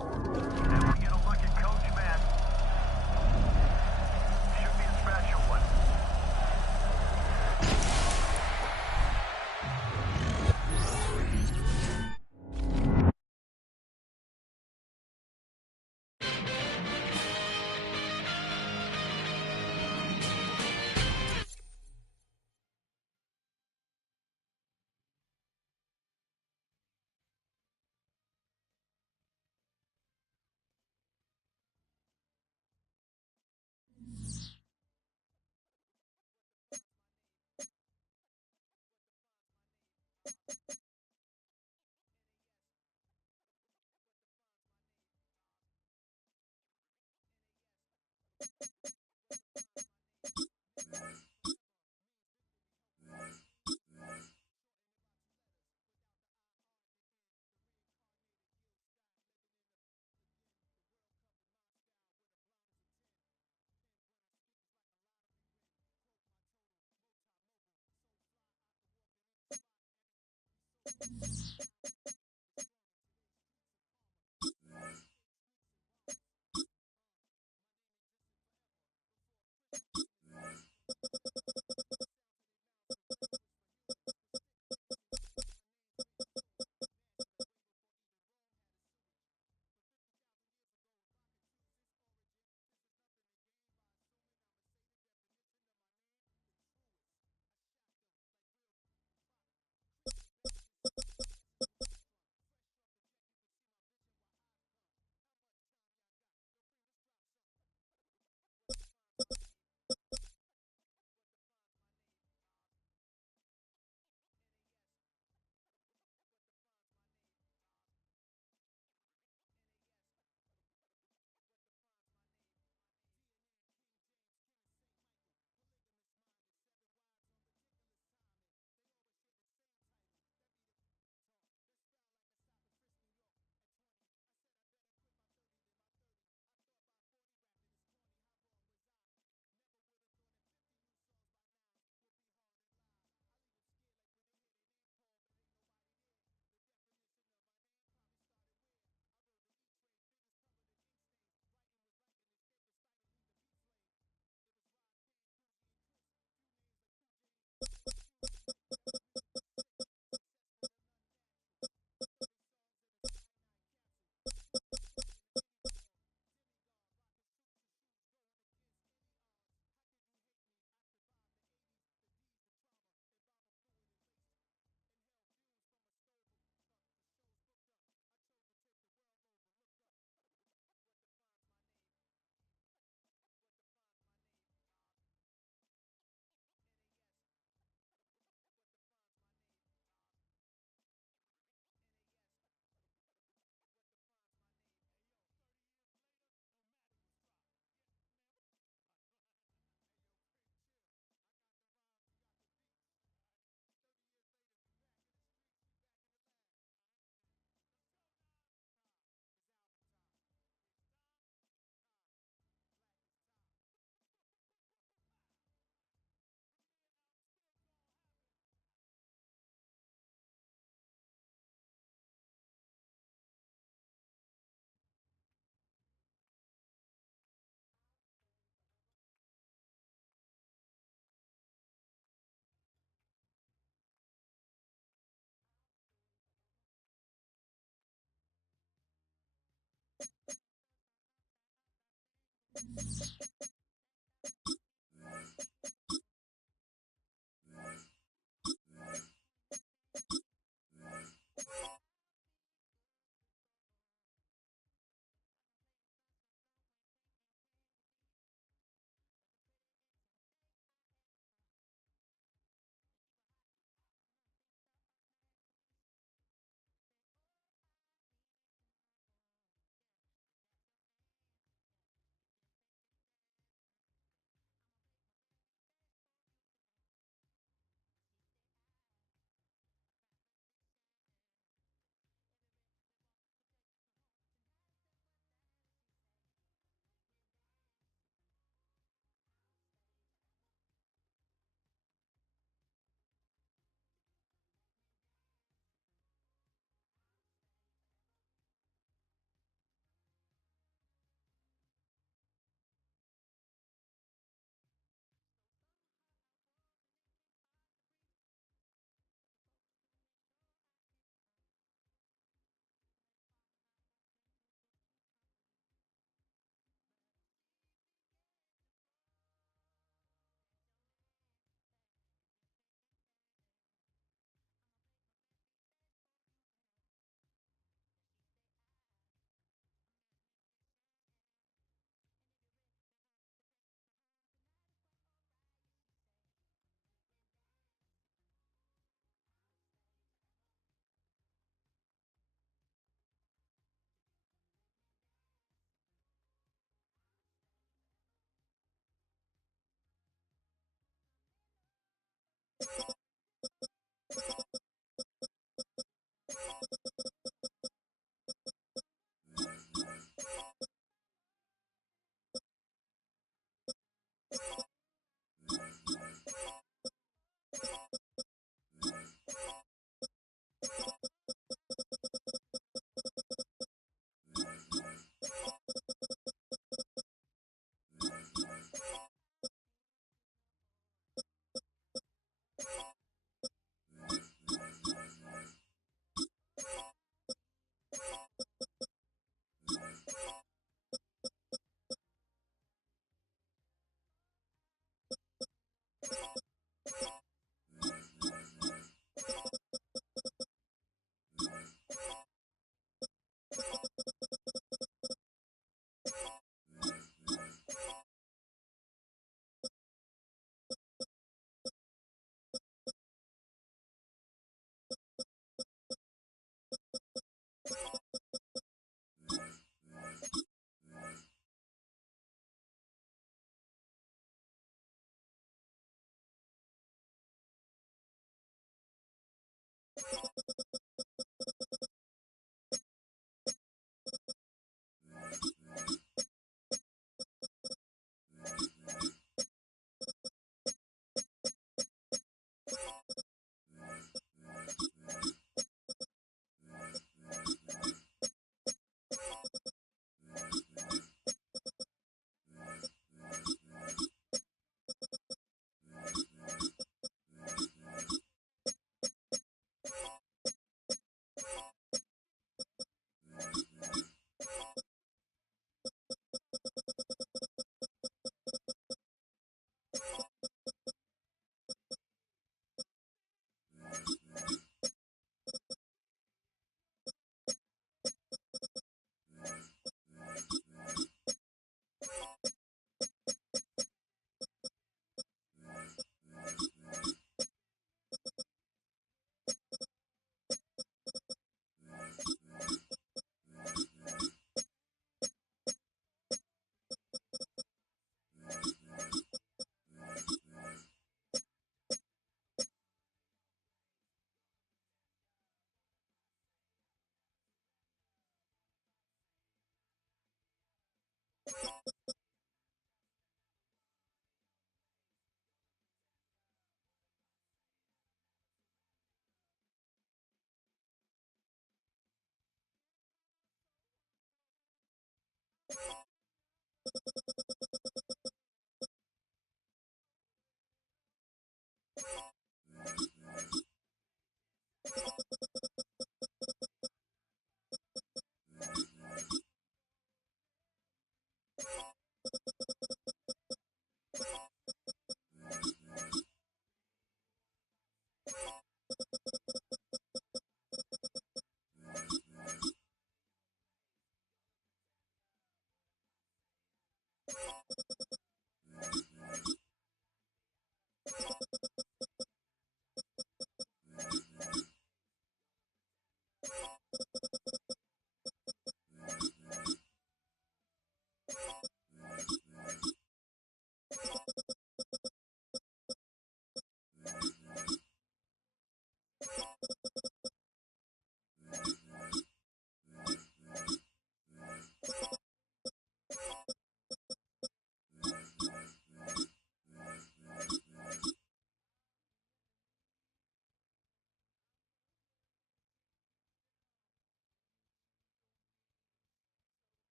And we get a look at Coach Man. Should be a special one.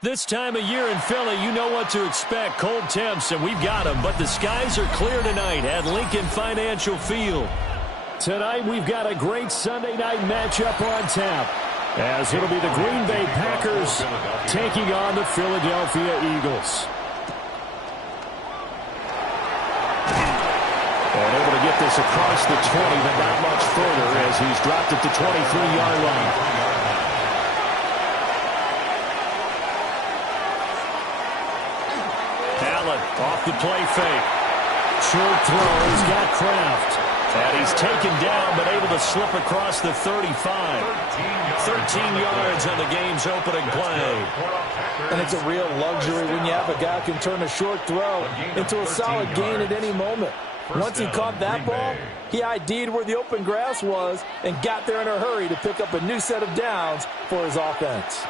This time of year in Philly, you know what to expect. Cold temps, and we've got them. But the skies are clear tonight at Lincoln Financial Field. Tonight, we've got a great Sunday night matchup on tap, as it'll be the Green Bay Packers taking on the Philadelphia Eagles. And able to get this across the 20, but not much further as he's dropped at the 23-yard line. Off the play fake. Short throw. He's got Kraft. And he's taken down, but able to slip across the 35. 13 yards on the game's opening play. And it's a real luxury when you have a guy who can turn a short throw into a solid gain at any moment. Once he caught that ball, he ID'd where the open grass was and got there in a hurry to pick up a new set of downs for his offense.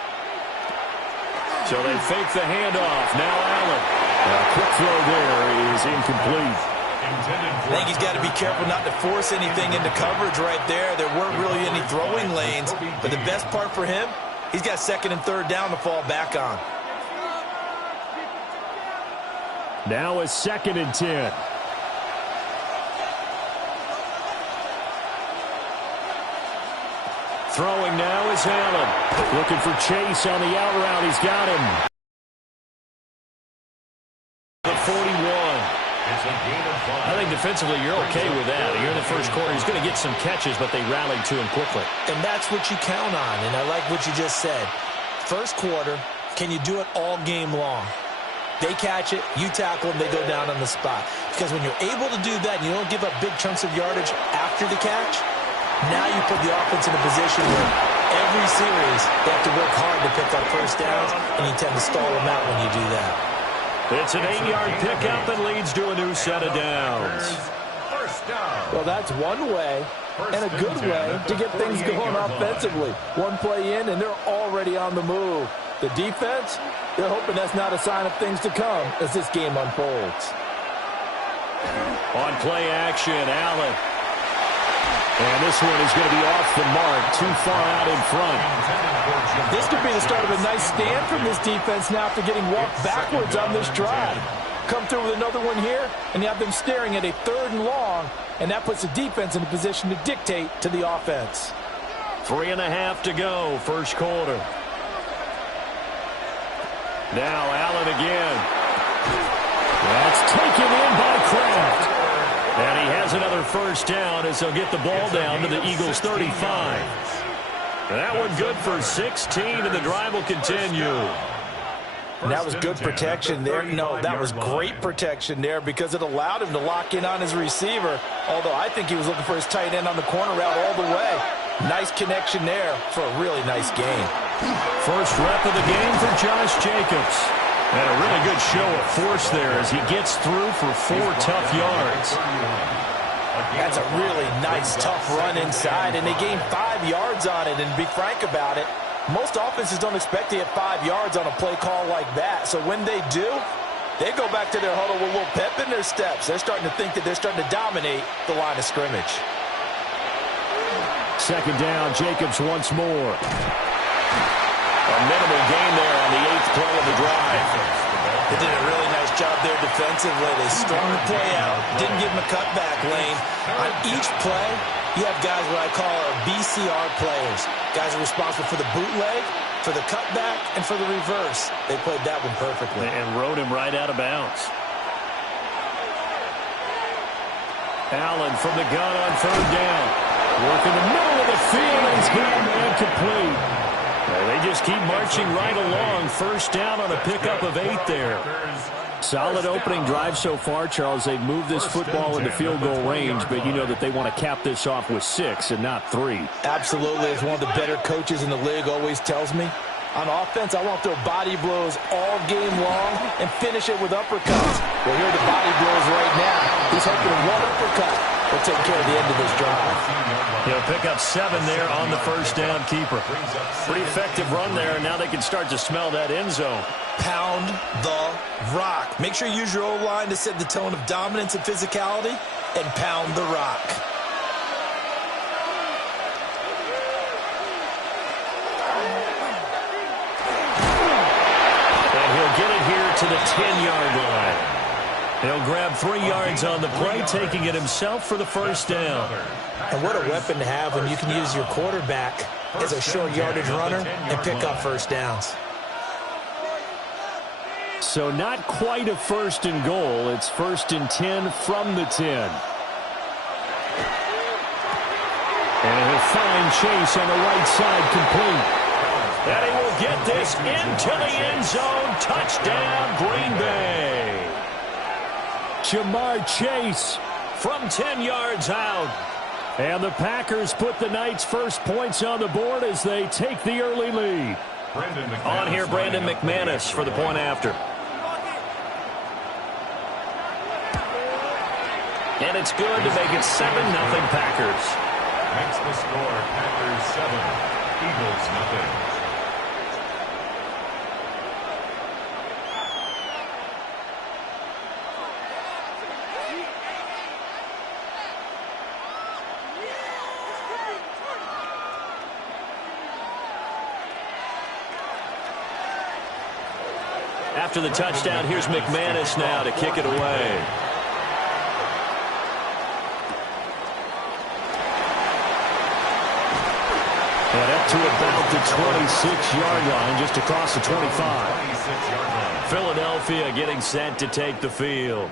So they fake the handoff. Now Allen. A quick throw there is incomplete. I think he's got to be careful not to force anything into coverage right there. There weren't really any throwing lanes, but the best part for him, he's got second and third down to fall back on. Now a 2nd and 10. Throwing now is Allen. Looking for Chase on the out route. He's got him. The 41. I think defensively you're okay with that. You're in the first quarter. He's going to get some catches, but they rallied to him quickly. And that's what you count on, and I like what you just said. First quarter, can you do it all game long? They catch it, you tackle them, they go down on the spot. Because when you're able to do that and you don't give up big chunks of yardage after the catch, now you put the offense in a position where every series they have to work hard to pick up first downs, and you tend to stall them out when you do that. It's an 8-yard pickup that leads to a new set of downs. Well, that's one way and a good way to get things going offensively. One play in, and they're already on the move. The defense, they're hoping that's not a sign of things to come as this game unfolds. On play action, Allen. And this one is going to be off the mark, too far out in front. This could be the start of a nice stand from this defense now after getting walked backwards on this drive. Come through with another one here, and you have them staring at a 3rd and long, and that puts the defense in a position to dictate to the offense. 3.5 to go, first quarter. Now Allen again. That's taken in by Kraft. And he has another first down as he'll get the ball down to the Eagles' 35. That one good for 16, and the drive will continue. And that was good protection there. No, that was great protection there because it allowed him to lock in on his receiver, although I think he was looking for his tight end on the corner route all the way. Nice connection there for a really nice game. First rep of the game for Josh Jacobs. And a really good show of force there as he gets through for 4 tough yards. That's a really nice, tough run inside, and they gained 5 yards on it. And to be frank about it, most offenses don't expect to get 5 yards on a play call like that. So when they do, they go back to their huddle with a little pep in their steps. They're starting to think that they're starting to dominate the line of scrimmage. 2nd down, Jacobs once more. A minimal gain there on the 8th play of the drive. They did a really nice job there defensively. They strung the play out, didn't give them a cutback lane. On each play, you have guys what I call our BCR players. Guys are responsible for the bootleg, for the cutback, and for the reverse. They played that one perfectly. And rode him right out of bounds. Allen from the gun on 3rd down. Working the middle of the field, and he's got him incomplete. They just keep marching right along. First down on a pickup of 8 there. Solid opening drive so far, Charles. They've moved this football into field goal range, but you know that they want to cap this off with 6 and not 3. Absolutely. As one of the better coaches in the league always tells me, on offense, I want to throw body blows all game long and finish it with uppercuts. Well, here are the body blows right now. He's hoping one uppercut will take care of the end of this drive. He'll pick up 7 there on the first down keeper. Pretty effective run there, and now they can start to smell that end zone. Pound the rock. Make sure you use your O-line to set the tone of dominance and physicality, and pound the rock. And he'll get it here to the 10-yard line. He'll grab 3 yards on the play, taking it himself for the first down. And what a weapon to have when you can use your quarterback as a short yardage runner and pick up first downs. So not quite a 1st and goal. It's 1st and 10 from the 10. And he'll find Chase on the right side complete. And he will get this into the end zone. Touchdown, Green Bay. Jamar Chase from 10 yards out. And the Packers put the Knights' first points on the board as they take the early lead. On here, Brandon McManus for the point after. And it's good to make it 7-0 Packers. Makes the score Packers 7, Eagles 0. After the touchdown, here's McManus now to kick it away. And up to about the 26-yard line, just across the 25. Philadelphia getting set to take the field.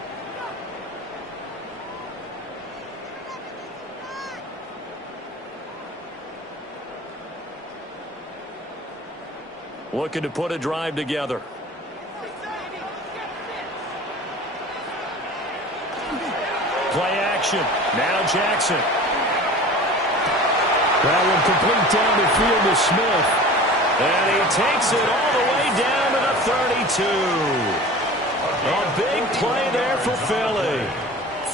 Looking to put a drive together. Play action. Now Jackson. That one complete down the field to Smith. And he takes it all the way down to the 32. A big play there for Philly.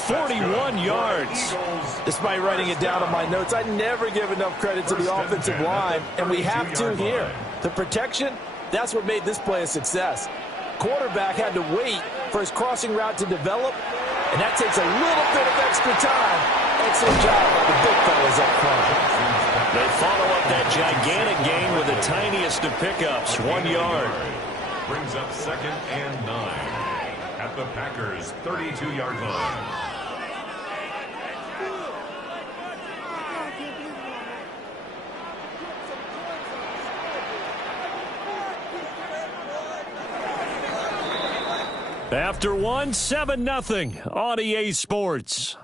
41 yards. Despite writing it down on my notes, I never give enough credit to the offensive line, and we have to here. The protection, that's what made this play a success. Quarterback had to wait for his crossing route to develop, and that takes a little bit of extra time. Excellent job by the big fellas up front. They follow up that gigantic gain with the tiniest of pickups, 1 yard. Brings up 2nd and 9 at the Packers' 32-yard line. After 7-0 on EA Sports.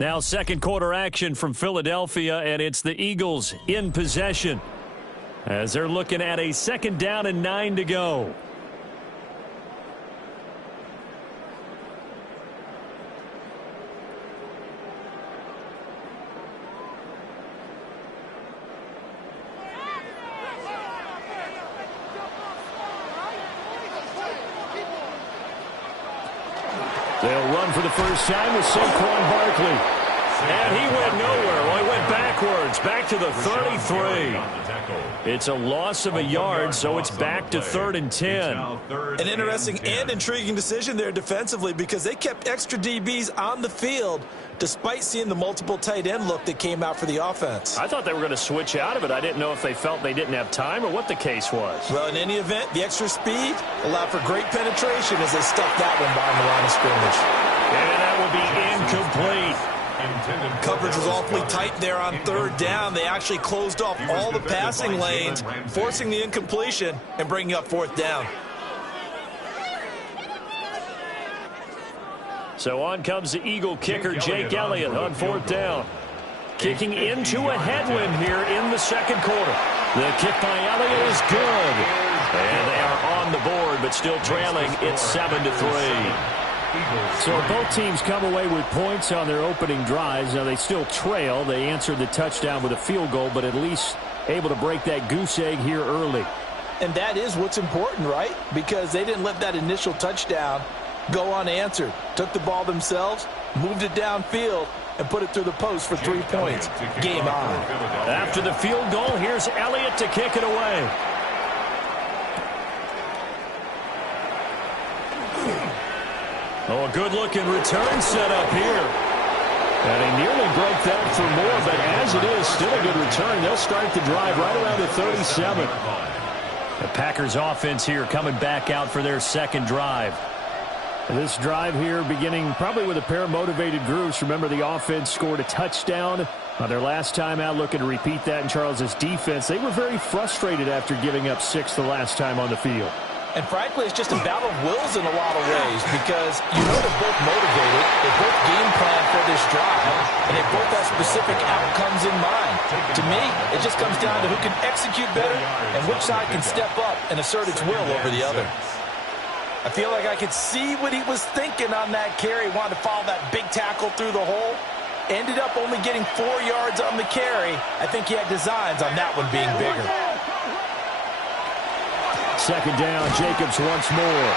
Now second quarter action from Philadelphia, and it's the Eagles in possession as they're looking at a 2nd down and 9 to go. They'll run for the first time with Saquon Barkley. And he went nowhere. Well, he went backwards, back to the 33. It's a loss of a yard, so it's back to 3rd and 10. An interesting and intriguing decision there defensively because they kept extra DBs on the field despite seeing the multiple tight end look that came out for the offense. I thought they were going to switch out of it. I didn't know if they felt they didn't have time or what the case was. Well, in any event, the extra speed allowed for great penetration as they stuffed that one behind the line of scrimmage. And that will be incomplete. Coverage was awfully tight there on 3rd down. They actually closed off all the passing lanes, forcing the incompletion and bringing up 4th down. So on comes the Eagle kicker, Jake Elliott, on fourth down. Kicking into a headwind here in the second quarter. The kick by Elliott is good. And they are on the board, but still trailing. It's 7-3. So both teams come away with points on their opening drives. Now they still trail. They answered the touchdown with a field goal, but at least able to break that goose egg here early. And that is what's important, right? Because they didn't let that initial touchdown go unanswered. Took the ball themselves, moved it downfield, and put it through the post for 3 points. Game on. After the field goal, here's Elliott to kick it away. Oh, a good-looking return set up here. And he nearly broke that for more, but as it is, still a good return. They'll start the drive right around the 37. The Packers offense here coming back out for their second drive. This drive here beginning probably with a pair of motivated groups. Remember, the offense scored a touchdown on their last time out, looking to repeat that in Charles' defense. They were very frustrated after giving up 6 the last time on the field. And frankly, it's just a battle of wills in a lot of ways because you know they're both motivated, they both game plan for this drive, and they both have specific outcomes in mind. To me, it just comes down to who can execute better and which side can step up and assert its will over the other. I feel like I could see what he was thinking on that carry. Wanted to follow that big tackle through the hole. Ended up only getting 4 yards on the carry. I think he had designs on that one being bigger. Second down, Jacobs once more.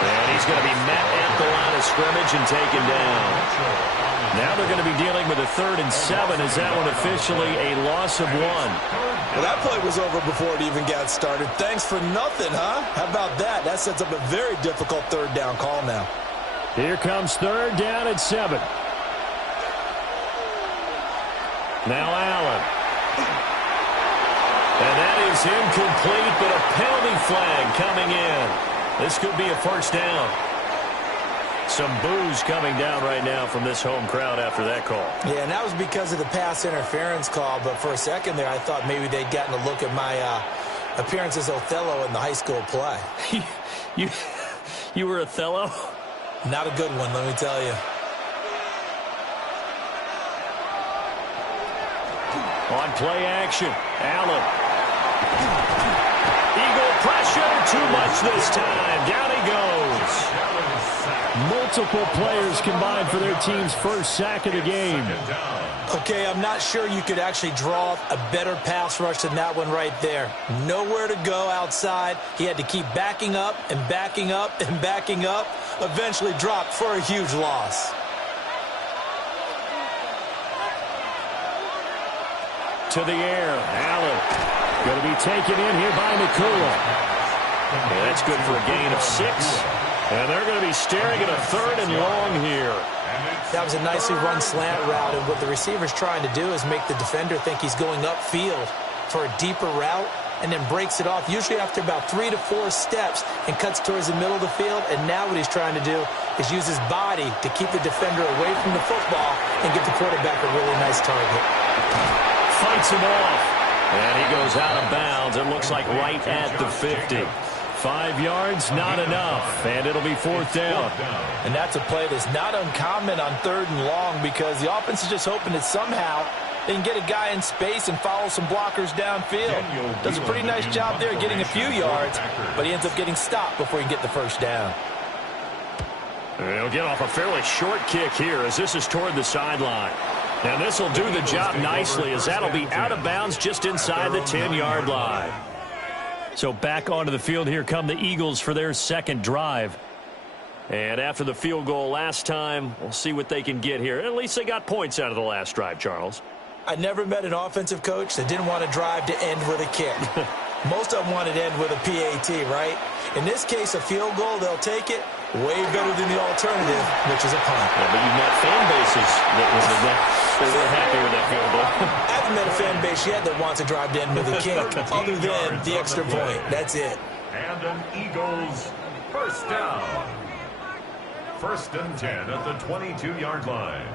And he's going to be met at the line of scrimmage and taken down. Now they're going to be dealing with a 3rd and 7. Is that one officially a loss of 1? Well, that play was over before it even got started. Thanks for nothing, huh? How about that? That sets up a very difficult 3rd down call now. Here comes 3rd down and 7. Now Allen. And that is incomplete, but a penalty flag coming in. This could be a first down. Some boos coming down right now from this home crowd after that call. Yeah, and that was because of the pass interference call, but for a second there, I thought maybe they'd gotten a look at my appearance as Othello in the high school play. You were Othello? Not a good one, let me tell you. On play action, Allen. Eagle pressure, too much this time. Down he goes. Multiple players combined for their team's first sack of the game. Okay, I'm not sure you could actually draw a better pass rush than that one right there. Nowhere to go outside. He had to keep backing up and backing up and backing up. Eventually dropped for a huge loss. To the air, Allen. Going to be taken in here by Nakua. Yeah, that's good for a gain of 6. And they're going to be staring at a 3rd and long here. That was a nicely run slant route, and what the receiver's trying to do is make the defender think he's going upfield for a deeper route and then breaks it off, usually after about 3 to 4 steps, and cuts towards the middle of the field. And now what he's trying to do is use his body to keep the defender away from the football and get the quarterback a really nice target. Fights him off. And he goes out of bounds. It looks like right at the 50. 5 yards, not enough. And it'll be 4th down. And that's a play that's not uncommon on 3rd and long because the offense is just hoping that somehow they can get a guy in space and follow some blockers downfield. Does a pretty nice job there getting a few yards, but he ends up getting stopped before he can get the first down. He'll get off a fairly short kick here as this is toward the sideline. And this will do the job nicely as that'll be out of bounds just inside the 10-yard line. So back onto the field here come the Eagles for their second drive. And after the field goal last time, we'll see what they can get here. At least they got points out of the last drive, Charles. I never met an offensive coach that didn't want to drive to end with a kick. Most of them wanted to end with a PAT, right? In this case, a field goal, they'll take it. Way better than the alternative, which is a punt. Yeah, but you've met fan bases that were happy with that field goal. I haven't met a fan base yet that wants to drive to end with a kick, other than the extra point. That's it. And an Eagles first down. 1st and 10 at the 22-yard line.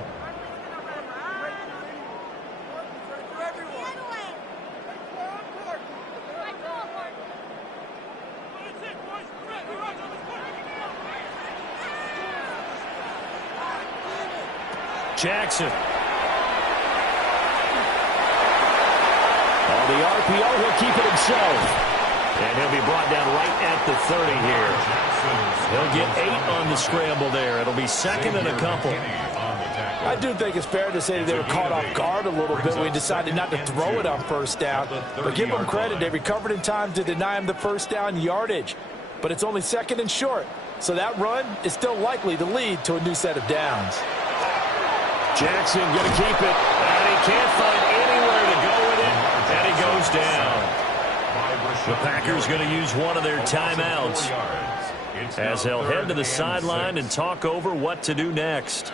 Jackson. On the RPO, he'll keep it himself. And he'll be brought down right at the 30 here. He'll get 8 on the scramble there. It'll be second and a couple. I do think it's fair to say that they were caught off guard a little bit when he decided not to throw it on first down. But give them credit. They recovered in time to deny him the first down yardage. But it's only second and short. So that run is still likely to lead to a new set of downs. Jackson going to keep it. And he can't find anywhere to go with it. And he goes down. The Packers going to use one of their timeouts as they'll head to the sideline and talk over what to do next.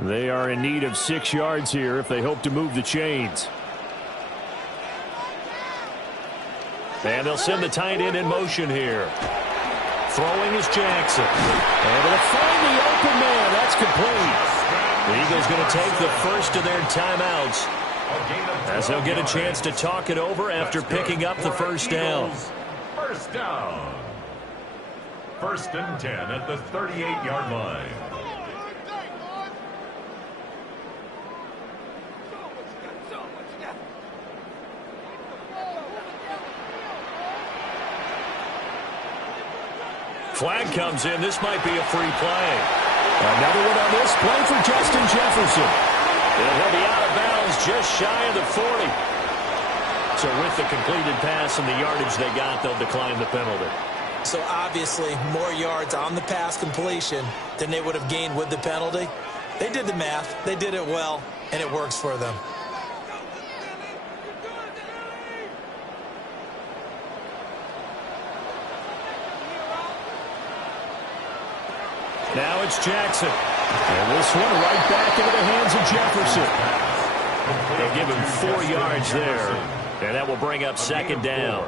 They are in need of 6 yards here if they hope to move the chains. And they'll send the tight end in motion here. Throwing is Jackson. And they'll find the open man. That's complete. The Eagles going to take the first of their timeouts as they'll get a chance to talk it over after picking up the first down. First down. 1st and 10 at the 38-yard line. Flag comes in. This might be a free play. Another one on this play for Justin Jefferson. And he'll be out of bounds just shy of the 40. So with the completed pass and the yardage they got, they'll decline the penalty. So obviously more yards on the pass completion than they would have gained with the penalty. They did the math. They did it well, and it works for them. Now it's Jackson. And this one right back into the hands of Jefferson. They'll give him 4 yards there. And that will bring up second down.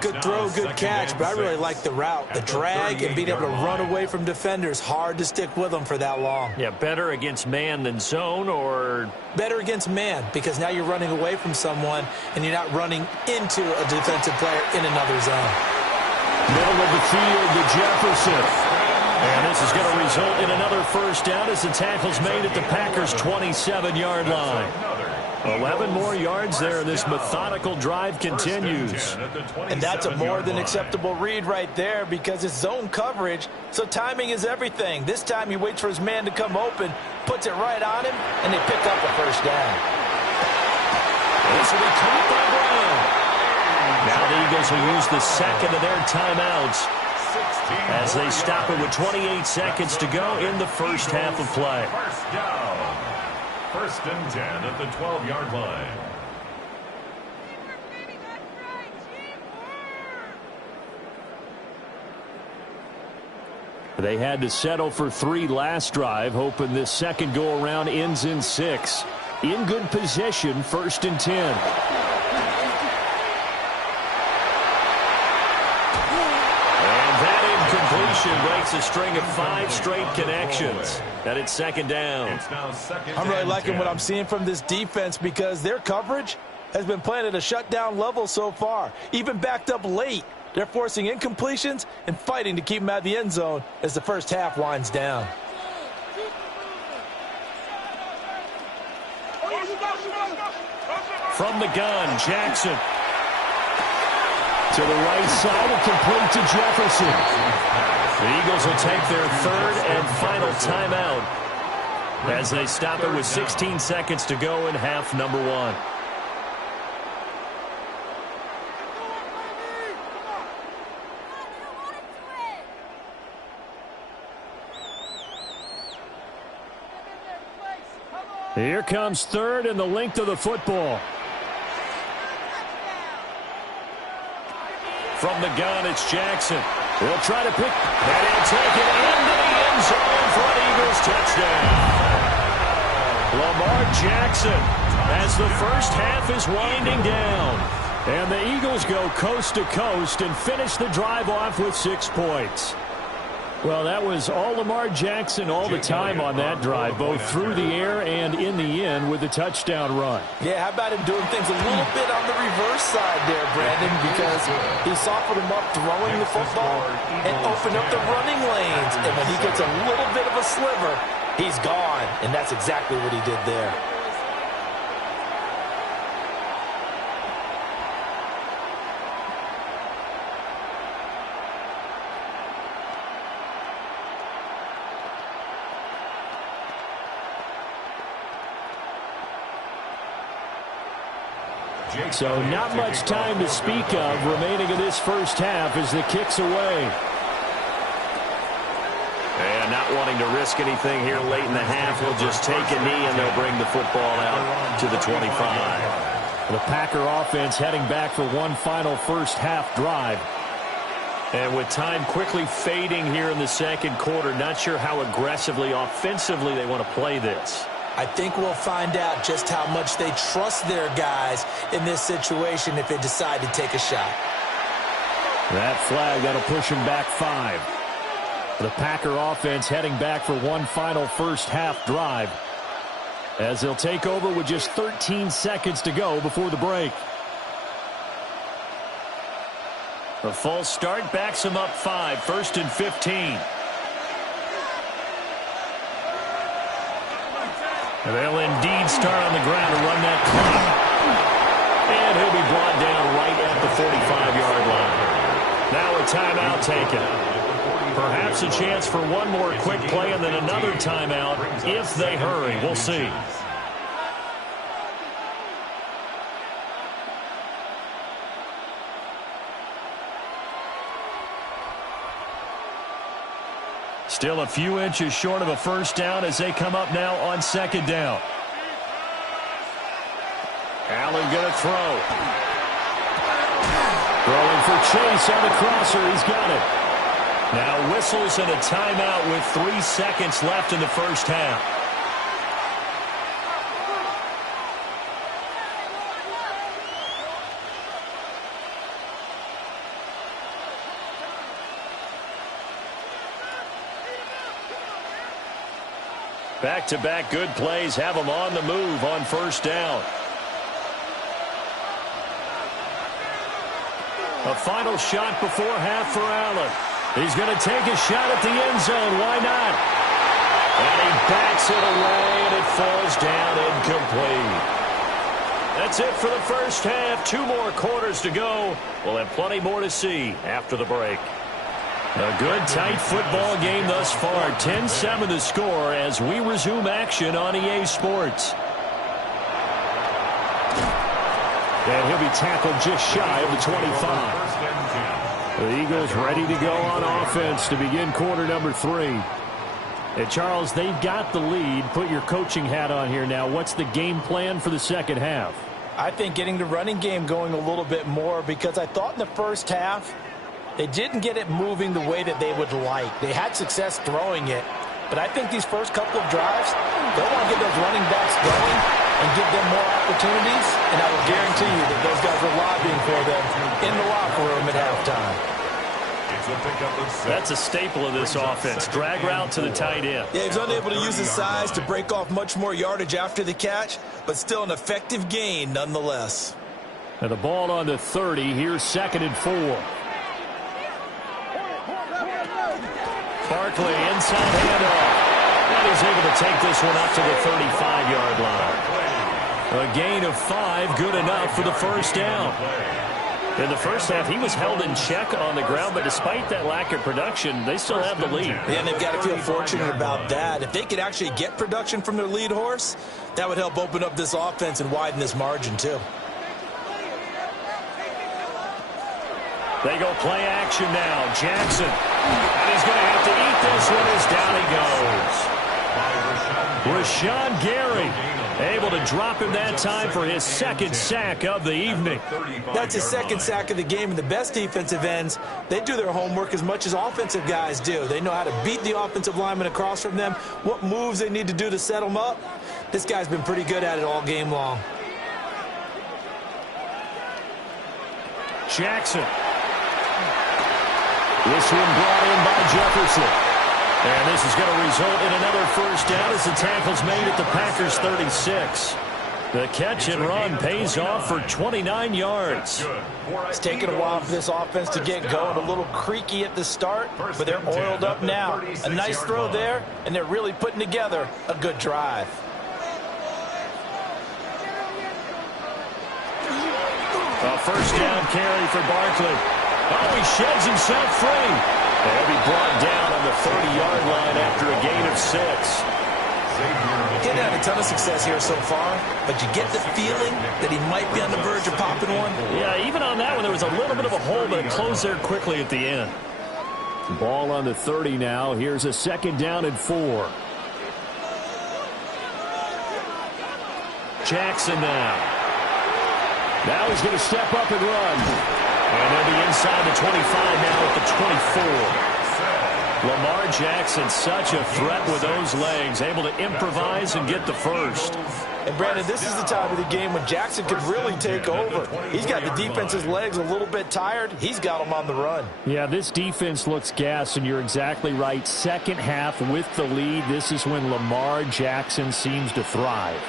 Good throw, good catch, but I really like the route. The drag and being able to run away from defenders. Hard to stick with them for that long. Yeah, better against man than zone, or? Better against man, because now you're running away from someone and you're not running into a defensive player in another zone. Middle of the field to Jefferson. And this is going to result in another first down as the tackle's made at the Packers' 27-yard line. 11 more yards there. This methodical drive continues. And that's a more than acceptable read right there because it's zone coverage, so timing is everything. This time he waits for his man to come open, puts it right on him, and they pick up a first down. This will be caught by Brown. Now the Eagles will use the second of their timeouts as they stop it with 28 seconds to go in the first half of play. First down. 1st and 10 at the 12-yard line. They had to settle for 3 last drive, hoping this second go-around ends in 6. In good position, 1st and 10. Breaks a string of 5 straight connections. And it's second down. I'm really liking what I'm seeing from this defense because their coverage has been playing at a shutdown level so far. Even backed up late, they're forcing incompletions and fighting to keep them out of the end zone as the first half winds down. From the gun, Jackson. To the right side and complete to Jefferson. The Eagles will take their 3rd and final timeout as they stop it with 16 seconds to go in half number 1. Here comes 3rd and the length of the football. From the gun, it's Jackson. He'll try to pick, and he'll take it into the end zone for an Eagles touchdown. Lamar Jackson, as the first half is winding down. And the Eagles go coast to coast and finish the drive off with 6 points. Well, that was all Lamar Jackson all the time on that drive, both through the air and in the end with a touchdown run. Yeah, how about him doing things a little bit on the reverse side there, Brandon, because he softened him up throwing the football and opened up the running lanes. And when he gets a little bit of a sliver, he's gone. And that's exactly what he did there. So not much time to speak of remaining in this first half as the kick's away. And not wanting to risk anything here late in the half, he'll just take a knee and they'll bring the football out to the 25. The Packer offense heading back for one final first half drive. And with time quickly fading here in the second quarter, not sure how aggressively, offensively they want to play this. I think we'll find out just how much they trust their guys in this situation if they decide to take a shot. That flag, that'll push them back 5. The Packer offense heading back for one final first half drive as they'll take over with just 13 seconds to go before the break. A false start backs them up 5, 1st and 15. And they'll indeed start on the ground to run that clock. And he'll be brought down right at the 45-yard line. Now a timeout taken. Perhaps a chance for one more quick play and then another timeout if they hurry. We'll see. Still a few inches short of a first down as they come up now on second down. Allen going to throw. Throwing for Chase on the crosser. He's got it. Now whistles and a timeout with 3 seconds left in the first half. Back-to-back good plays have them on the move on first down. A final shot before half for Allen. He's going to take a shot at the end zone. Why not? And he backs it away, and it falls down incomplete. That's it for the first half. 2 more quarters to go. We'll have plenty more to see after the break. A good, tight football game thus far. 10-7 the score as we resume action on EA Sports. And he'll be tackled just shy of the 25. The Eagles ready to go on offense to begin quarter number 3. And Charles, they've got the lead. Put your coaching hat on here now. What's the game plan for the second half? I think getting the running game going a little bit more because I thought in the first half they didn't get it moving the way that they would like. They had success throwing it. But I think these first couple of drives, they'll want to get those running backs going and give them more opportunities. And I will guarantee you that those guys were lobbying for them in the locker room at halftime. That's a staple of this offense. Drag route to the tight end. Yeah, he was unable to use his size to break off much more yardage after the catch, but still an effective gain nonetheless. And the ball on the 30. Here's 2nd and 4. Barkley inside handoff. And he's able to take this one up to the 35-yard line. A gain of 5, good enough for the first down. In the first half, he was held in check on the ground, but despite that lack of production, they still have the lead. Yeah, and they've got to feel fortunate about that. If they could actually get production from their lead horse, that would help open up this offense and widen this margin, too. They go play action now. Jackson. And he's going to have to eat this one as down he goes. Rashawn Gary able to drop him that time for his 2nd sack of the evening. That's his 2nd sack of the game, and the best defensive ends, they do their homework as much as offensive guys do. They know how to beat the offensive lineman across from them, what moves they need to do to set them up. This guy's been pretty good at it all game long. Jackson. This one brought in by Jefferson. And this is going to result in another first down as the tackle's made at the Packers' 36. The catch and run pays off for 29 yards. It's taken a while for this offense to get going. A little creaky at the start, but they're oiled up now. A nice throw there, and they're really putting together a good drive. A first down carry for Barkley. Oh, he sheds himself free. He'll be brought down on the 30-yard line after a gain of 6. He hasn't had a ton of success here so far, but you get the feeling that he might be on the verge of popping one. Yeah, even on that one, there was a little bit of a hole, but it closed there quickly at the end. Ball on the 30 now. Here's a second down and 4. Jackson now. Now he's going to step up and run. And they'll be inside the 25 now at the 24. Lamar Jackson, such a threat with those legs, able to improvise and get the first. And, Brandon, this is the time of the game when Jackson could really take over. He's got the defense's legs a little bit tired. He's got them on the run. Yeah, this defense looks gassed, and you're exactly right. Second half with the lead, this is when Lamar Jackson seems to thrive.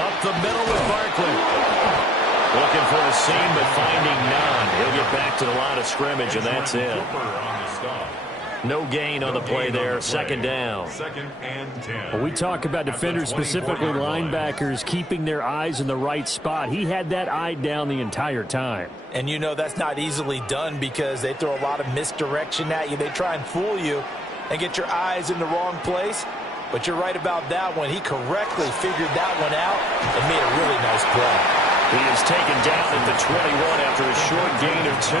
Up the middle with Barkley. Looking for a seam, but finding none. He'll get back to the line of scrimmage, and that's it. No gain on the play there. Second down. Second and 10. Well, we talk about defenders, specifically linebackers, keeping their eyes in the right spot. He had that eye down the entire time. And you know that's not easily done because they throw a lot of misdirection at you. They try and fool you and get your eyes in the wrong place. But you're right about that one. He correctly figured that one out and made a really nice play. He is taken down at the 21 after a short gain of 2.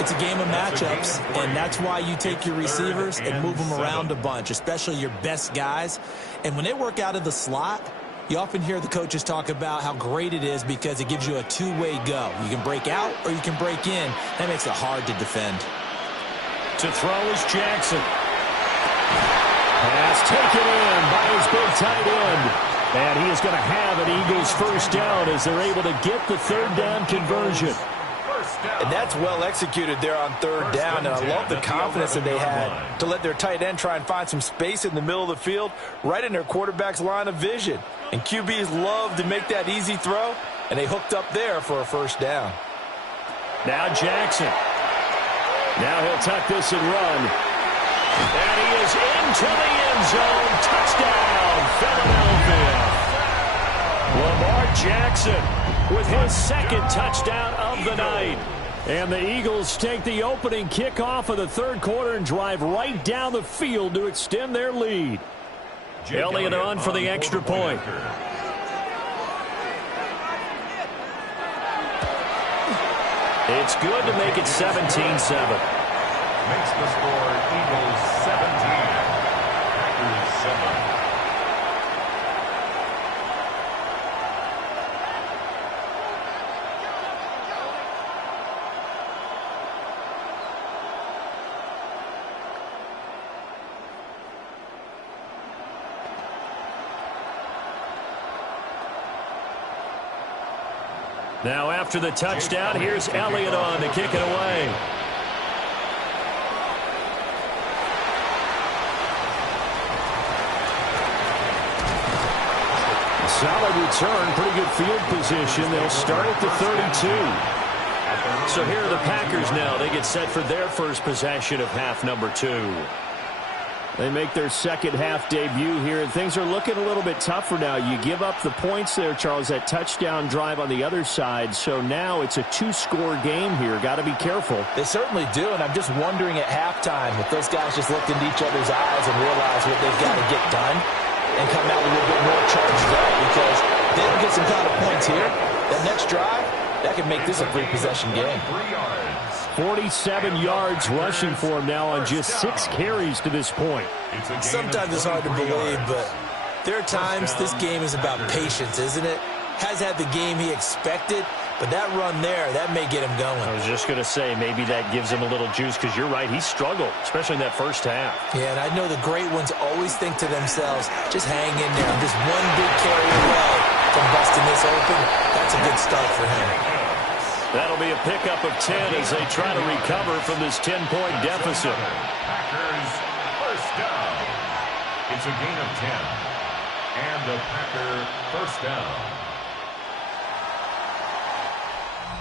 It's a game of matchups, and that's why you take your receivers and move them around a bunch, especially your best guys. And when they work out of the slot, you often hear the coaches talk about how great it is because it gives you a two-way go. You can break out or you can break in. That makes it hard to defend. To throw is Jackson. Pass taken in by his big tight end. And he is going to have an Eagles first down as they're able to get the third down conversion. And that's well executed there on third down. And I love the confidence that they had to let their tight end try and find some space in the middle of the field, right in their quarterback's line of vision. And QBs love to make that easy throw, and they hooked up there for a first down. Now Jackson. Now he'll tuck this and run. And he is into the end zone. Touchdown, Philadelphia. Lamar Jackson with his second touchdown of the night. And the Eagles take the opening kickoff of the third quarter and drive right down the field to extend their lead. Elliott on for the extra point. It's good to make it 17-7. Makes the score Eagles 17, Packers 7. Now after the touchdown, here's Elliott on to kick it away. Solid return, pretty good field position. They'll start at the 32. So here are the Packers now. They get set for their first possession of half number 2. They make their second half debut here, and things are looking a little bit tougher now. You give up the points there, Charles, that touchdown drive on the other side. So now it's a 2-score game here. Got to be careful. They certainly do, and I'm just wondering at halftime if those guys just looked into each other's eyes and realized what they've got to get done and come out a little bit more charged up, because if they don't get some kind of points here, that next drive, that could make this a 3-possession game. 47 yards rushing for him now on just 6 carries to this point. Sometimes it's hard to believe, but there are times this game is about patience, isn't it? Has had the game he expected, but that run there, that may get him going. I was just going to say, maybe that gives him a little juice, because you're right, he struggled, especially in that first half. Yeah, and I know the great ones always think to themselves, just hang in there. I'm just one big carry away from busting this open. That's a good start for him. That'll be a pickup of 10 as they try to recover from this 10-point deficit. Packers first down. It's a gain of 10. And the Packer first down.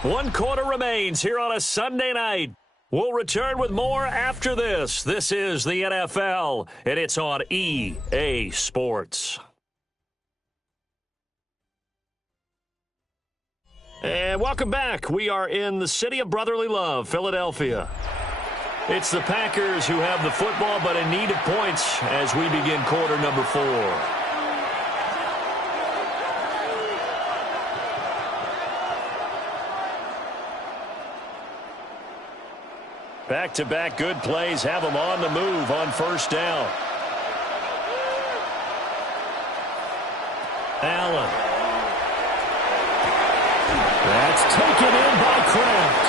1 quarter remains here on a Sunday night. We'll return with more after this. This is the NFL, and it's on EA Sports. And welcome back. We are in the city of brotherly love, Philadelphia. It's the Packers who have the football, but in need of points as we begin quarter number 4. Back-to-back good plays have them on the move on first down. Allen. That's taken in by Kraft.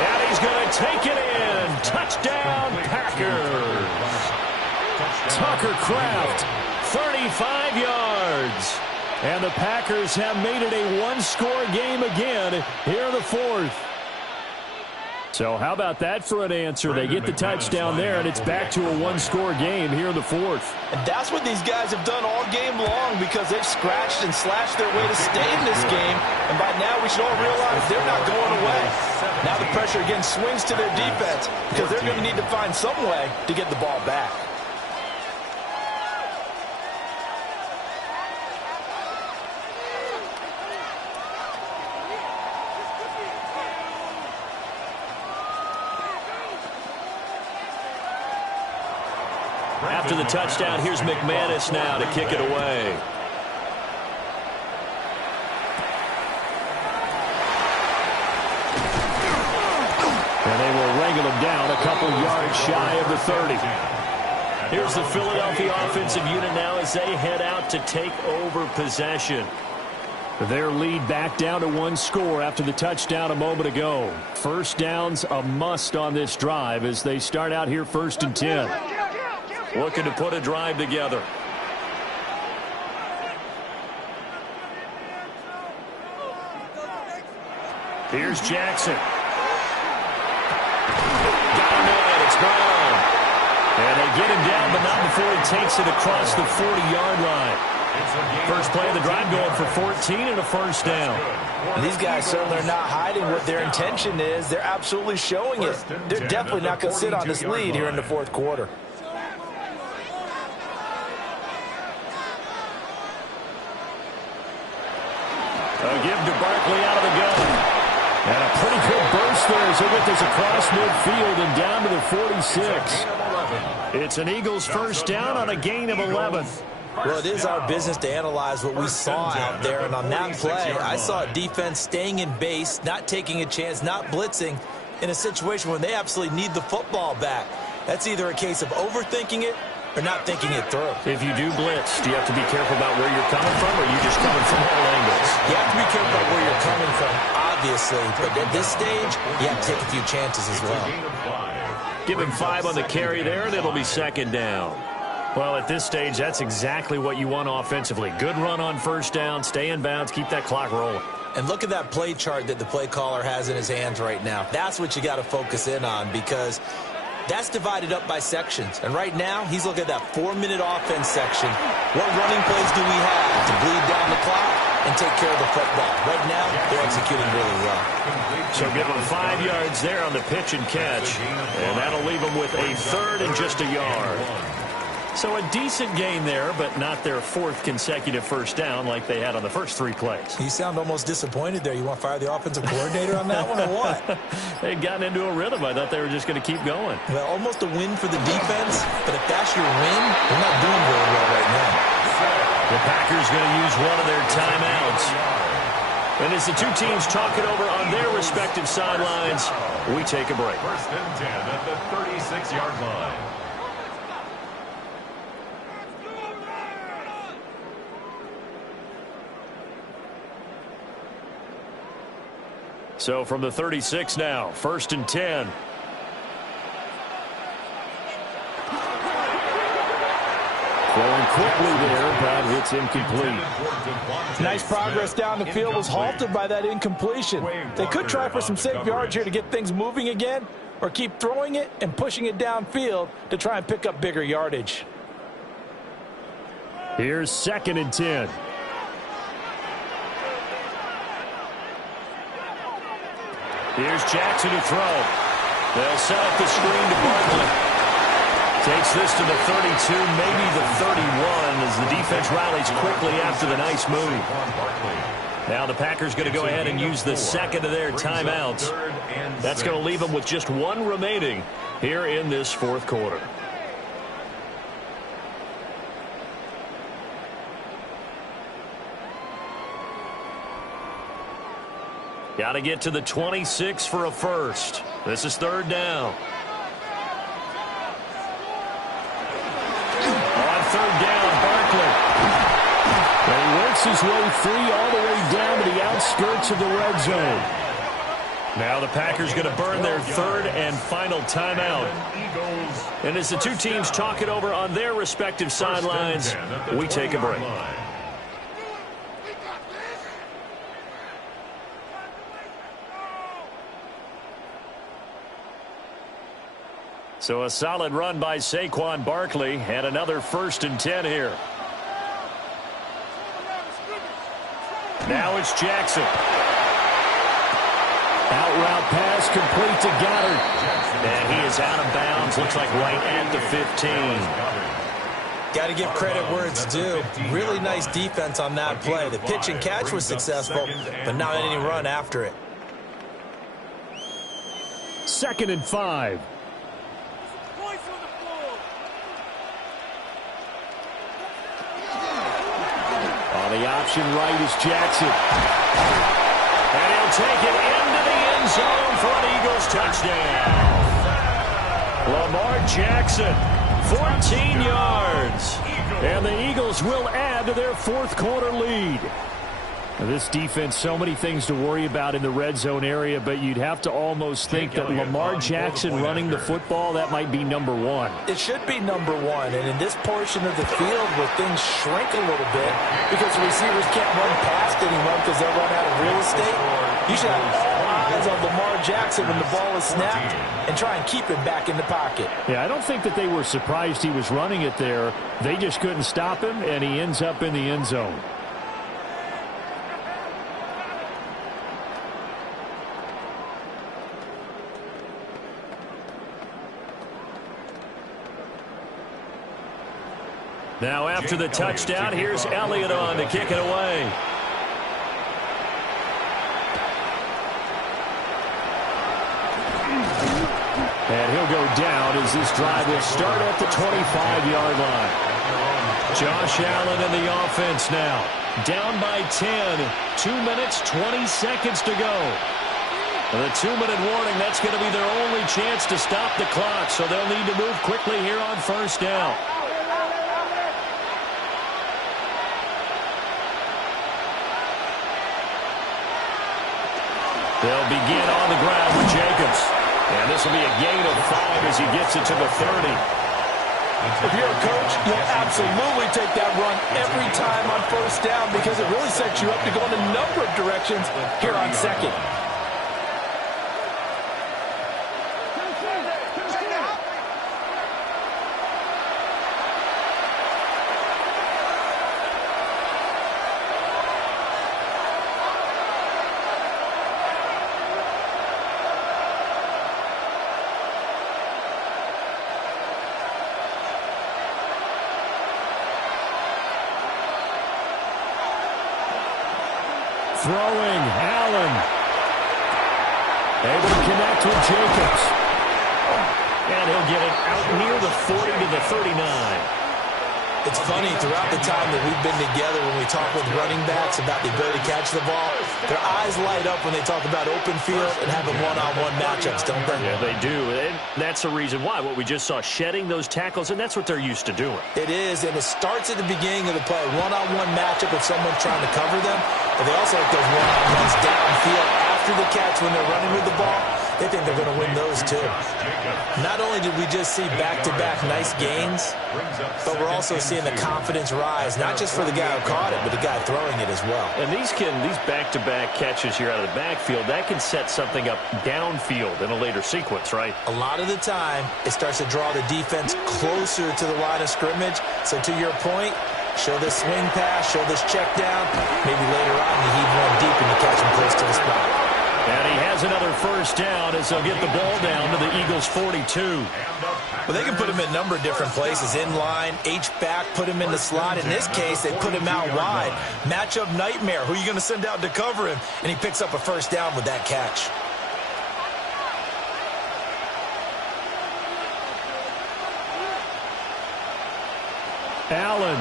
And he's going to take it in. Touchdown, Packers. Tucker Kraft, 35 yards. And the Packers have made it a one-score game again here in the fourth. So how about that for an answer? They get the touchdown there, and it's back to a one-score game here in the fourth. And that's what these guys have done all game long because they've scratched and slashed their way to stay in this game. And by now we should all realize they're not going away. Now the pressure again swings to their defense because they're going to need to find some way to get the ball back. After the touchdown, here's McManus now to kick it away. And they will wrangle him down a couple yards shy of the 30. Here's the Philadelphia offensive unit now as they head out to take over possession. Their lead back down to one score after the touchdown a moment ago. First down's a must on this drive as they start out here 1st and 10. Looking to put a drive together. Here's Jackson. Got him in. It's Brown. And they get him down, but not before he takes it across the 40-yard line. First play of the drive going for 14 and a first down. And these guys certainly are not hiding what their intention is. They're absolutely showing it. They're definitely not going to sit on this lead here in the fourth quarter. A give to Barkley out of the gun. And a pretty good burst there as he'll get this across midfield and down to the 46. It's an Eagles first down on a gain of 11. Well, it is our business to analyze what we saw out there. And on that play, I saw a defense staying in base, not taking a chance, not blitzing in a situation where they absolutely need the football back. That's either a case of overthinking it or not thinking it through. If you do blitz, do you have to be careful about where you're coming from, or are you just coming from all angles? You have to be careful about where you're coming from, obviously. But at this stage, you have to take a few chances as well. Give him 5 on the carry there, and it'll be second down. Well, at this stage, that's exactly what you want offensively. Good run on first down, stay in bounds, keep that clock rolling. And look at that play chart that the play caller has in his hands right now. That's what you got to focus in on because that's divided up by sections. And right now, he's looking at that 4-minute offense section. What running plays do we have to bleed down the clock and take care of the football? Right now, they're executing really well. So give him 5 yards there on the pitch and catch. And that'll leave him with a third and just a yard. So a decent gain there, but not their 4th consecutive first down like they had on the first 3 plays. You sound almost disappointed there. You want to fire the offensive coordinator on that one or what? They'd gotten into a rhythm. I thought they were just going to keep going. Well, almost a win for the defense, but if that's your win, we're not doing very well right now. The Packers going to use one of their timeouts. And as the two teams talk it over on their respective sidelines, we take a break. 1st and 10 at the 36-yard line. So from the 36 now, 1st and 10. Throwing quickly there, but it's incomplete. Nice progress down the field was halted by that incompletion. They could try for some safe yards here to get things moving again, or keep throwing it and pushing it downfield to try and pick up bigger yardage. Here's 2nd and 10. Here's Jackson to throw. They'll set up the screen to Barkley. Takes this to the 32, maybe the 31, as the defense rallies quickly after the nice move. Now the Packers going to go ahead and use the second of their timeouts. That's going to leave them with just one remaining here in this fourth quarter. Got to get to the 26 for a first. This is 3rd down. On 3rd down, Barkley. And he works his way free all the way down to the outskirts of the red zone. Now the Packers going to burn their 3rd and final timeout. And as the two teams talk it over on their respective sidelines, we take a break. So a solid run by Saquon Barkley, and another 1st and 10 here. Now it's Jackson. Out route pass complete to Goddard. And he is out of bounds, looks like right at the 15. Got to give credit where it's due. Really nice defense on that play. The pitch and catch was successful, but not any run after it. 2nd and 5. The option right is Jackson. And he'll take it into the end zone for an Eagles touchdown. Lamar Jackson, 14 yards. And the Eagles will add to their fourth quarter lead. This defense, so many things to worry about in the red zone area, but you'd have to almost think that Lamar Jackson running the football, that might be number one. It should be number one, and in this portion of the field where things shrink a little bit because the receivers can't run past anyone because they'll run out of real estate, you should have all eyes on Lamar Jackson when the ball is snapped and try and keep him back in the pocket. Yeah, I don't think that they were surprised he was running it there. They just couldn't stop him, and he ends up in the end zone. Now after the touchdown, here's Elliott on to kick it away. And he'll go down as this drive will start at the 25-yard line. Josh Allen in the offense now. Down by 10. 2 minutes, 20 seconds to go. The 2-minute warning, that's going to be their only chance to stop the clock, so they'll need to move quickly here on 1st down. They'll begin on the ground with Jacobs. And this will be a gain of 5 as he gets it to the 30. If you're a coach, you'll absolutely take that run every time on 1st down because it really sets you up to go in a number of directions here on 2nd. Throwing, Allen. Able to connect with Jacobs. And he'll get it out near the 40 to the 39. It's funny, throughout the time that we've been together when we talk with running backs about the ability to catch the ball, their eyes light up when they talk about open field and having one-on-one matchups, don't they? Yeah, they do. And that's the reason why. What we just saw, shedding those tackles, and that's what they're used to doing. It is, and it starts at the beginning of the play. One-on-one matchup if someone's trying to cover them, but they also like those one-on-ones downfield after the catch when they're running with the ball. they think they're going to win those too. Not only did we just see back-to-back nice gains, but we're also seeing the confidence rise, not just for the guy who caught it, but the guy throwing it as well. And these back-to-back catches here out of the backfield, that can set something up downfield in a later sequence, right? A lot of the time, it starts to draw the defense closer to the line of scrimmage. So to your point, show this swing pass, show this check down. Maybe later on you heave one deep and you catch him close to the spot. And he has another first down as they'll get the ball down to the Eagles' 42. Well, they can put him in a number of different places. In line, H-back, put him in the slot. In this case, they put him out wide. Matchup nightmare. Who are you going to send out to cover him? And he picks up a first down with that catch. Allen.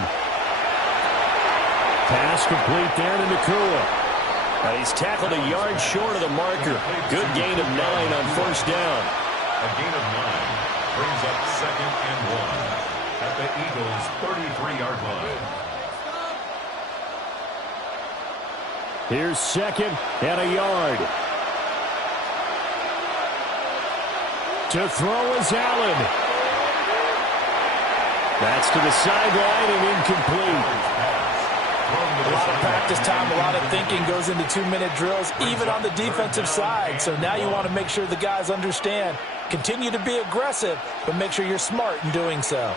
Pass complete there to Nakua. He's tackled a yard short of the marker. Good gain of 9 on first down. A gain of 9 brings up 2nd and 1 at the Eagles' 33-yard line. Here's 2nd and a yard. To throw is Allen. That's to the sideline and incomplete. A lot of practice time, a lot of thinking goes into 2-minute drills, even on the defensive side. So now you want to make sure the guys understand. Continue to be aggressive, but make sure you're smart in doing so.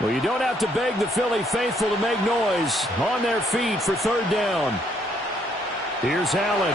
Well, you don't have to beg the Philly faithful to make noise. On their feet for third down. Here's Allen.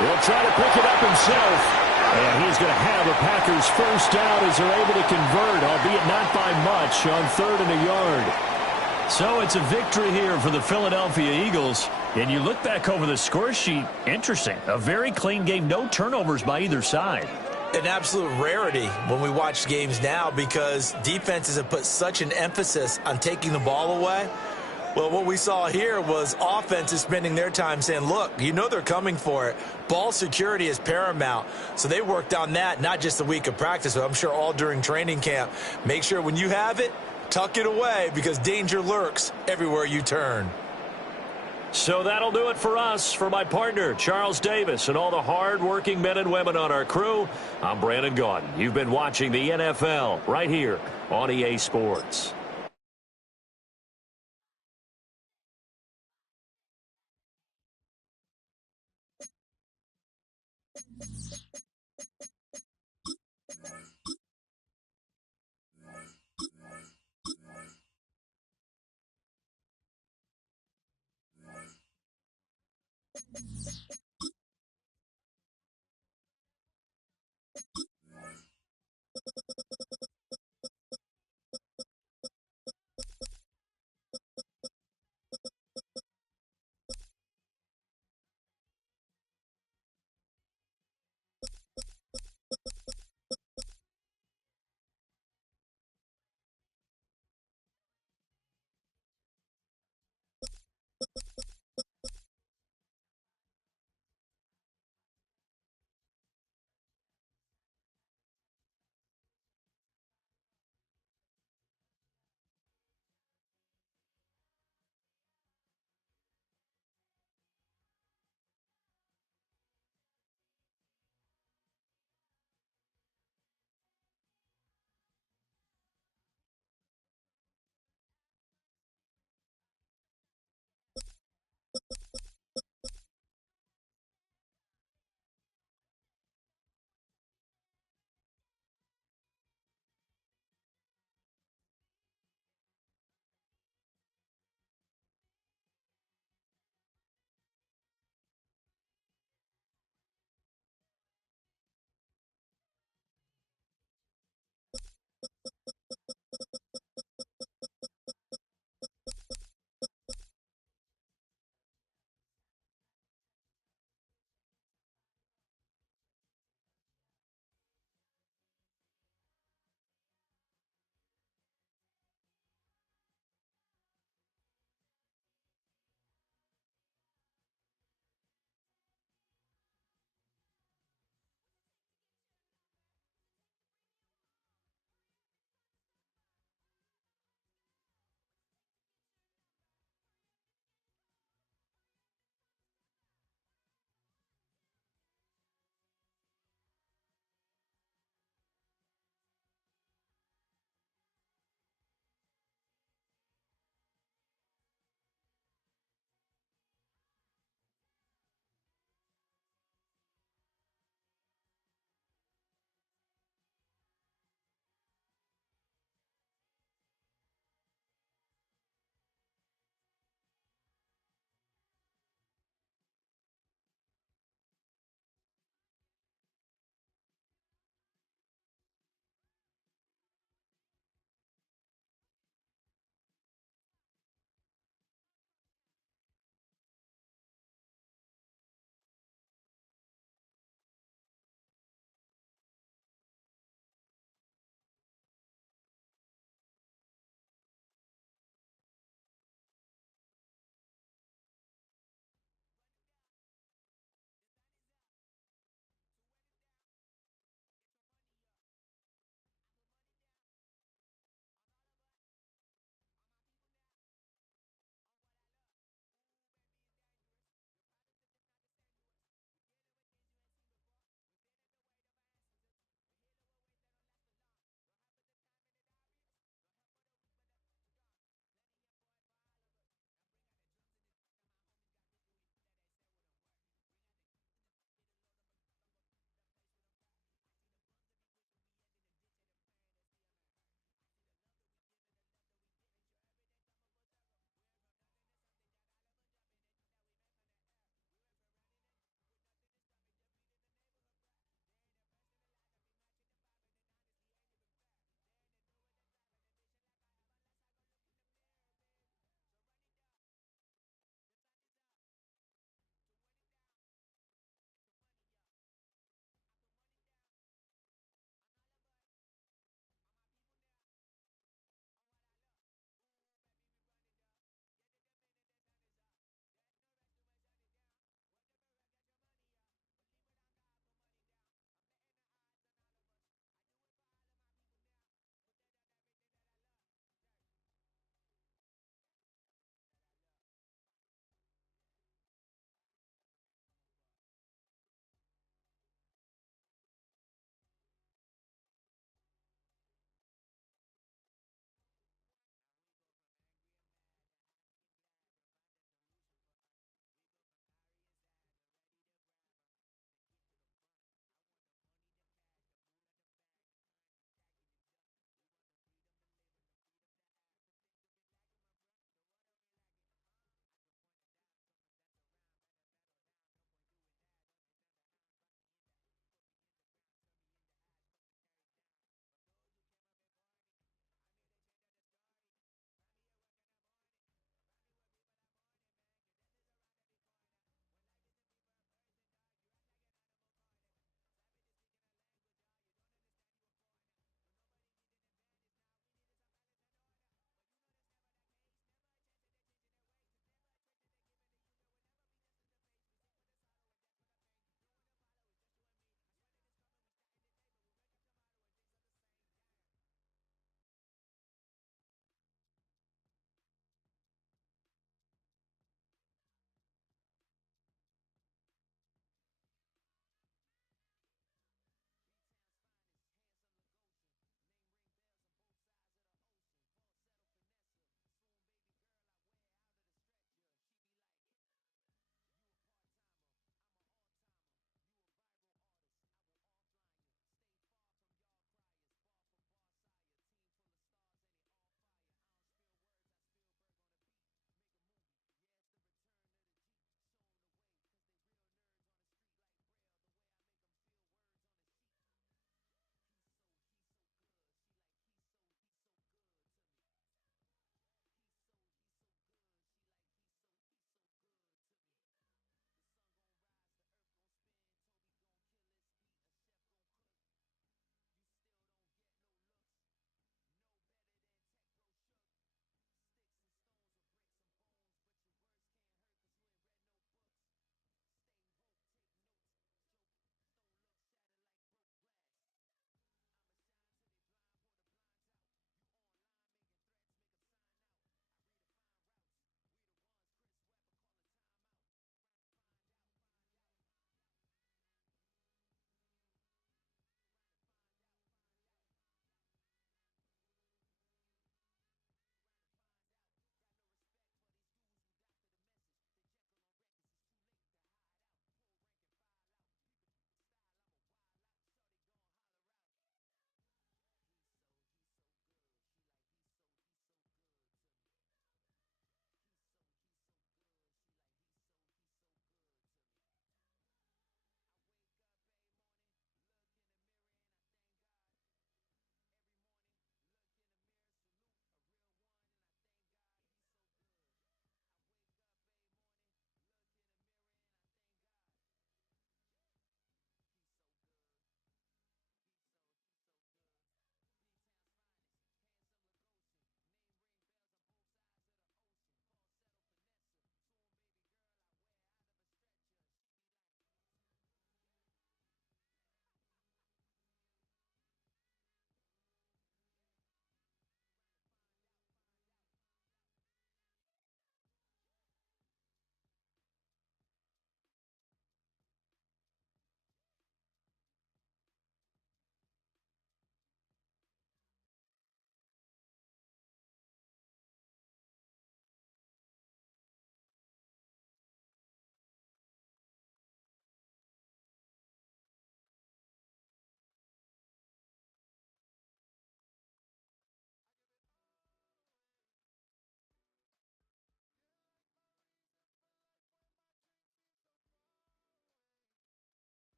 He'll try to pick it up himself. And he's going to have a Packers first down as they're able to convert, albeit not by much, on 3rd and a yard. So it's a victory here for the Philadelphia Eagles. And you look back over the score sheet, interesting. A very clean game, no turnovers by either side. An absolute rarity when we watch games now because defenses have put such an emphasis on taking the ball away. Well, what we saw here was offenses spending their time saying, look, you know they're coming for it. Ball security is paramount. So they worked on that, not just a week of practice, but I'm sure all during training camp. Make sure when you have it, tuck it away because danger lurks everywhere you turn. So that'll do it for us. For my partner, Charles Davis, and all the hard-working men and women on our crew, I'm Brandon Gaudin. You've been watching the NFL right here on EA Sports.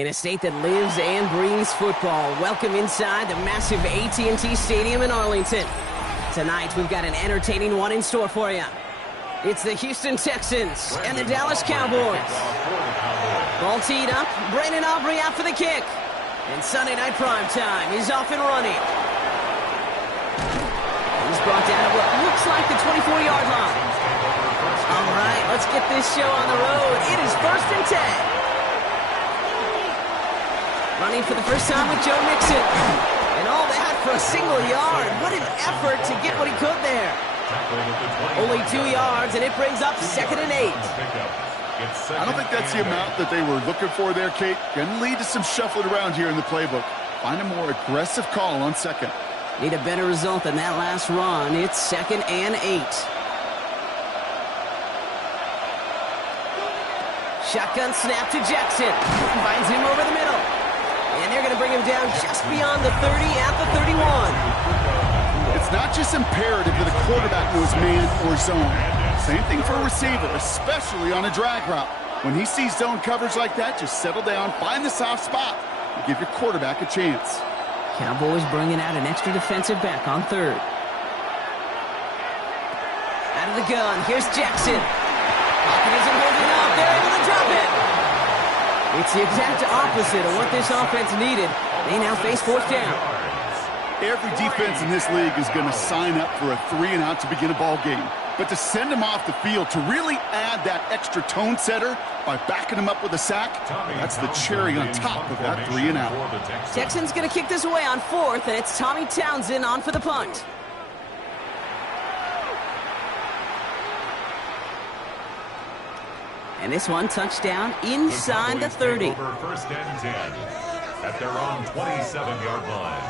In a state that lives and breathes football, welcome inside the massive AT&T Stadium in Arlington. Tonight, we've got an entertaining one in store for you. It's the Houston Texans and the Dallas Cowboys. Ball teed up, Brandon Aubrey out for the kick. And Sunday Night Primetime is off and running. He's brought down at what looks like the 24-yard line. All right, let's get this show on the road. It is 1st and 10. Running for the first time with Joe Mixon. And all that for a single yard. What an effort to get what he could there. Only 2 yards, and it brings up 2nd and 8. I don't think that's the amount that they were looking for there, Kate. Going to lead to some shuffling around here in the playbook. Find a more aggressive call on 2nd. Need a better result than that last run. It's 2nd and 8. Shotgun snap to Jackson. Finds him over the middle. And they're going to bring him down just beyond the 30 at the 31. It's not just imperative that a quarterback knows man or zone. Same thing for a receiver, especially on a drag route. When he sees zone coverage like that, just settle down, find the soft spot, and give your quarterback a chance. Cowboys bringing out an extra defensive back on 3rd. Out of the gun, here's Jackson. Pocket isn't holding up, they're able to drop it. It's the exact opposite of what this offense needed. They now face fourth down. Every defense in this league is going to sign up for a 3-and-out to begin a ball game. But to send them off the field, to really add that extra tone setter by backing them up with a sack, that's the cherry on top of that 3-and-out. Texans going to kick this away on fourth, and it's Tommy Townsend on for the punt. And this one, touchdown inside the 30. Over first and 10 at their own 27-yard line.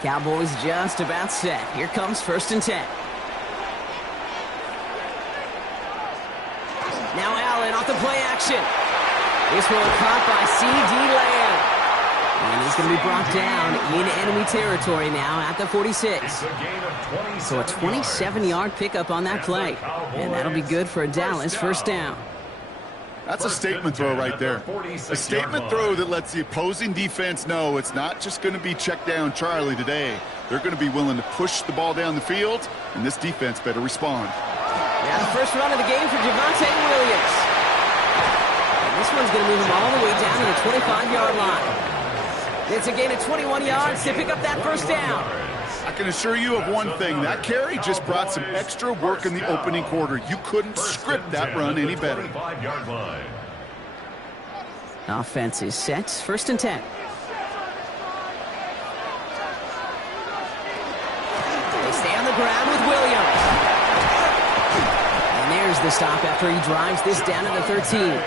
Cowboys just about set. Here comes first and 10. Now Allen off the play action. This one caught by C.D. Lamb. And he's going to be brought down in enemy territory now at the 46. So a 27-yard pickup on that play. And that'll be good for a Dallas first down. That's a statement throw right there. A statement throw that lets the opposing defense know it's not just going to be check down Charlie today. They're going to be willing to push the ball down the field, and this defense better respond. Now the first run of the game for Javonte Williams. And this one's going to move him all the way down to the 25-yard line. It's a gain of 21 yards to pick up that first down. I can assure you of one thing. That carry just brought some extra work in the opening quarter. You couldn't script that run any better. Offense is set. First and 10. They stay on the ground with Williams. And there's the stop after he drives this down to the 13.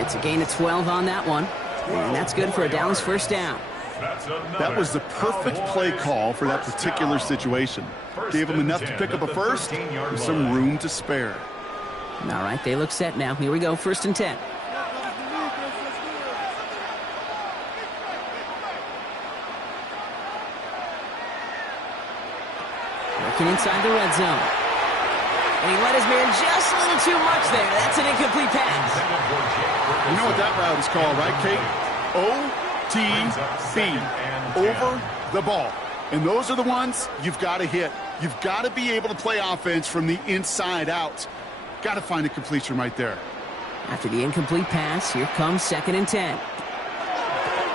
It's a gain of 12 on that one. And that's good for a Dallas first down. That was the perfect play call for that particular situation. Gave them enough to pick up a first with some room to spare. All right, they look set now. Here we go, first and 10. Working inside the red zone. And he let his man just a little too much there. That's an incomplete pass. You know what that route is called, right, Kate? OTB. Over the ball. And those are the ones you've got to hit. You've got to be able to play offense from the inside out. Got to find a completion right there. After the incomplete pass, here comes second and 10.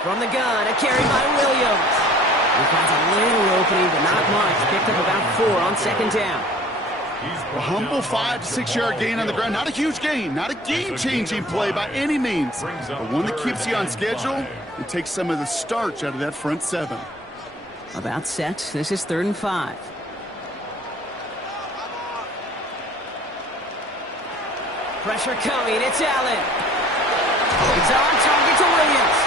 From the gun, a carry by Williams. He finds a little opening, but not much. Picked up about 4 on second down. A humble 5 to 6 yard gain on the ground. Not a huge gain, not a game-changing play by any means, but one that keeps you on schedule and takes some of the starch out of that front 7. About set. This is 3rd and 5. Pressure coming. It's Allen. It's on target to Williams.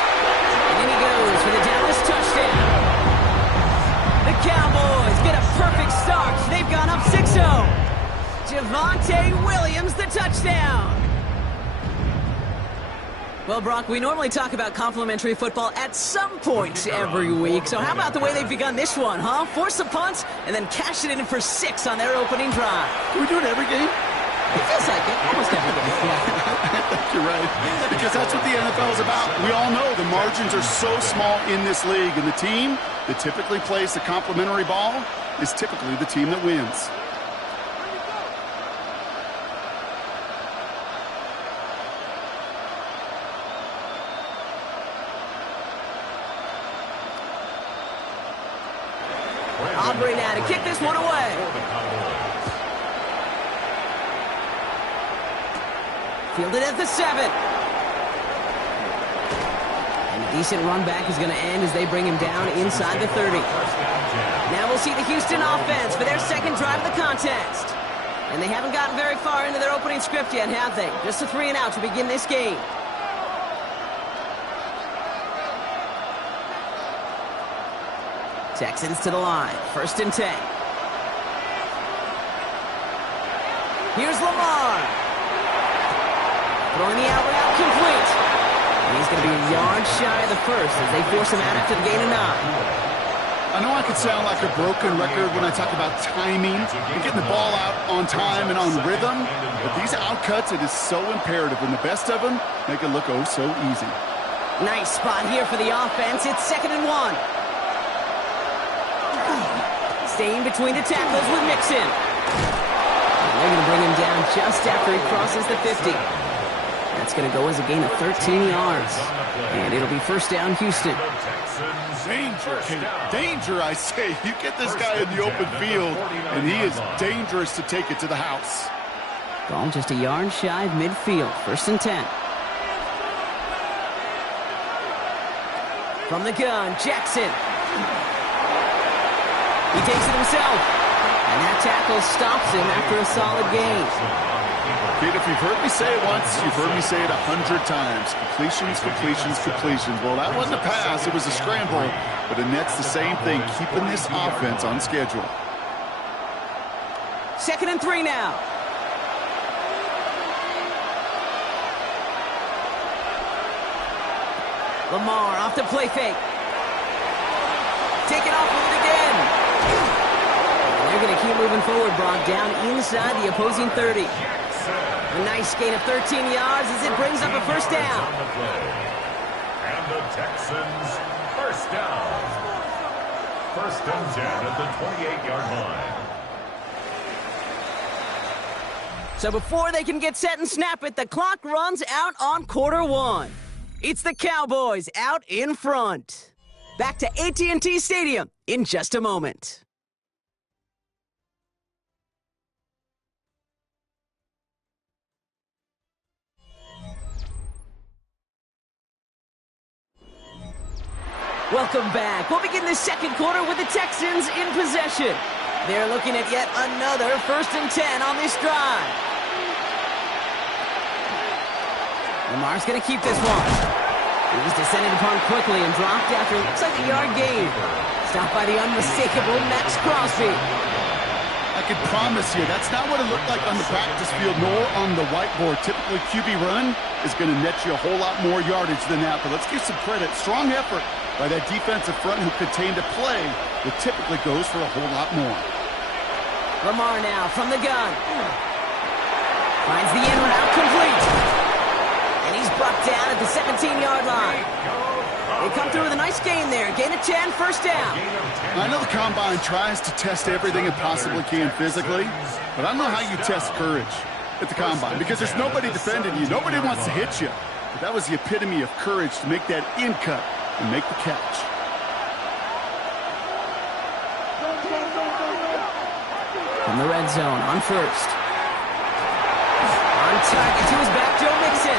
And in he goes for the Dallas touchdown. The Cowboys get a perfect start. They've gone up 6-0. Javonte Williams, the touchdown. Well, Brock, we normally talk about complimentary football at some point every week. So how about the way they've begun this one, huh? Force a punt and then cash it in for 6 on their opening drive. Can we do it every game? It feels like it. Almost every game. Yeah. You're right. Because that's what the NFL is about. We all know the margins are so small in this league. And the team that typically plays the complimentary ball is typically the team that wins. Aubrey now to kick this one away. Fielded at the 7. And a decent run back is going to end as they bring him down inside the 30. Now we'll see the Houston offense for their second drive of the contest. And they haven't gotten very far into their opening script yet, have they? Just a 3-and-out to begin this game. Texans to the line. 1st and 10. Here's Lamar. Throwing the out route complete. And he's going to be a yard shy of the first as they force him out after the gain of 9. I know I could sound like a broken record when I talk about timing and getting the ball out on time and on rhythm, but these outcuts, it is so imperative, and the best of them make it look oh so easy. Nice spot here for the offense. It's 2nd and 1. staying between the tackles with Mixon. They're going to bring him down just after he crosses the 50. That's going to go as a gain of 13 yards. And it'll be first down, Houston. Danger, danger, I say. You get this guy in the open field, and he is dangerous to take it to the house. Ball just a yard shy of midfield. First and 10. From the gun, Jackson. He takes it himself. And that tackle stops him after a solid gain. Kid, if you've heard me say it once, you've heard me say it 100 times. Completions, completions, completions. Well, that wasn't a pass. It was a scramble. But it nets the same thing, keeping this offense on schedule. 2nd and 3 now. Lamar off the play fake. Take it off with it again. They're going to keep moving forward, Brock, down inside the opposing 30. A nice gain of 13 yards as it brings up a first down. And the Texans, first down. First and 10 at the 28-yard line. So before they can get set and snap it, the clock runs out on quarter one. It's the Cowboys out in front. Back to AT&T Stadium in just a moment. Welcome back. We'll begin the second quarter with the Texans in possession. They're looking at yet another 1st and 10 on this drive. Lamar's going to keep this one. He's descended upon quickly and dropped after looks like a yard gain. Stopped by the unmistakable Max Crosby. I can promise you that's not what it looked like on the practice field nor on the whiteboard. Typically, QB run is going to net you a whole lot more yardage than that. But let's give some credit. Strong effort by that defensive front who contained a play that typically goes for a whole lot more. Lamar now from the gun. Finds the in route complete. And he's brought down at the 17-yard line. They come through with a nice gain there. Gain of 10, first down. I know the Combine tries to test everything it possibly can physically, but I don't know how you test courage at the Combine because there's nobody defending you. Nobody wants to hit you. But that was the epitome of courage to make that in cut and make the catch. From the red zone on first. On target to his back, Joe Mixon.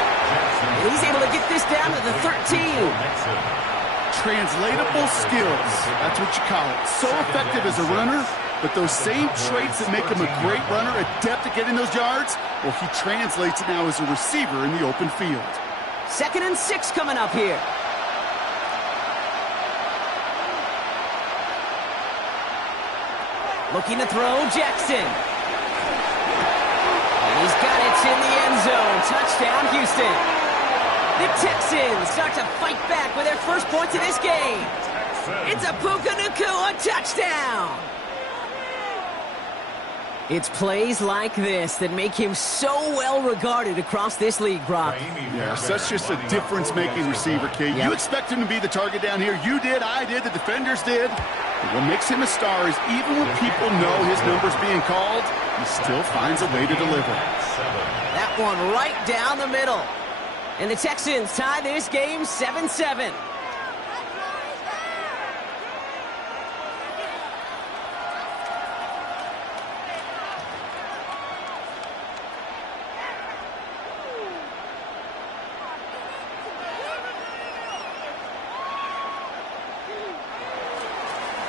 And he's able to get this down to the 13. Translatable skills. That's what you call it. So effective as a runner, but those same traits that make him a great runner, adept at getting those yards, well, he translates it now as a receiver in the open field. 2nd and 6 coming up here. Looking to throw, Jackson. And he's got it in the end zone. Touchdown, Houston. The Texans start to fight back with their first points of this game. It's a Puka Nacua touchdown. It's plays like this that make him so well regarded across this league, Brock. Yeah, such just a difference-making receiver, Kate. Yep. You expect him to be the target down here. You did, I did, the defenders did. But what makes him a star is even when people know his number's being called, he still finds a way to deliver. That one right down the middle. And the Texans tie this game 7-7.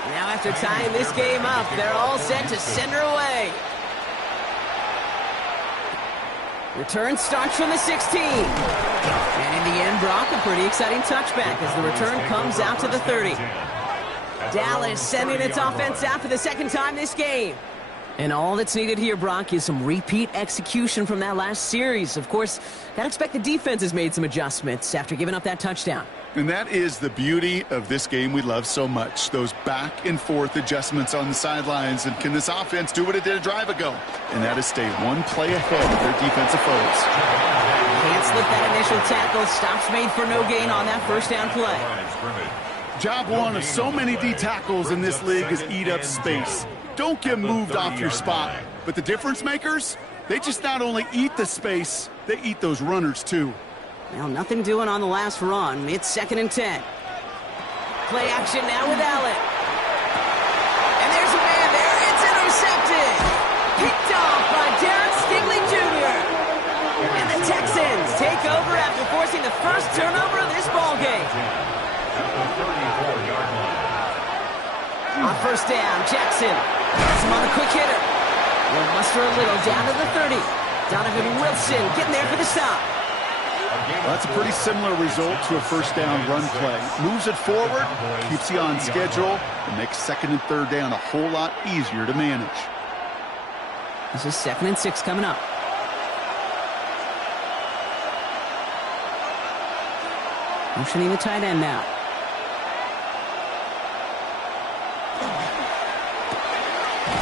Now after tying this game up, they're all set to send her away. Return starts from the 16. And in the end, Brock, a pretty exciting touchback as the return comes out to the 30. Dallas sending its offense out for the second time this game. And all that's needed here, Brock, is some repeat execution from that last series. Of course, gotta expect the defense has made some adjustments after giving up that touchdown. And that is the beauty of this game we love so much, those back-and-forth adjustments on the sidelines. And can this offense do what it did a drive ago? And that is stay one play ahead of their defensive foes. Can't slip that initial tackle. Stops made for no gain on that first down play. Job one of so many D tackles in this league is eat up space. don't get moved off your spot. But the difference makers, they just not only eat the space, they eat those runners too. Well, nothing doing on the last run. It's 2nd and 10. Play action now with Allen. And there's a man there. It's intercepted. Picked off by Derek Stingley Jr. And the Texans take over after forcing the first turnover of this ballgame. On first down, Jackson has him on the quick hitter. Will muster a little down to the 30. Donovan Wilson getting there for the stop. That's a pretty similar result to a first down run play. Moves it forward, keeps you on schedule, and makes 2nd and 3rd down a whole lot easier to manage. This is 2nd and 6 coming up. Motioning the tight end now.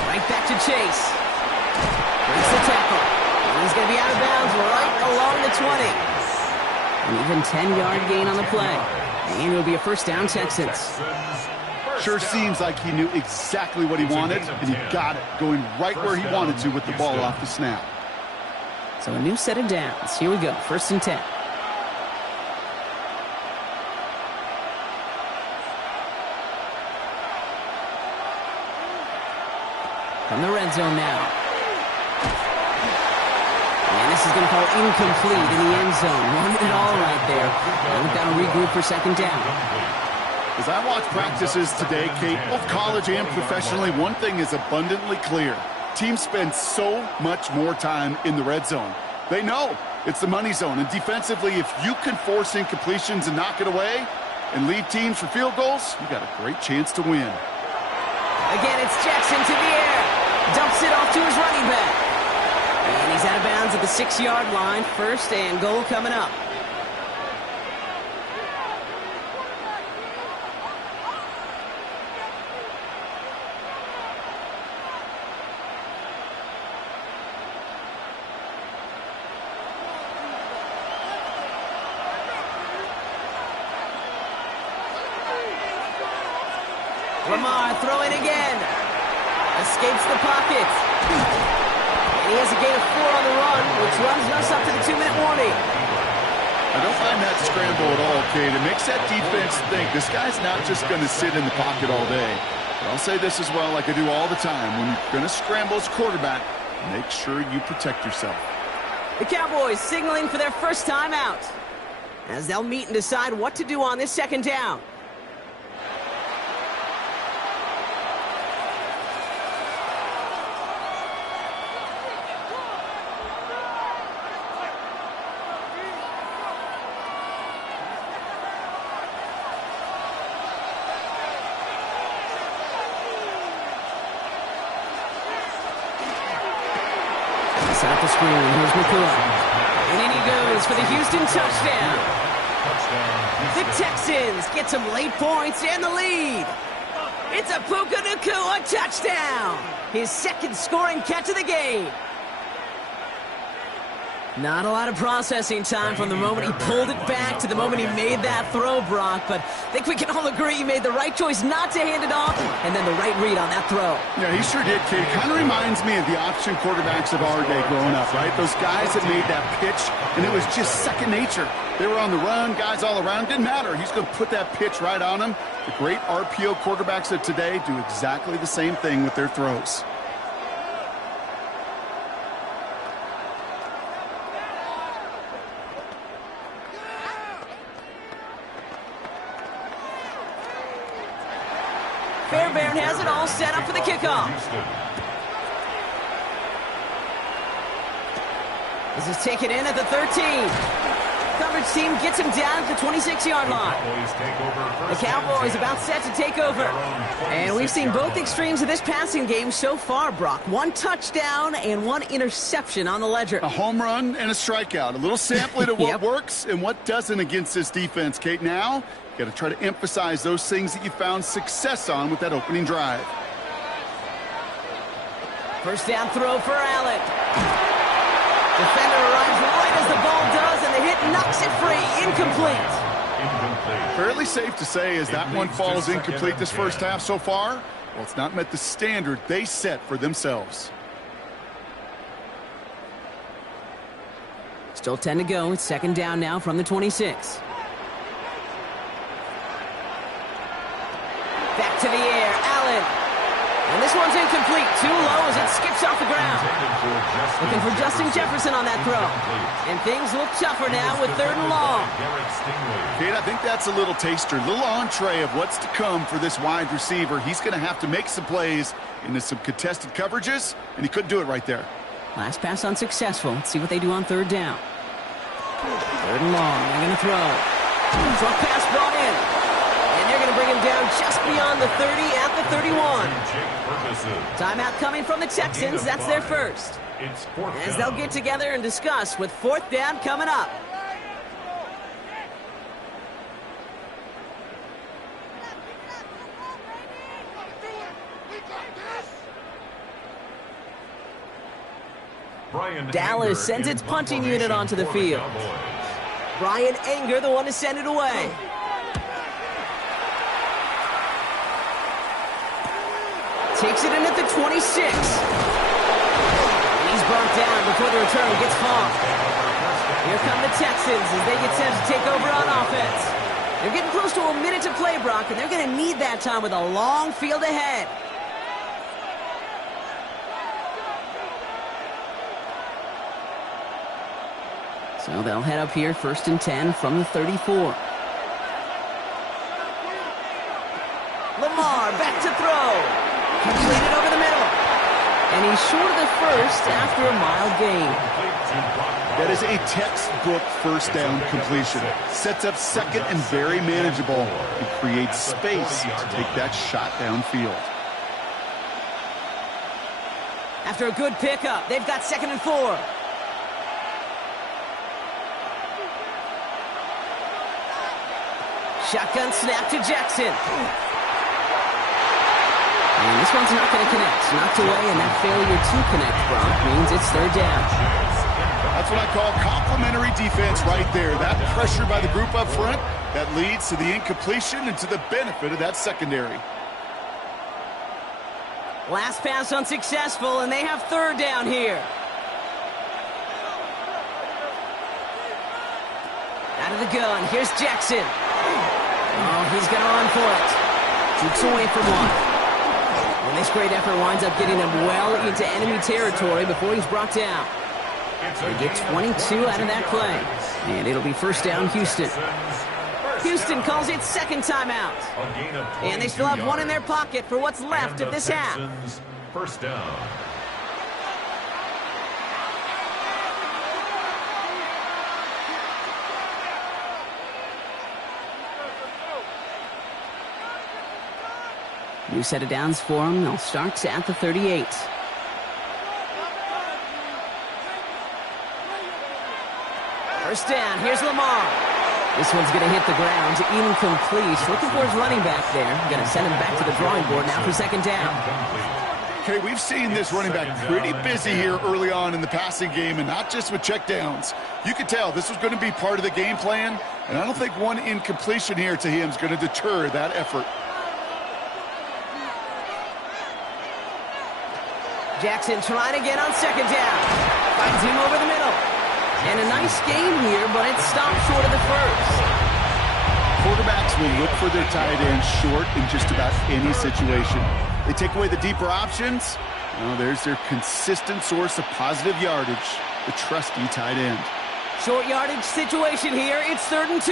Right back to Chase. Breaks the tackle. And he's going to be out of bounds right along the 20. An even 10-yard gain on the play. And it'll be a first down, Texans. Sure seems like he knew exactly what he wanted, and he got it, going right where he wanted to with the ball off the snap. So a new set of downs. Here we go, 1st and 10. From the red zone now. And this is going to fall incomplete in the end zone. Wanted it all right there. And we've got to regroup for 2nd down. As I watch practices today, Kate, both college and professionally, one thing is abundantly clear. Teams spend so much more time in the red zone. They know it's the money zone. And defensively, if you can force incompletions and knock it away and lead teams for field goals, you got a great chance to win. Again, it's Jackson to the air. Dumps it off to his running back. And he's out of bounds at the 6-yard line. 1st and goal coming up. Lamar throwing again. Escapes the pocket. And he has a gain of 4 on the run, which runs us up to the 2-minute warning. I don't find that scramble at all, Kate. It makes that defense think this guy's not just going to sit in the pocket all day. But I'll say this as well, like I do all the time. When you're going to scramble as quarterback, make sure you protect yourself. The Cowboys signaling for their first time out, as they'll meet and decide what to do on this 2nd down. Set up the screen. Here's McCoy. And in he goes for the Houston touchdown. The Texans get some late points and the lead. It's a Puka Nacua touchdown. His 2nd scoring catch of the game. Not a lot of processing time from the moment he pulled it back to the moment he made that throw, Brock. But I think we can all agree he made the right choice not to hand it off, and then the right read on that throw. Yeah, he sure did, Kate. Kind of reminds me of the option quarterbacks of our day growing up, right? Those guys that made that pitch, and it was just second nature. They were on the run, guys all around. Didn't matter. He's going to put that pitch right on him. The great RPO quarterbacks of today do exactly the same thing with their throws. Fairbairn has it all set up for the kickoff. This is taken in at the 13. Coverage team gets him down at the 26-yard line. The Cowboys about set to take over. And we've seen both extremes of this passing game so far, Brock. 1 touchdown and 1 interception on the ledger. A home run and a strikeout. A little sampling of what works and what doesn't against this defense, Kate. Now, you got to try to emphasize those things that you found success on with that opening drive. First down throw for Allen. Defender arrives right as the ball does, and the hit knocks it free. Incomplete. Fairly safe to say as that one falls incomplete this first half so far. Well, it's not met the standard they set for themselves. Still 10 to go. It's second down now from the 26. Back to the air, Allen. And this one's incomplete. Too low as it skips off the ground. Looking for Justin Jefferson on that throw. And things look tougher now with 3rd and long. Kate, I think that's a little taster, a little entree of what's to come for this wide receiver. He's going to have to make some plays into some contested coverages, and he couldn't do it right there. Last pass unsuccessful. Let's see what they do on 3rd down. 3rd and long. They're going to throw. Short pass brought in. And they're going to bring him down just beyond the 30 at the 31. Timeout coming from the Texans. That's their first. As they'll get together and discuss with 4th down coming up. Dallas sends its punting unit onto the field. Brian Anger, the one to send it away. Takes it in at the 26. And he's brought down before the return gets called. Here come the Texans as they get set to take over on offense. They're getting close to a minute to play, Brock, and they're going to need that time with a long field ahead. So they'll head up here, 1st and 10 from the 34. Lamar back to throw. Completed over the middle. And he's short of the first after a mild gain. That is a textbook 1st down completion. Sets up 2nd and very manageable and creates space to take that shot downfield. After a good pickup, they've got 2nd and 4. Shotgun snap to Jackson. And this one's not going to connect. Knocked away, and that failure to connect, Brock, means it's 3rd down. That's what I call complimentary defense right there. That pressure by the group up front, that leads to the incompletion and to the benefit of that secondary. Last pass unsuccessful, and they have 3rd down here. Out of the gun, here's Jackson. Oh, he's going to run for it. Jukes away from one. And this great effort winds up getting him well into enemy territory before he's brought down. They get 22 out of that play. And it'll be 1st down, Houston. Houston calls it 2nd timeout. And they still have one in their pocket for what's left of this half. 1st down. New set of downs for them. They'll start at the 38. First down. Here's Lamar. This one's going to hit the ground. Incomplete. Looking for his running back there. Going to send him back to the drawing board now for 2nd down. Okay, we've seen this running back pretty busy here early on in the passing game, and not just with checkdowns. You could tell this was going to be part of the game plan, and I don't think one incompletion here to him is going to deter that effort. Jackson trying to get on 2nd down. Finds him over the middle. And a nice game here, but it stopped short of the first. Quarterbacks will look for their tight end short in just about any situation. They take away the deeper options. Well, there's their consistent source of positive yardage, the trusty tight end. Short yardage situation here. It's 3rd and 2.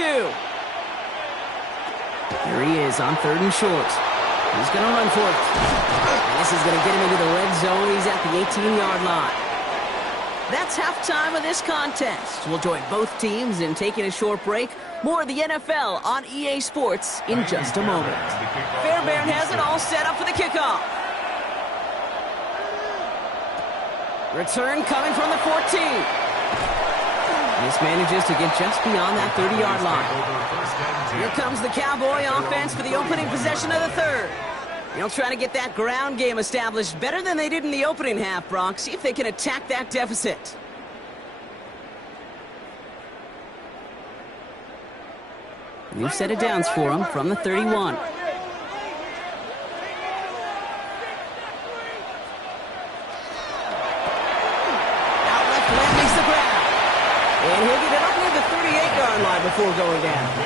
Here he is on 3rd and short. He's going to run for it. And this is going to get him into the red zone. He's at the 18-yard line. That's halftime of this contest. We'll join both teams in taking a short break. More of the NFL on EA Sports in just a moment. Fairbairn has it all set up for the kickoff. Return coming from the 14. This manages to get just beyond that 30-yard line. Here comes the Cowboy offense for the opening possession of the 3rd. They'll try to get that ground game established better than they did in the opening half, Brock. See if they can attack that deficit. New set of downs for them from the 31. before going down.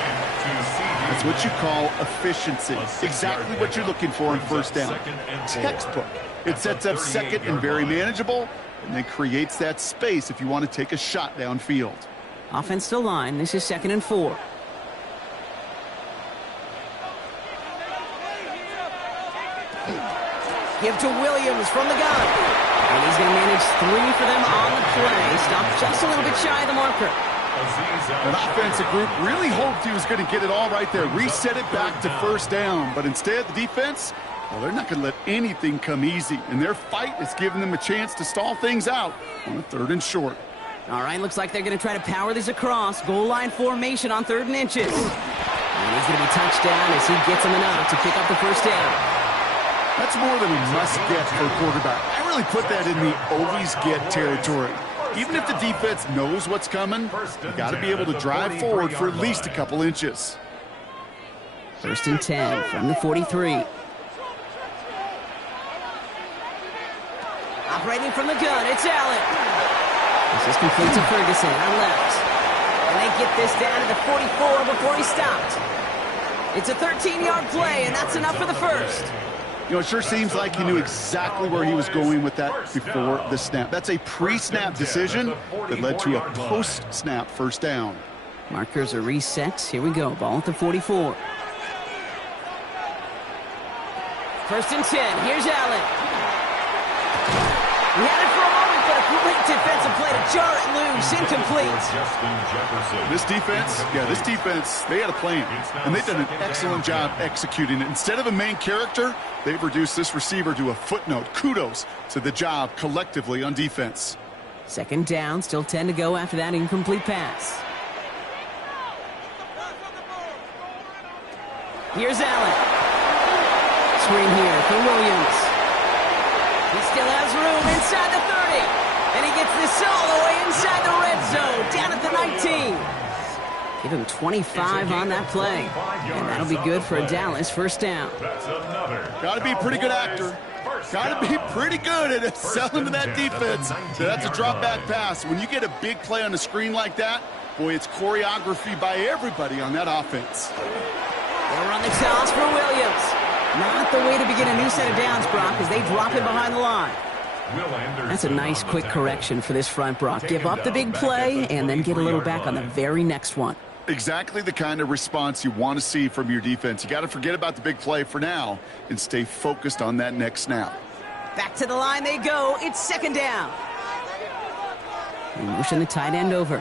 That's what you call efficiency. Exactly what you're looking for in first down. Textbook. It sets up second and very manageable, and then creates that space if you want to take a shot downfield. Offense to line. This is 2nd and 4. Give to Williams from the gun. And he's going to manage 3 for them on the play. Stopped just a little bit shy of the marker. That offensive group really hoped he was going to get it all right there. Reset it back to first down. But instead, the defense, well, they're not going to let anything come easy. And their fight is giving them a chance to stall things out on a 3rd and short. All right, looks like they're going to try to power this across. Goal line formation on 3rd and inches. And he's going to be touchdown as he gets him enough to pick up the first down. That's more than a must-get for a quarterback. I really put that in the always-get territory. Even if the defense knows what's coming, you got to be able to drive forward for at least a couple inches. 1st and 10 from the 43. Operating from the gun, it's Allen. This is complete to Ferguson on left. And they get this down to the 44 before he stopped. It's a 13-yard play, and that's enough for the first. You know, it sure seems like he knew exactly where he was going with that before the snap. That's a pre-snap decision that led to a post-snap first down. Markers are reset. Here we go. Ball at the 44. 1st and 10. Here's Allen. He had it for a moment, but a great defensive play to jar it loose. Incomplete. This defense, they had a plan, and they've done an excellent job executing it. Instead of a main character, they've reduced this receiver to a footnote. Kudos to the job collectively on defense. 2nd down, still 10 to go after that incomplete pass. Here's Allen. Screen here for Williams. He still has room inside the 30. And he gets this all the way inside the red zone, down at the 19. Give him 25 on that play. And that'll be good for a Dallas first down. Got to be a pretty good actor. Got to be pretty good at selling to that defense. So that's a drop back pass. When you get a big play on the screen like that, boy, it's choreography by everybody on that offense. They'll run the toss for Williams. Not the way to begin a new set of downs, Brock, as they drop him behind the line. That's a nice quick correction for this front, Brock. Give up the big play and then get a little back on the very next one. Exactly the kind of response you want to see from your defense. You got to forget about the big play for now and stay focused on that next snap. Back to the line they go. It's 2nd down. They motion the tight end over.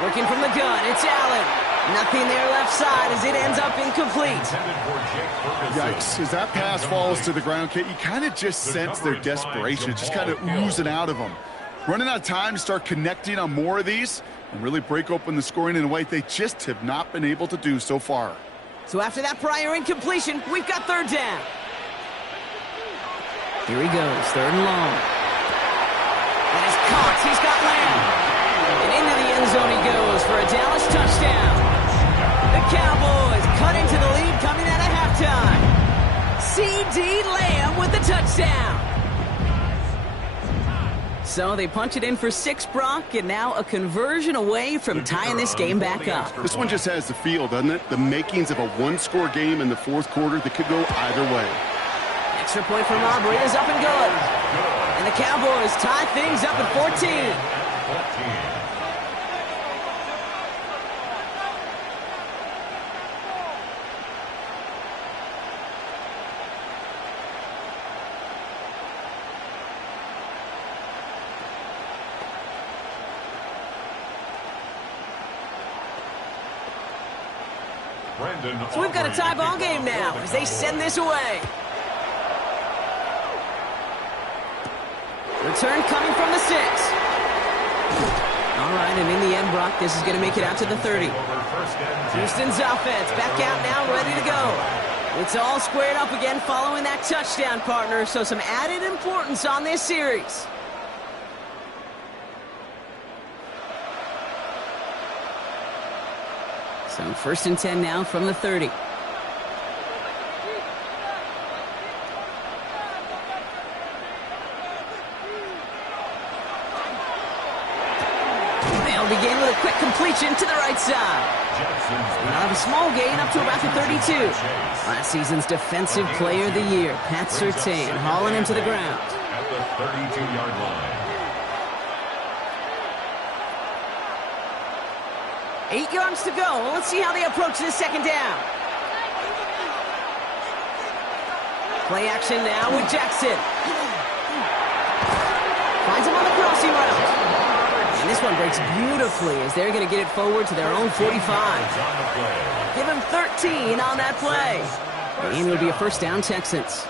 Working from the gun, it's Allen. Nothing there left side as it ends up incomplete. Yikes. As that pass falls to the ground, Kate, you kind of just sense their desperation. It's just kind of oozing out of them. Running out of time to start connecting on more of these and really break open the scoring in a way they just have not been able to do so far. So after that prior incompletion, we've got 3rd down. Here he goes, 3rd and long. And he's caught. He's got Lamb. And into the end zone he goes for a Dallas touchdown. The Cowboys cut into the lead coming out of halftime. C.D. Lamb with the touchdown. So they punch it in for 6, Brock, and now a conversion away from tying this game back up. This one just has the feel, doesn't it? The makings of a one-score game in the 4th quarter that could go either way. Extra point from Aubrey is up and good. And the Cowboys tie things up at 14. So we've got a tie ball game now as they send this away. Return coming from the 6. All right, and in the end, Brock, this is going to make it out to the 30. Houston's offense back out now, ready to go. It's all squared up again following that touchdown, partner, so some added importance on this series. So 1st and 10 now from the 30. They'll be begin with a quick completion to the right side. And I'll have a small gain up to about the 32. Last season's Defensive Player of the Year, Pat Surtain, hauling him to the ground. At the 32-yard line. 8 yards to go. Well, let's see how they approach this second down. Play action now with Jackson. Finds him on the crossing route. And this one breaks beautifully as they're going to get it forward to their own 45. Give him 13 on that play. And it'll be a first down, Texans.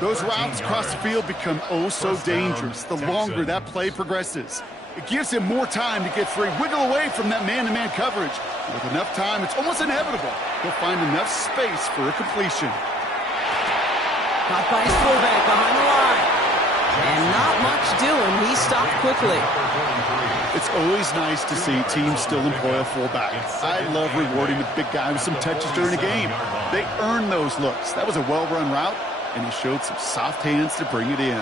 Those routes across the field become oh so dangerous the longer that play progresses. It gives him more time to get free, wiggle away from that man-to-man coverage. With enough time, it's almost inevitable. He'll find enough space for a completion. Caught by his fullback behind the line. And not much doing. He stopped quickly. It's always nice to see teams still employ a fullback. I love rewarding the big guy with some touches during a game. They earn those looks. That was a well-run route, and he showed some soft hands to bring it in.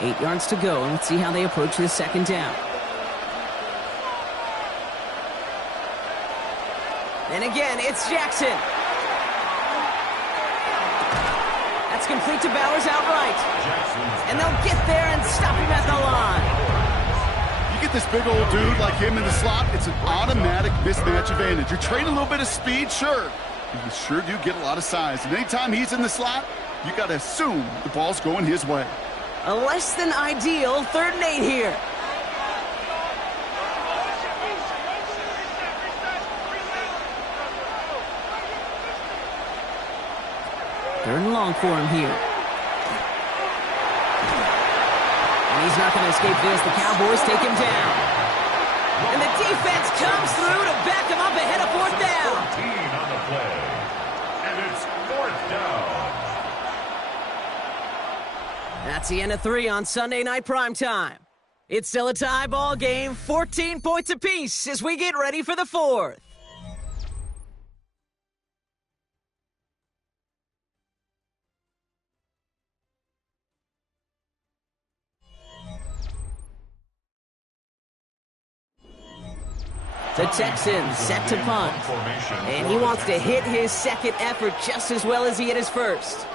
8 yards to go. Let's see how they approach this second down. And again, it's Jackson. That's complete to Bowers outright. And they'll get there and stop him at the line. You get this big old dude like him in the slot, it's an automatic mismatch advantage. You're trading a little bit of speed, sure. But you sure do get a lot of size. And anytime he's in the slot, you got to assume the ball's going his way. A less than ideal 3rd and 8 here. Third and long for him here. And he's not going to escape this. The Cowboys take him down. And the defense comes through to back him up ahead of 4th down. 14 on the play. And it's 4th down. That's the end of 3 on Sunday Night Primetime. It's still a tie ball game, 14 points apiece as we get ready for the 4th. The Texans set to punt. And he wants to hit his second effort just as well as he hit his first.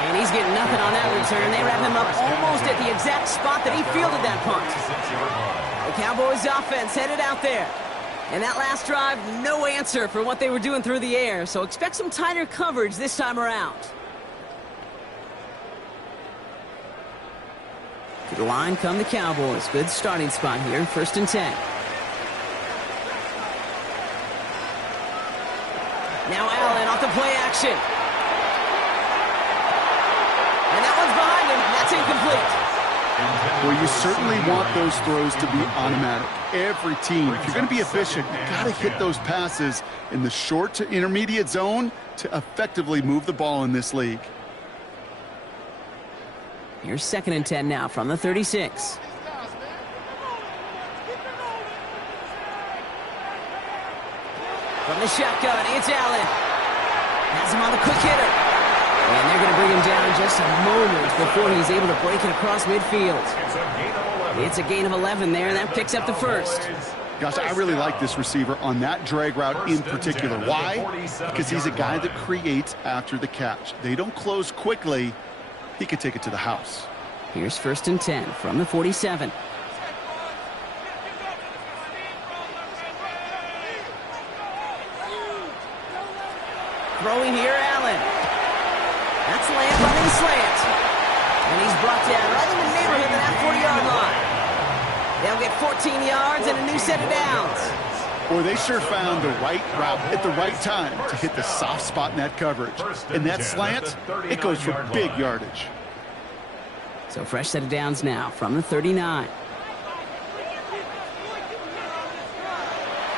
And he's getting nothing on that return. They wrap him up almost at the exact spot that he fielded that punt. The Cowboys offense headed out there. And that last drive, no answer for what they were doing through the air. So expect some tighter coverage this time around. To the line come the Cowboys. Good starting spot here, 1st and 10. Now Allen off the play action. And that one's behind him. That's incomplete. Well, you certainly want those throws to be automatic. Every team, if you're going to be efficient, you got to hit those passes in the short to intermediate zone to effectively move the ball in this league. Here's 2nd and 10 now from the 36. From the shotgun, it's Allen. Has him on the quick hitter. And they're going to bring him down just a moment before he's able to break it across midfield. It's a gain of 11 there, and that picks up the first. Gosh, I really like this receiver on that drag route in particular. Why? Because he's a guy that creates after the catch. They don't close quickly. He could take it to the house. Here's 1st and 10 from the 47. Throwing here, Allen. That's Lamb running slant. And he's brought down right in the neighborhood of that 40-yard line. They'll get 14 yards and a new set of downs. Boy, they sure found the right route at the right time to hit the soft spot in that coverage. And that slant, it goes for big yardage. So fresh set of downs now from the 39.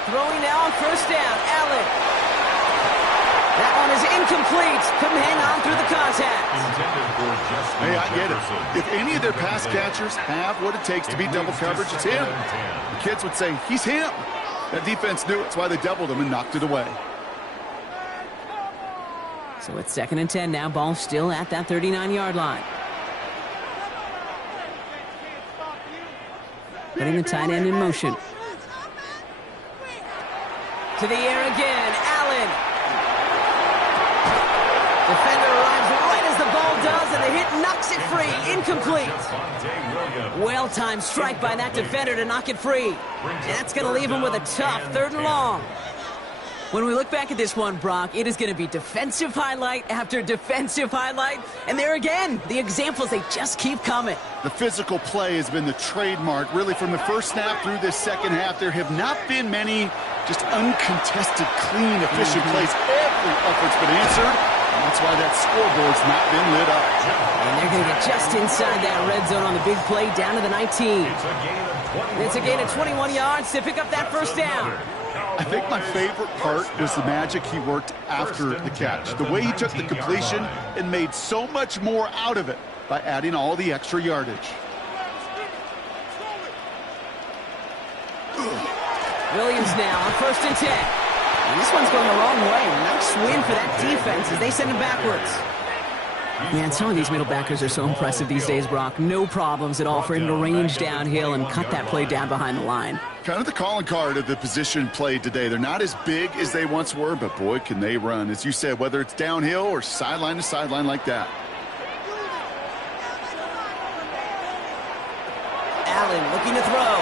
Throwing now on 1st down, Allen. That one is incomplete. Couldn't hang on through the contact. Hey, I get it. If any of their pass catchers have what it takes to beat double coverage, it's him. The kids would say, he's him. That defense knew it. That's why they doubled him and knocked it away. So it's 2nd and 10 now. Ball still at that 39-yard line. putting the tight end in motion. To the air again, Allen. Defender arrives right as the ball does, and the hit knocks it free. Incomplete. Well-timed strike by that defender to knock it free. And that's going to leave him with a tough 3rd and long. When we look back at this one, Brock, it is going to be defensive highlight after defensive highlight. And there again, the examples, they just keep coming. The physical play has been the trademark. Really, from the first snap through this second half, there have not been many just uncontested, clean, efficient plays. Every effort's been answered. And that's why that scoreboard's not been lit up. And they're going to get just inside that red zone on the big play down to the 19. It's a gain of 21 yards to pick up that first down. I think my favorite part was the magic he worked after the catch. The way he took the completion and made so much more out of it by adding all the extra yardage. Williams now on 1st and 10. And this one's going the wrong way. Nice win for that defense as they send him backwards. Man, some of these middle backers are so impressive these days, Brock. No problems at all for him to range downhill and cut that play down behind the line. Kind of the calling card of the position played today. They're not as big as they once were, but boy, can they run. As you said, whether it's downhill or sideline to sideline like that. Allen looking to throw.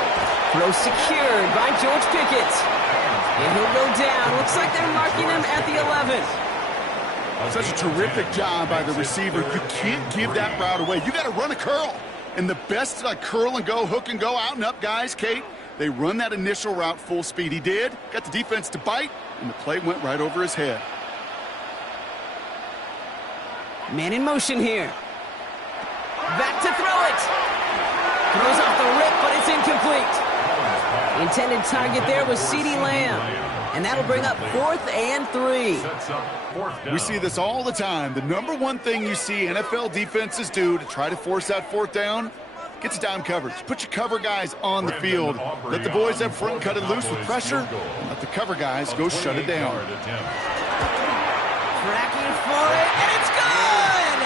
Throw secured by George Pickett. And he'll go down. Looks like they're marking him at the 11. Such a terrific job by the receiver. You can't give that route away. You got to run a curl. And the best curl and go, hook and go, out and up guys, Kate, they run that initial route full speed. He did. Got the defense to bite, and the play went right over his head. Man in motion here. Back to throw it. Throws off the rip, but it's incomplete. The intended target there was CeeDee Lamb. And that'll bring up 4th and 3. We see this all the time. The number one thing you see NFL defenses do to try to force that 4th down, get to dime coverage. Put your cover guys on the field. Let the boys up front cut it loose with pressure. And let the cover guys go shut it down. Tracking for it, and it's good!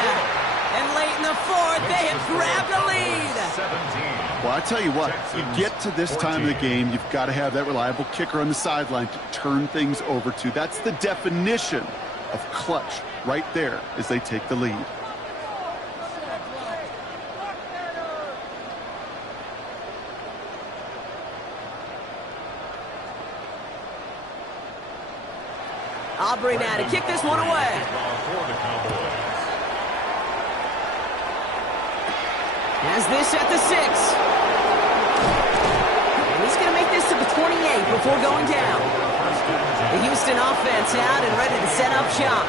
And late in the 4th, they have grabbed a lead. Well, I tell you what, you get to this time of the game, you've got to have that reliable kicker on the sideline to turn things over to. That's the definition of clutch right there as they take the lead. Aubrey now to kick this one away. Has this at the 6. And he's going to make this to the 28 before going down. The Houston offense out and ready to set up shop.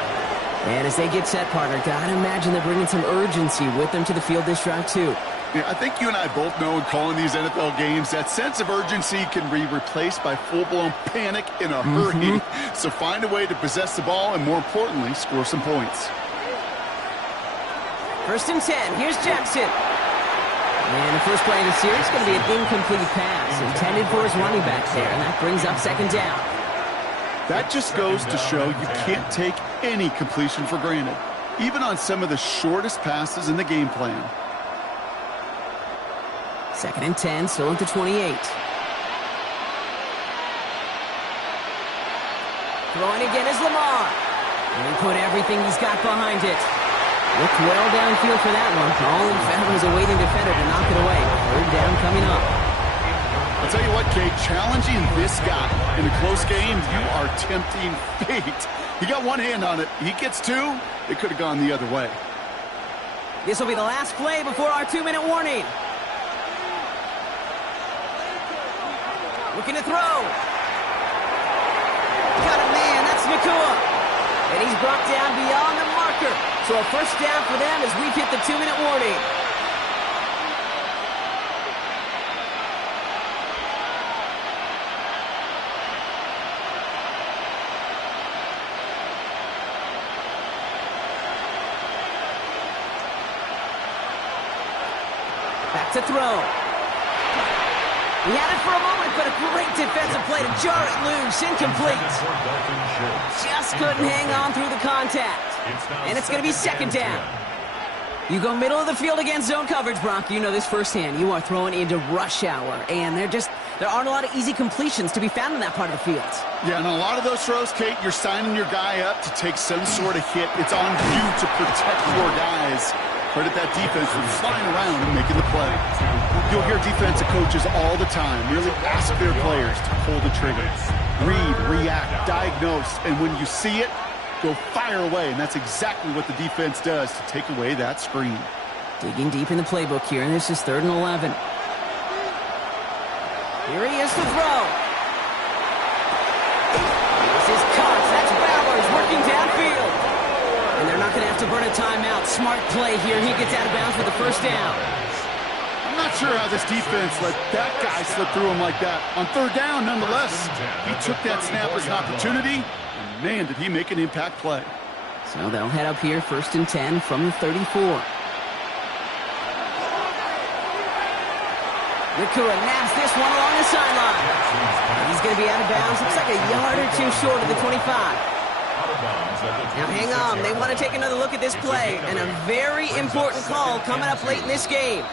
And as they get set, partner, gotta imagine they're bringing some urgency with them to the field this drive, too. Yeah, I think you and I both know in calling these NFL games, that sense of urgency can be replaced by full-blown panic in a hurry. So find a way to possess the ball and, more importantly, score some points. 1st and 10. Here's Jackson. And the first play of the series is going to be an incomplete pass intended for his running back there, and that brings up 2nd down. That just goes to show you can't take any completion for granted, even on some of the shortest passes in the game plan. 2nd and 10, still at the 28. Throwing again is Lamar. And he put everything he's got behind it. Looked well downfield for that one. All he found was a waiting defender to knock it away. 3rd down coming up. I'll tell you what, Kate, challenging this guy in a close game, you are tempting fate. He got one hand on it. He gets 2. It could have gone the other way. This will be the last play before our 2-minute warning. Looking to throw. Got a man, that's Nacua. And he's brought down beyond the marker. So a 1st down for them as we've hit the 2-minute warning. Back to throw. He had it for a moment, but a great defensive play to jar it loose. Incomplete. Just couldn't hang on through the contact. And it's going to be 2nd down. You go middle of the field against zone coverage, Brock. You know this firsthand. You are throwing into rush hour, and there aren't a lot of easy completions to be found in that part of the field. Yeah, and a lot of those throws, Kate, you're signing your guy up to take some sort of hit. It's on you to protect your guys. Credit that defense for flying around and making the play. You'll hear defensive coaches all the time really ask their players to pull the trigger. Read, react, diagnose, and when you see it, go fire away, and that's exactly what the defense does to take away that screen. Digging deep in the playbook here, and this is 3rd and 11. Here he is to throw. This is Cox. That's Bowers working downfield. And they're not going to have to burn a timeout. Smart play here. He gets out of bounds for the first down. I'm not sure how this defense let that guy slip through him like that. On 3rd down, nonetheless, he took that snap as an opportunity. Man, did he make an impact play. So they'll head up here, 1st and 10 from the 34. Nakua nabs this one along the sideline. He's going to be out of bounds. Looks like a yard or two short of the 25. Now hang on. They want to take another look at this play. And a very important call coming up late in this game.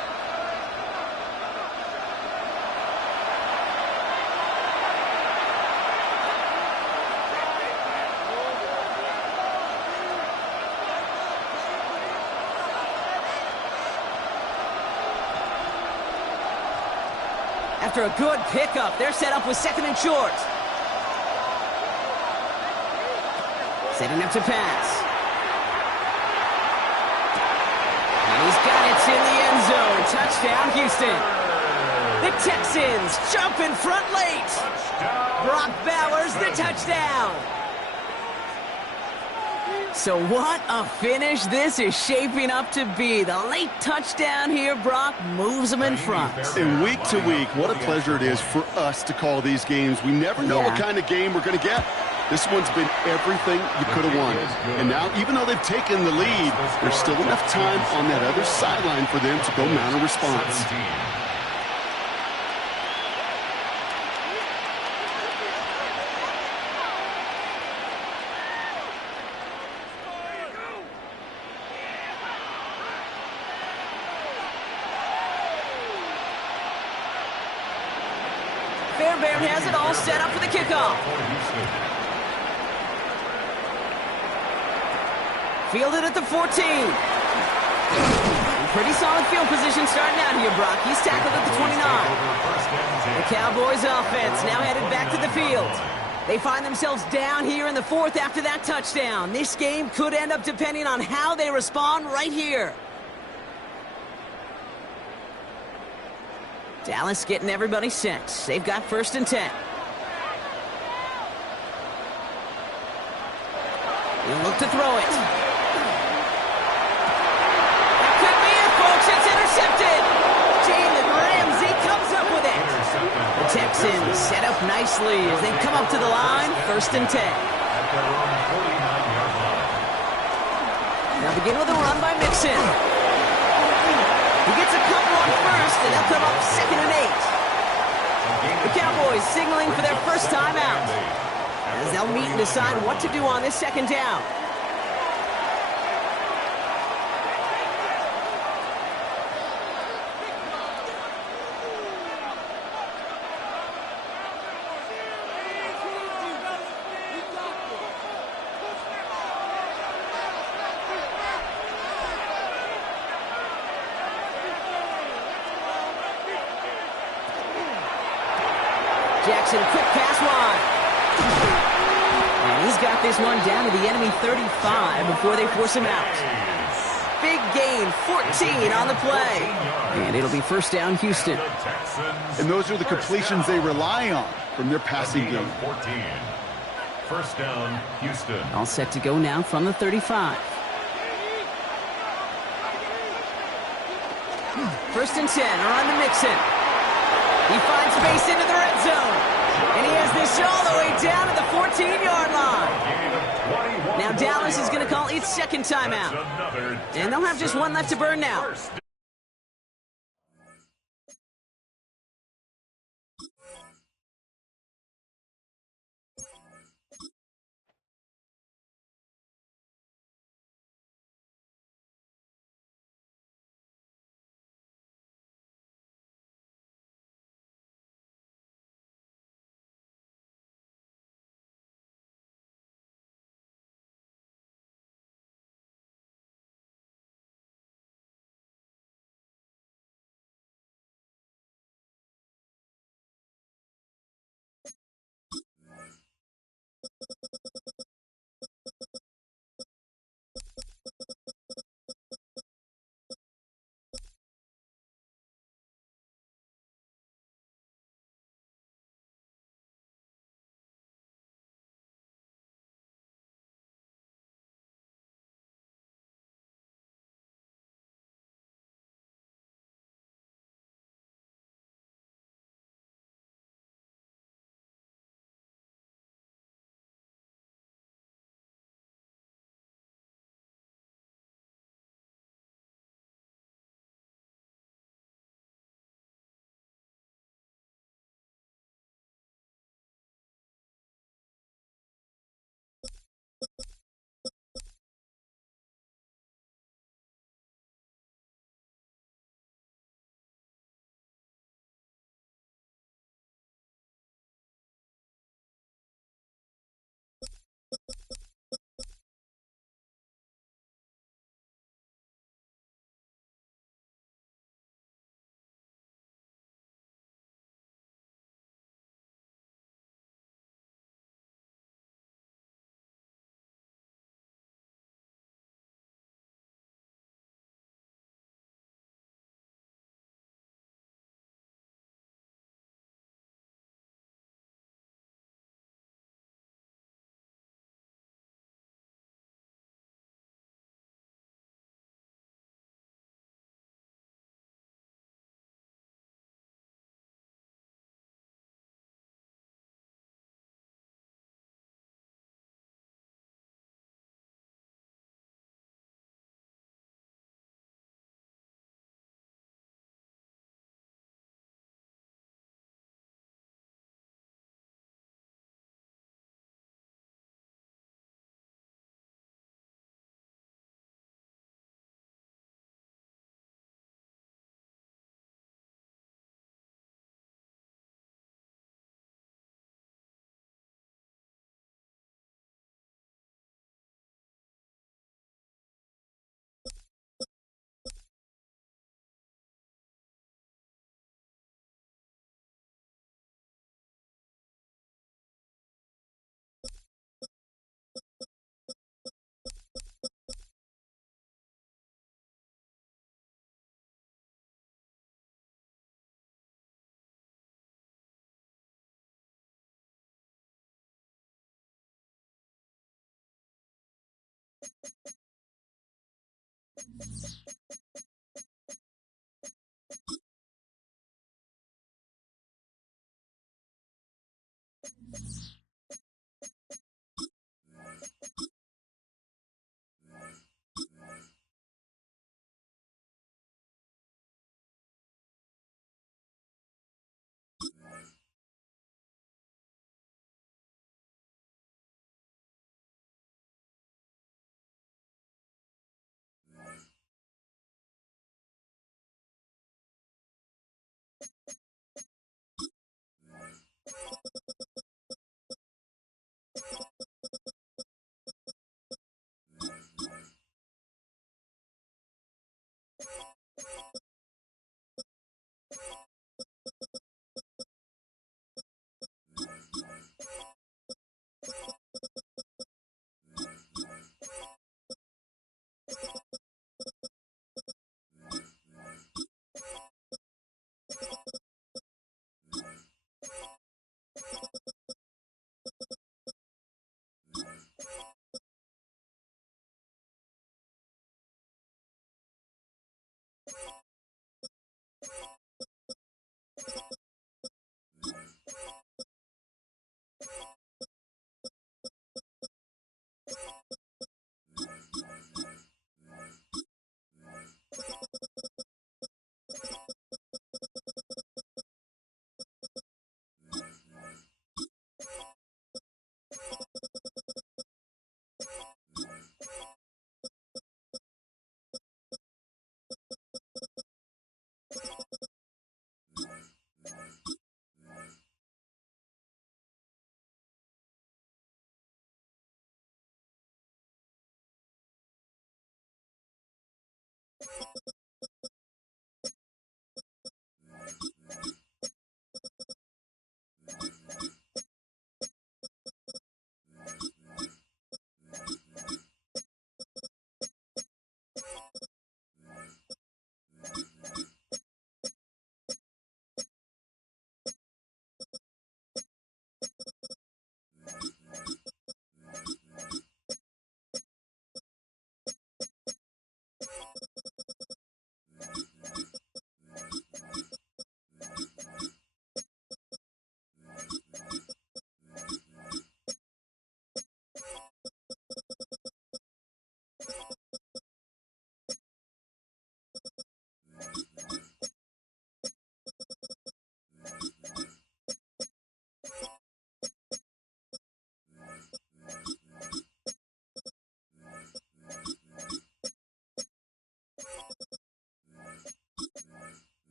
After a good pickup, they're set up with 2nd and short. Setting up to pass. And he's got it in the end zone. Touchdown, Houston. The Texans jump in front late. Brock Bowers, the touchdown. So what a finish this is shaping up to be. The late touchdown here, Brock, moves them in front. And week to week, what a pleasure it is for us to call these games. We never know what kind of game we're going to get. This one's been everything you could have wanted. And now, even though they've taken the lead, there's still enough time on that other sideline for them to go mount a response. Fairbairn has it all set up for the kickoff. Fielded at the 14. Pretty solid field position starting out here, Brock. He's tackled at the 29. The Cowboys offense now headed back to the field. They find themselves down here in the 4th after that touchdown. This game could end up depending on how they respond right here. Dallas getting everybody set. They've got 1st and 10. He'll look to throw it. That could be it, folks. It's intercepted. Jalen Ramsey comes up with it. The Texans set up nicely as they come up to the line. 1st and 10. Now begin with a run by Mixon. He gets a couple on 1st, and they'll come up 2nd and 8. The Cowboys signaling for their first time out, as they'll meet and decide what to do on this 2nd down. Jackson, quick pass wide. And he's got this one down to the enemy 35 before they force him out. Big gain, 14 on the play. And it'll be 1st down, Houston. And those are the completions they rely on from their passing game. 14. 1st down, Houston. All set to go now from the 35. 1st and 10 are on to Mixon. He finds space into the red zone. And he has this all the way down to the 14-yard line. Now Dallas is going to call its 2nd timeout. And they'll have just one left to burn now.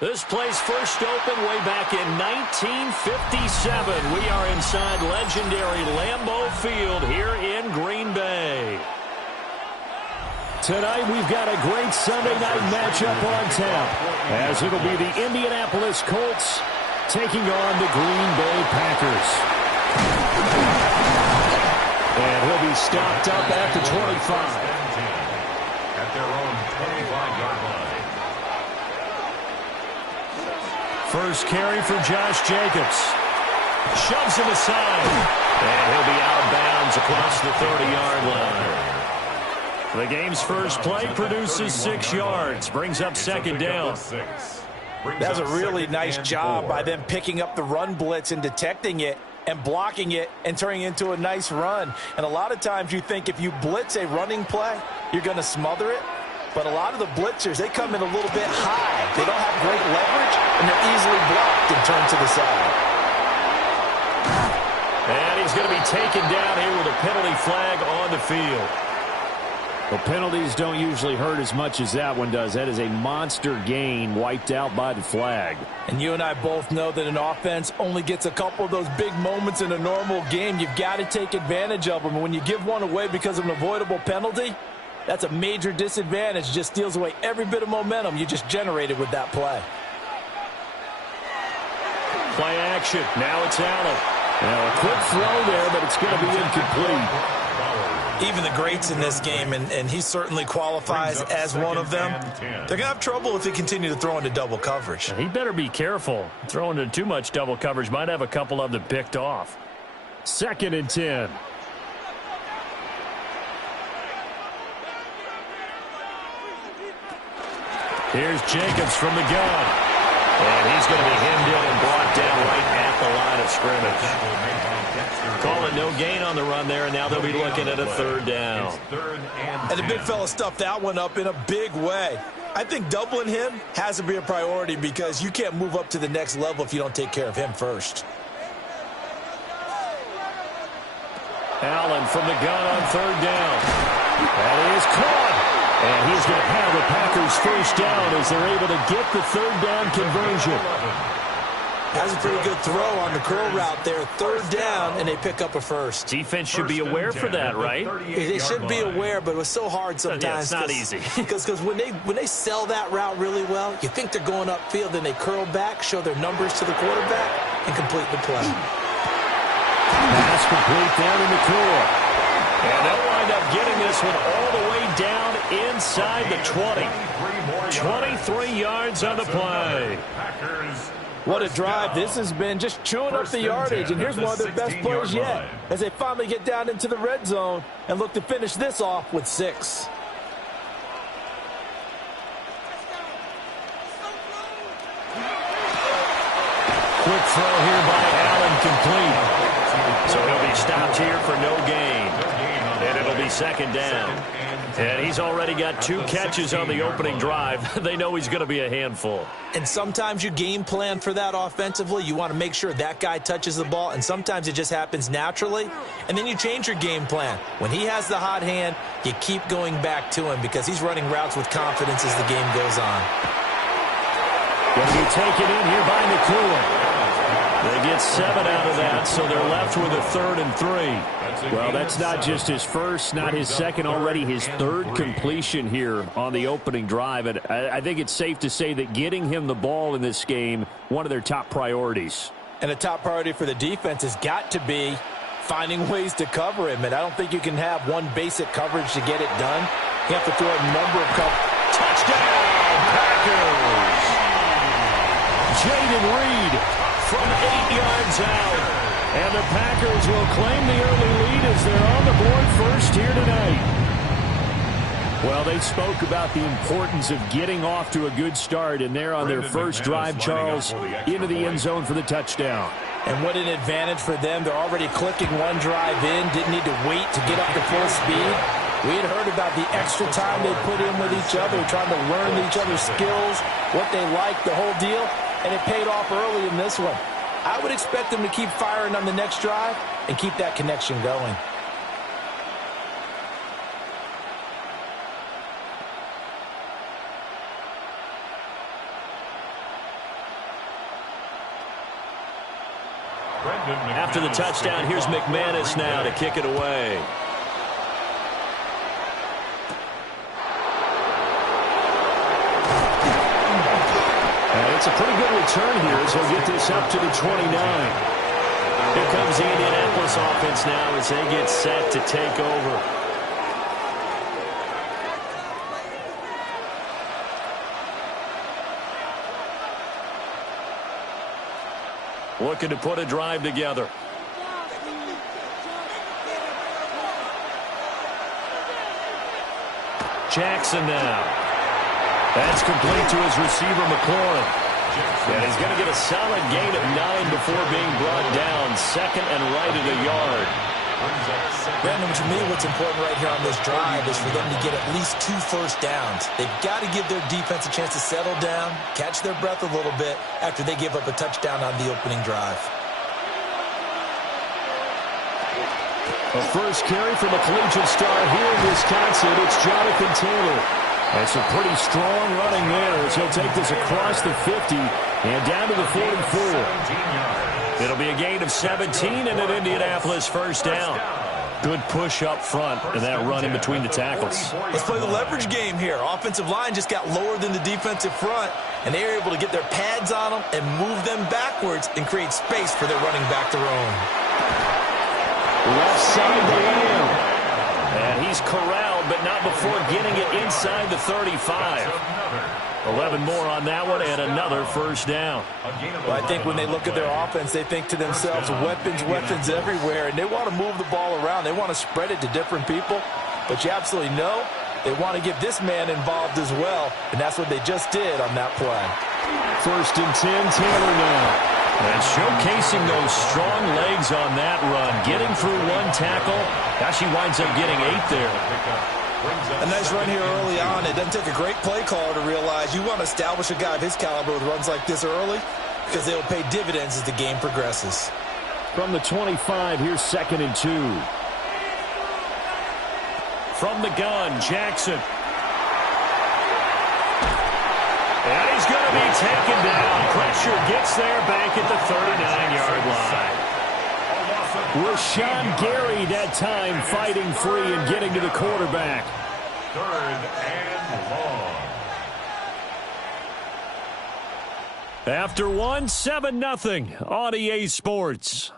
This place first opened way back in 1957. We are inside legendary Lambeau Field here in Green Bay. Tonight we've got a great Sunday night matchup on tap, as it'll be the Indianapolis Colts taking on the Green Bay Packers. And he'll be stopped up at the 25. At their own 25-yard line. First carry for Josh Jacobs. Shoves him aside. And he'll be out of bounds across the 30-yard line. The game's first play produces 6 yards. Brings up second down. That's a really nice job by them picking up the run blitz and detecting it and blocking it and turning it into a nice run. And a lot of times you think if you blitz a running play, you're going to smother it. But a lot of the blitzers, they come in a little bit high. They don't have great leverage, and they're easily blocked and turned to the side. And he's going to be taken down here with a penalty flag on the field. Well, penalties don't usually hurt as much as that one does. That is a monster gain wiped out by the flag. And you and I both know that an offense only gets a couple of those big moments in a normal game. You've got to take advantage of them. And when you give one away because of an avoidable penalty, that's a major disadvantage. Just steals away every bit of momentum you just generated with that play. Play action. Now it's Allen. Now a quick throw there, but it's going to be incomplete. Even the greats in this game, and he certainly qualifies as one of them, they're going to have trouble if they continue to throw into double coverage. He better be careful. Throwing into too much double coverage might have a couple of them picked off. 2nd and 10. Here's Jacobs from the gun. And he's going to be hemmed in and brought down right at the line of scrimmage. Call it no gain on the run there, and now they'll be looking at a 3rd down. And the big fella stuffed that one up in a big way. I think doubling him has to be a priority because you can't move up to the next level if you don't take care of him first. Allen from the gun on 3rd down. That is caught. And he's going to have the Packers first down as they're able to get the 3rd down conversion. That's a pretty good throw on the curl route there. 3rd down, and they pick up a first. Defense should be aware for that, right? They should be aware, but it was so hard sometimes. Yeah, it's not easy. Because when they sell that route really well, you think they're going upfield, then they curl back, show their numbers to the quarterback, and complete the play. Pass complete down in the core. And they'll wind up getting this one all the way down inside the 20. 23 yards on the play. What a drive this has been, just chewing up the yardage. And here's one of their best plays yet as they finally get down into the red zone and look to finish this off with 6. Quick throw here by Allen, complete. So he'll be stopped here for no gain. And it'll be 2nd down. And he's already got 2 catches on the opening drive. They know he's going to be a handful. And sometimes you game plan for that offensively. You want to make sure that guy touches the ball, and sometimes it just happens naturally. And then you change your game plan. When he has the hot hand, you keep going back to him because he's running routes with confidence as the game goes on. Going to be taken in here by Nakua. They get 7 out of that, so they're left with a 3rd and 3. Well, that's not just his first, not his second, already his 3rd completion here on the opening drive. And I think it's safe to say that getting him the ball in this game, one of their top priorities. And a top priority for the defense has got to be finding ways to cover him. And I don't think you can have one basic coverage to get it done. You have to throw a number of Touchdown, Packers! Jaden Reed from 8 yards out. And the Packers will claim the early lead as they're on the board first here tonight. Well, they spoke about the importance of getting off to a good start, and they're on their first drive, Charles, into the end zone for the touchdown. And what an advantage for them. They're already clicking one drive in, didn't need to wait to get up to full speed. We had heard about the extra time they put in with each other, trying to learn each other's skills, what they like, the whole deal, and it paid off early in this one. I would expect them to keep firing on the next drive and keep that connection going. After the touchdown, here's McManus now to kick it away. And it's a pretty good return here as he'll get this up to the 29. Here comes the Indianapolis offense now as they get set to take over. Looking to put a drive together. Jackson now. That's complete to his receiver, McLaurin. And he's going to get a solid gain of 9 before being brought down. Second and right at a yard. Brandon, to me, what's important right here on this drive is for them to get at least 2 first downs. They've got to give their defense a chance to settle down, catch their breath a little bit after they give up a touchdown on the opening drive. A first carry from a collegiate star here in Wisconsin. It's Jonathan Taylor. That's a pretty strong running there as he'll take this across the 50 and down to the 44. It'll be a gain of 17 and an Indianapolis first down. Good push up front and that run in between the tackles. Let's play the leverage game here. Offensive line just got lower than the defensive front, and they were able to get their pads on them and move them backwards and create space for their running back to roam. Left side to Lamb. And he's corralled, but not before getting it inside the 35. 11 more on that one and another first down. Well, I think when they look at their offense, they think to themselves, weapons everywhere, and they want to move the ball around. They want to spread it to different people, but you absolutely know they want to get this man involved as well, and that's what they just did on that play. First and 10, Taylor now. And showcasing those strong legs on that run. Getting through one tackle. Now she winds up getting 8 there. A nice run here early on. It doesn't take a great play caller to realize you want to establish a guy of his caliber with runs like this early because they will pay dividends as the game progresses. From the 25, here's second and 2. From the gun, Jackson. And he's going to be taken down. Pressure gets there back at the 39-yard line. Rashawn Gary that time fighting free and getting to the quarterback. 3rd and long. After 1, 7-0 on EA Sports.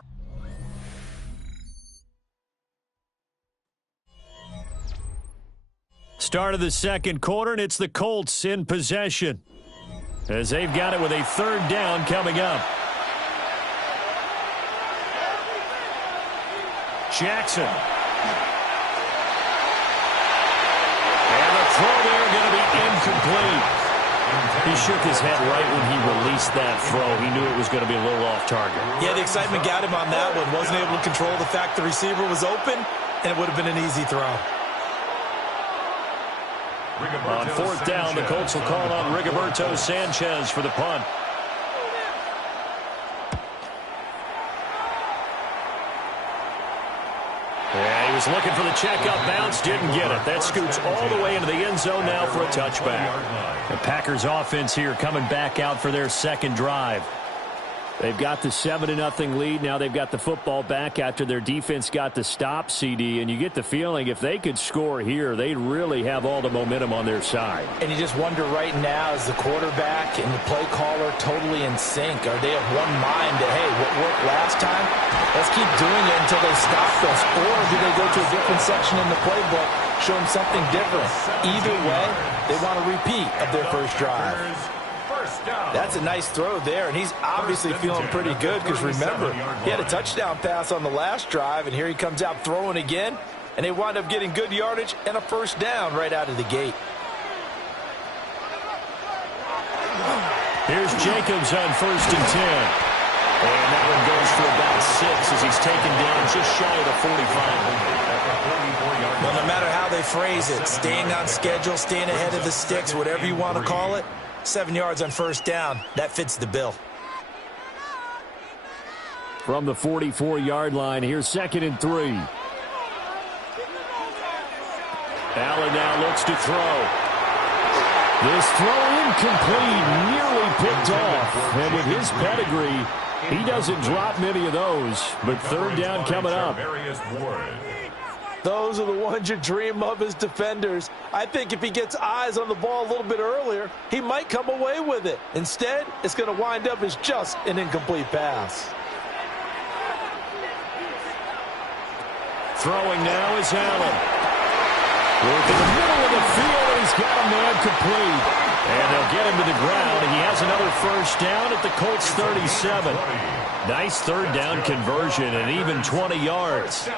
Start of the second quarter, and it's the Colts in possession as they've got it with a 3rd down coming up. Jackson. And the throw there going to be incomplete. He shook his head right when he released that throw. He knew it was going to be a little off target. Yeah, the excitement got him on that one. Wasn't able to control the fact the receiver was open, and it would have been an easy throw. On 4th down, the Colts will call on Rigoberto Sanchez for the punt. Yeah, he was looking for the checkup bounce, didn't get it. That scoots all the way into the end zone now for a touchback. The Packers offense here coming back out for their second drive. They've got the 7-0 lead. Now they've got the football back after their defense got the stop, CD. And you get the feeling if they could score here, they'd really have all the momentum on their side. And you just wonder right now, is the quarterback and the play caller totally in sync? Are they of one mind that, hey, what worked last time, let's keep doing it until they stop us? Or do they go to a different section in the playbook, show them something different? Either way, they want a repeat of their first drive. That's a nice throw there, and he's obviously feeling pretty good because, remember, he had a touchdown pass on the last drive, and here he comes out throwing again, and they wind up getting good yardage and a first down right out of the gate. Here's Jacobs on 1st and 10. And that one goes for about 6 as he's taken down just shy of the 45. Well, no matter how they phrase it, staying on schedule, staying ahead of the sticks, whatever you want to call it, 7 yards on first down. That fits the bill. From the 44-yard line, here's 2nd and 3. Allen now looks to throw. This throw incomplete, nearly picked off. And with his pedigree, He doesn't drop many of those, but third down coming up. Those are the ones you dream of as defenders. I think if he gets eyes on the ball a little bit earlier, he might come away with it. Instead, it's going to wind up as just an incomplete pass. Throwing now is Allen. Work in the middle of the field, and he's got a man complete. And they'll get him to the ground. He has another first down at the Colts 37. Nice third down conversion and even 20 yards.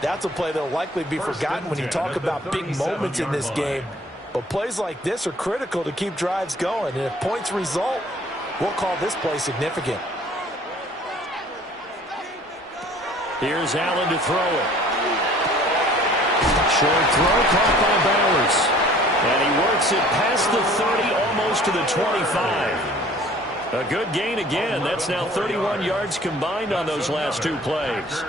That's a play that will likely be forgotten when you talk about big moments in this game. But plays like this are critical to keep drives going. And if points result, we'll call this play significant. Here's Allen to throw it. Short throw caught by Bowers. And he works it past the 30, almost to the 25. A good gain again. That's now 31 yards combined on those last two plays.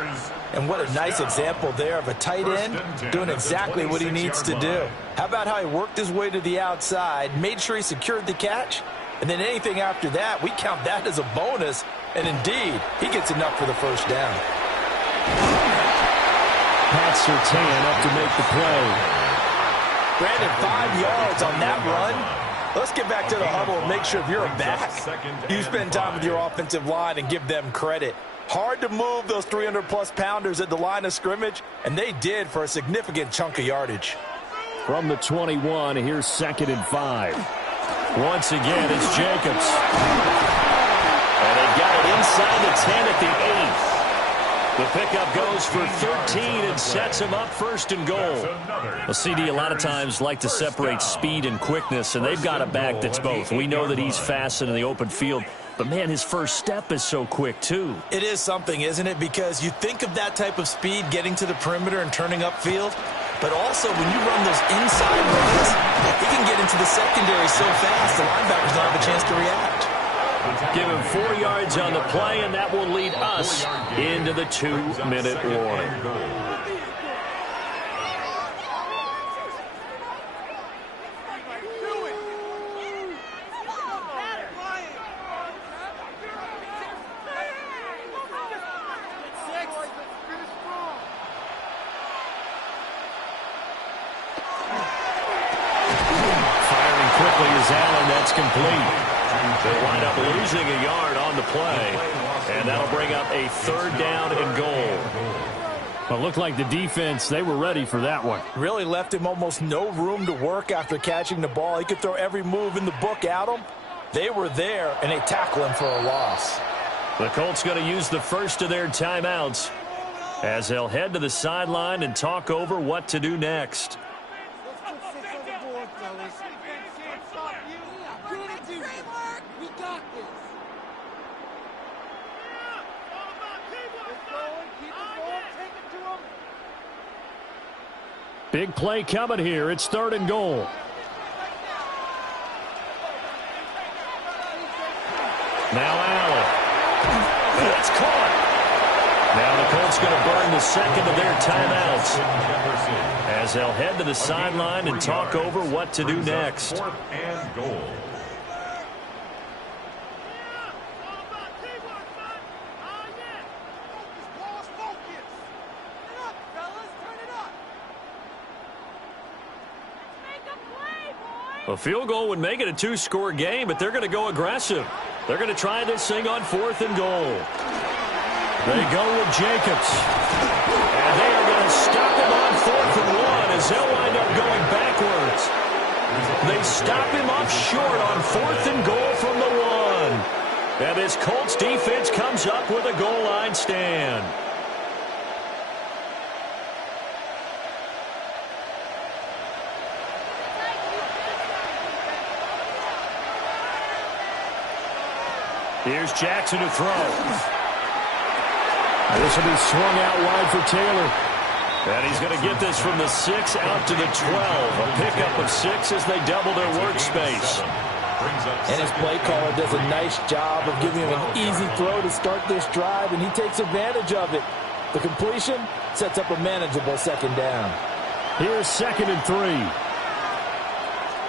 And what a nice example there of a tight end doing exactly what he needs to do. How about how he worked his way to the outside, made sure he secured the catch, and then anything after that, we count that as a bonus. And indeed, he gets enough for the first down. Pat Surtain up to make the play. Brandon, 5 yards on that run. Let's get back to the huddle and make sure if you're a back, you spend time with your offensive line and give them credit. Hard to move those 300-plus pounders at the line of scrimmage, and they did for a significant chunk of yardage. From the 21, here's 2nd and 5. Once again, it's Jacobs. And they've got it inside the 10 at the 8. The pickup goes for 13 and sets him up 1st and goal. Well, CD, a lot of times like to separate speed and quickness, and they've got a back that's both. We know that he's fast in the open field, but, man, his first step is so quick, too. It is something, isn't it? Because you think of that type of speed getting to the perimeter and turning upfield, but also when you run those inside runs, he can get into the secondary so fast the linebackers don't have a chance to react. Give him 4 yards on the play, and that will lead us into the 2-minute warning. Firing quickly is Allen. That's complete. They'll wind up losing a yard on the play, and that'll bring up a 3rd down and goal. Well, it looked like the defense, they were ready for that one. Really left him almost no room to work after catching the ball. He could throw every move in the book at him. They were there, and they tackle him for a loss. The Colts going to use the first of their timeouts as they'll head to the sideline and talk over what to do next. Big play coming here. It's 3rd and goal. Now Allen. And it's caught. Now the Colts going to burn the 2nd of their timeouts as they'll head to the sideline and talk over what to do next. 4th and goal. A field goal would make it a 2-score game, but they're going to go aggressive. They're going to try this thing on 4th and goal. They go with Jacobs. And they are going to stop him on 4th and 1 as they'll wind up going backwards. They stop him up short on 4th and goal from the 1. And this Colts defense comes up with a goal line stand. Here's Jackson to throw. This will be swung out wide for Taylor. And he's going to get this from the 6 out to the 12. A pickup of 6 as they double their workspace. And his play caller does a nice job of giving him an easy throw to start this drive, and he takes advantage of it. The completion sets up a manageable 2nd down. Here's 2nd and 3.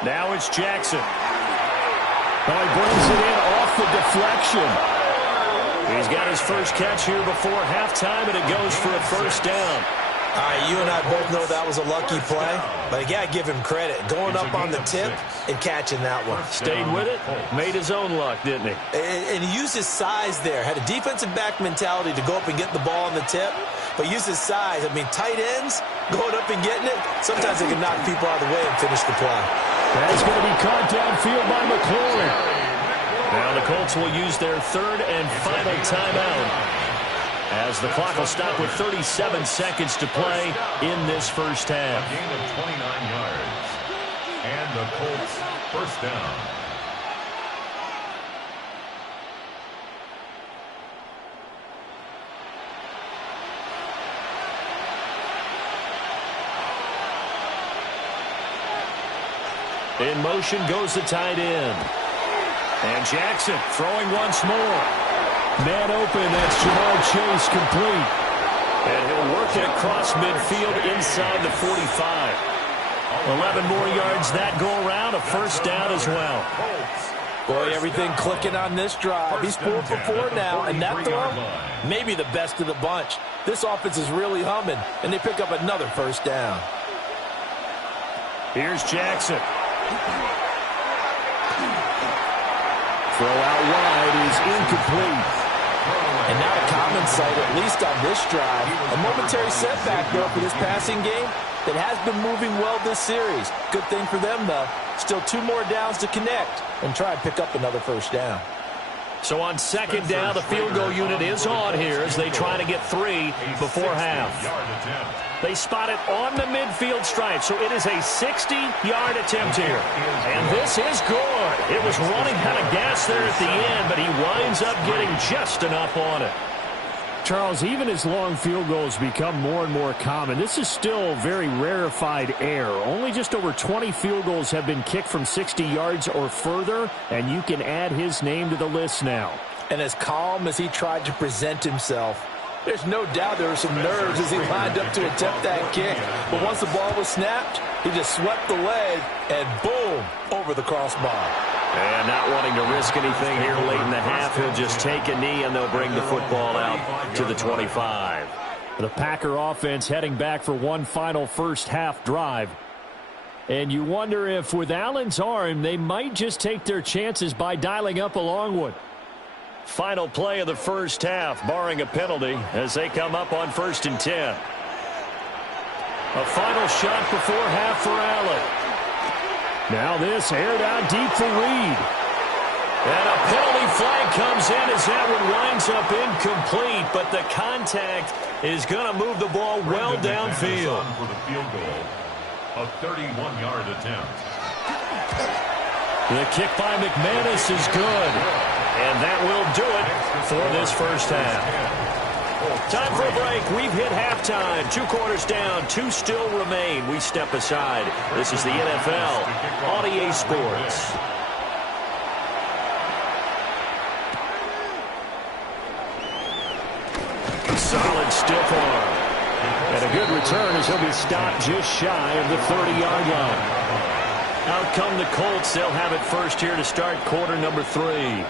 Now it's Jackson. Oh, he brings it in off the deflection. He's got his first catch here before halftime, and it goes for a first down. All right, you and I both know that was a lucky play, but you got to give him credit. Going up on the tip and catching that one. Stayed with it, made his own luck, didn't he? And he used his size there. Had a defensive back mentality to go up and get the ball on the tip, but used his size. I mean, tight ends going up and getting it, sometimes they can knock people out of the way and finish the play. That's going to be caught downfield by McLaurin. Now the Colts will use their third and final timeout, as the clock will stop with 37 seconds to play in this first half. A gain of 29 yards. And the Colts first down. In motion goes the tight end. And Jackson throwing once more. Man open, that's Ja'Marr Chase complete. And he'll work it across midfield inside the 45. 11 more yards that go around, a first down as well. Boy, everything clicking on this drive. He's 4 for 4 now, and that throw, maybe the best of the bunch. This offense is really humming, and they pick up another first down. Here's Jackson. Throw out wide is incomplete. And not a common sight, at least on this drive. A momentary setback, though, for this passing game that has been moving well this series. Good thing for them, though. Still 2 more downs to connect and try and pick up another first down. So on second down, the field goal unit is on here as they try to get 3 before half. They spot it on the midfield stripe, so it is a 60-yard attempt here. And this is good. It was running out of gas there at the end, but he winds up getting just enough on it. Charles, even as long field goals become more and more common, this is still very rarefied air. Only just over 20 field goals have been kicked from 60 yards or further, and you can add his name to the list now. And as calm as he tried to present himself, there's no doubt there were some nerves as he lined up to attempt that kick. But once the ball was snapped, he just swept the leg and boom, over the crossbar. And not wanting to risk anything here late in the half, he'll just take a knee and they'll bring the football out to the 25. The Packer offense heading back for one final first half drive. And you wonder if with Allen's arm, they might just take their chances by dialing up a long one. Final play of the first half, barring a penalty, as they come up on 1st and 10. A final shot before half for Allen. Now this aired out deep for Reed. And a penalty flag comes in as that one winds up incomplete, but the contact is going to move the ball well downfield. For the field goal, a 31-yard attempt. The kick by McManus is good. And that will do it for this first half. Time for a break. We've hit halftime. 2 quarters down. 2 still remain. We step aside. This is the NFL on EA Sports. Solid stiff arm. And a good return as he'll be stopped just shy of the 30-yard line. Out come the Colts. They'll have it first here to start quarter number 3.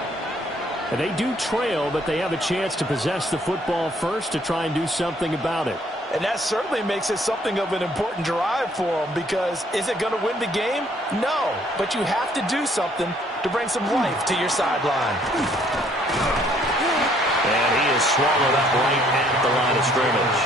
And they do trail, but they have a chance to possess the football first to try and do something about it. And that certainly makes it something of an important drive for them, because is it going to win the game? No, but you have to do something to bring some life to your sideline. And he is swallowed up right at the line of scrimmage.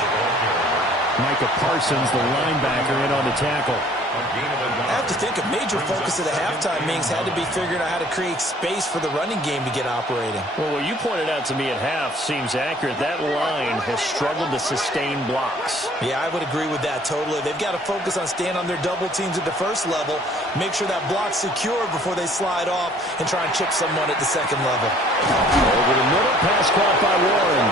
Micah Parsons, the linebacker, in on the tackle. I have to think a major focus of the halftime meetings had to be figuring out how to create space for the running game to get operating. Well, what you pointed out to me at half seems accurate. That line has struggled to sustain blocks. Yeah, I would agree with that totally. They've got to focus on staying on their double teams at the first level, make sure that block's secure before they slide off and try and chip someone at the second level. Over the middle, pass caught by Warren.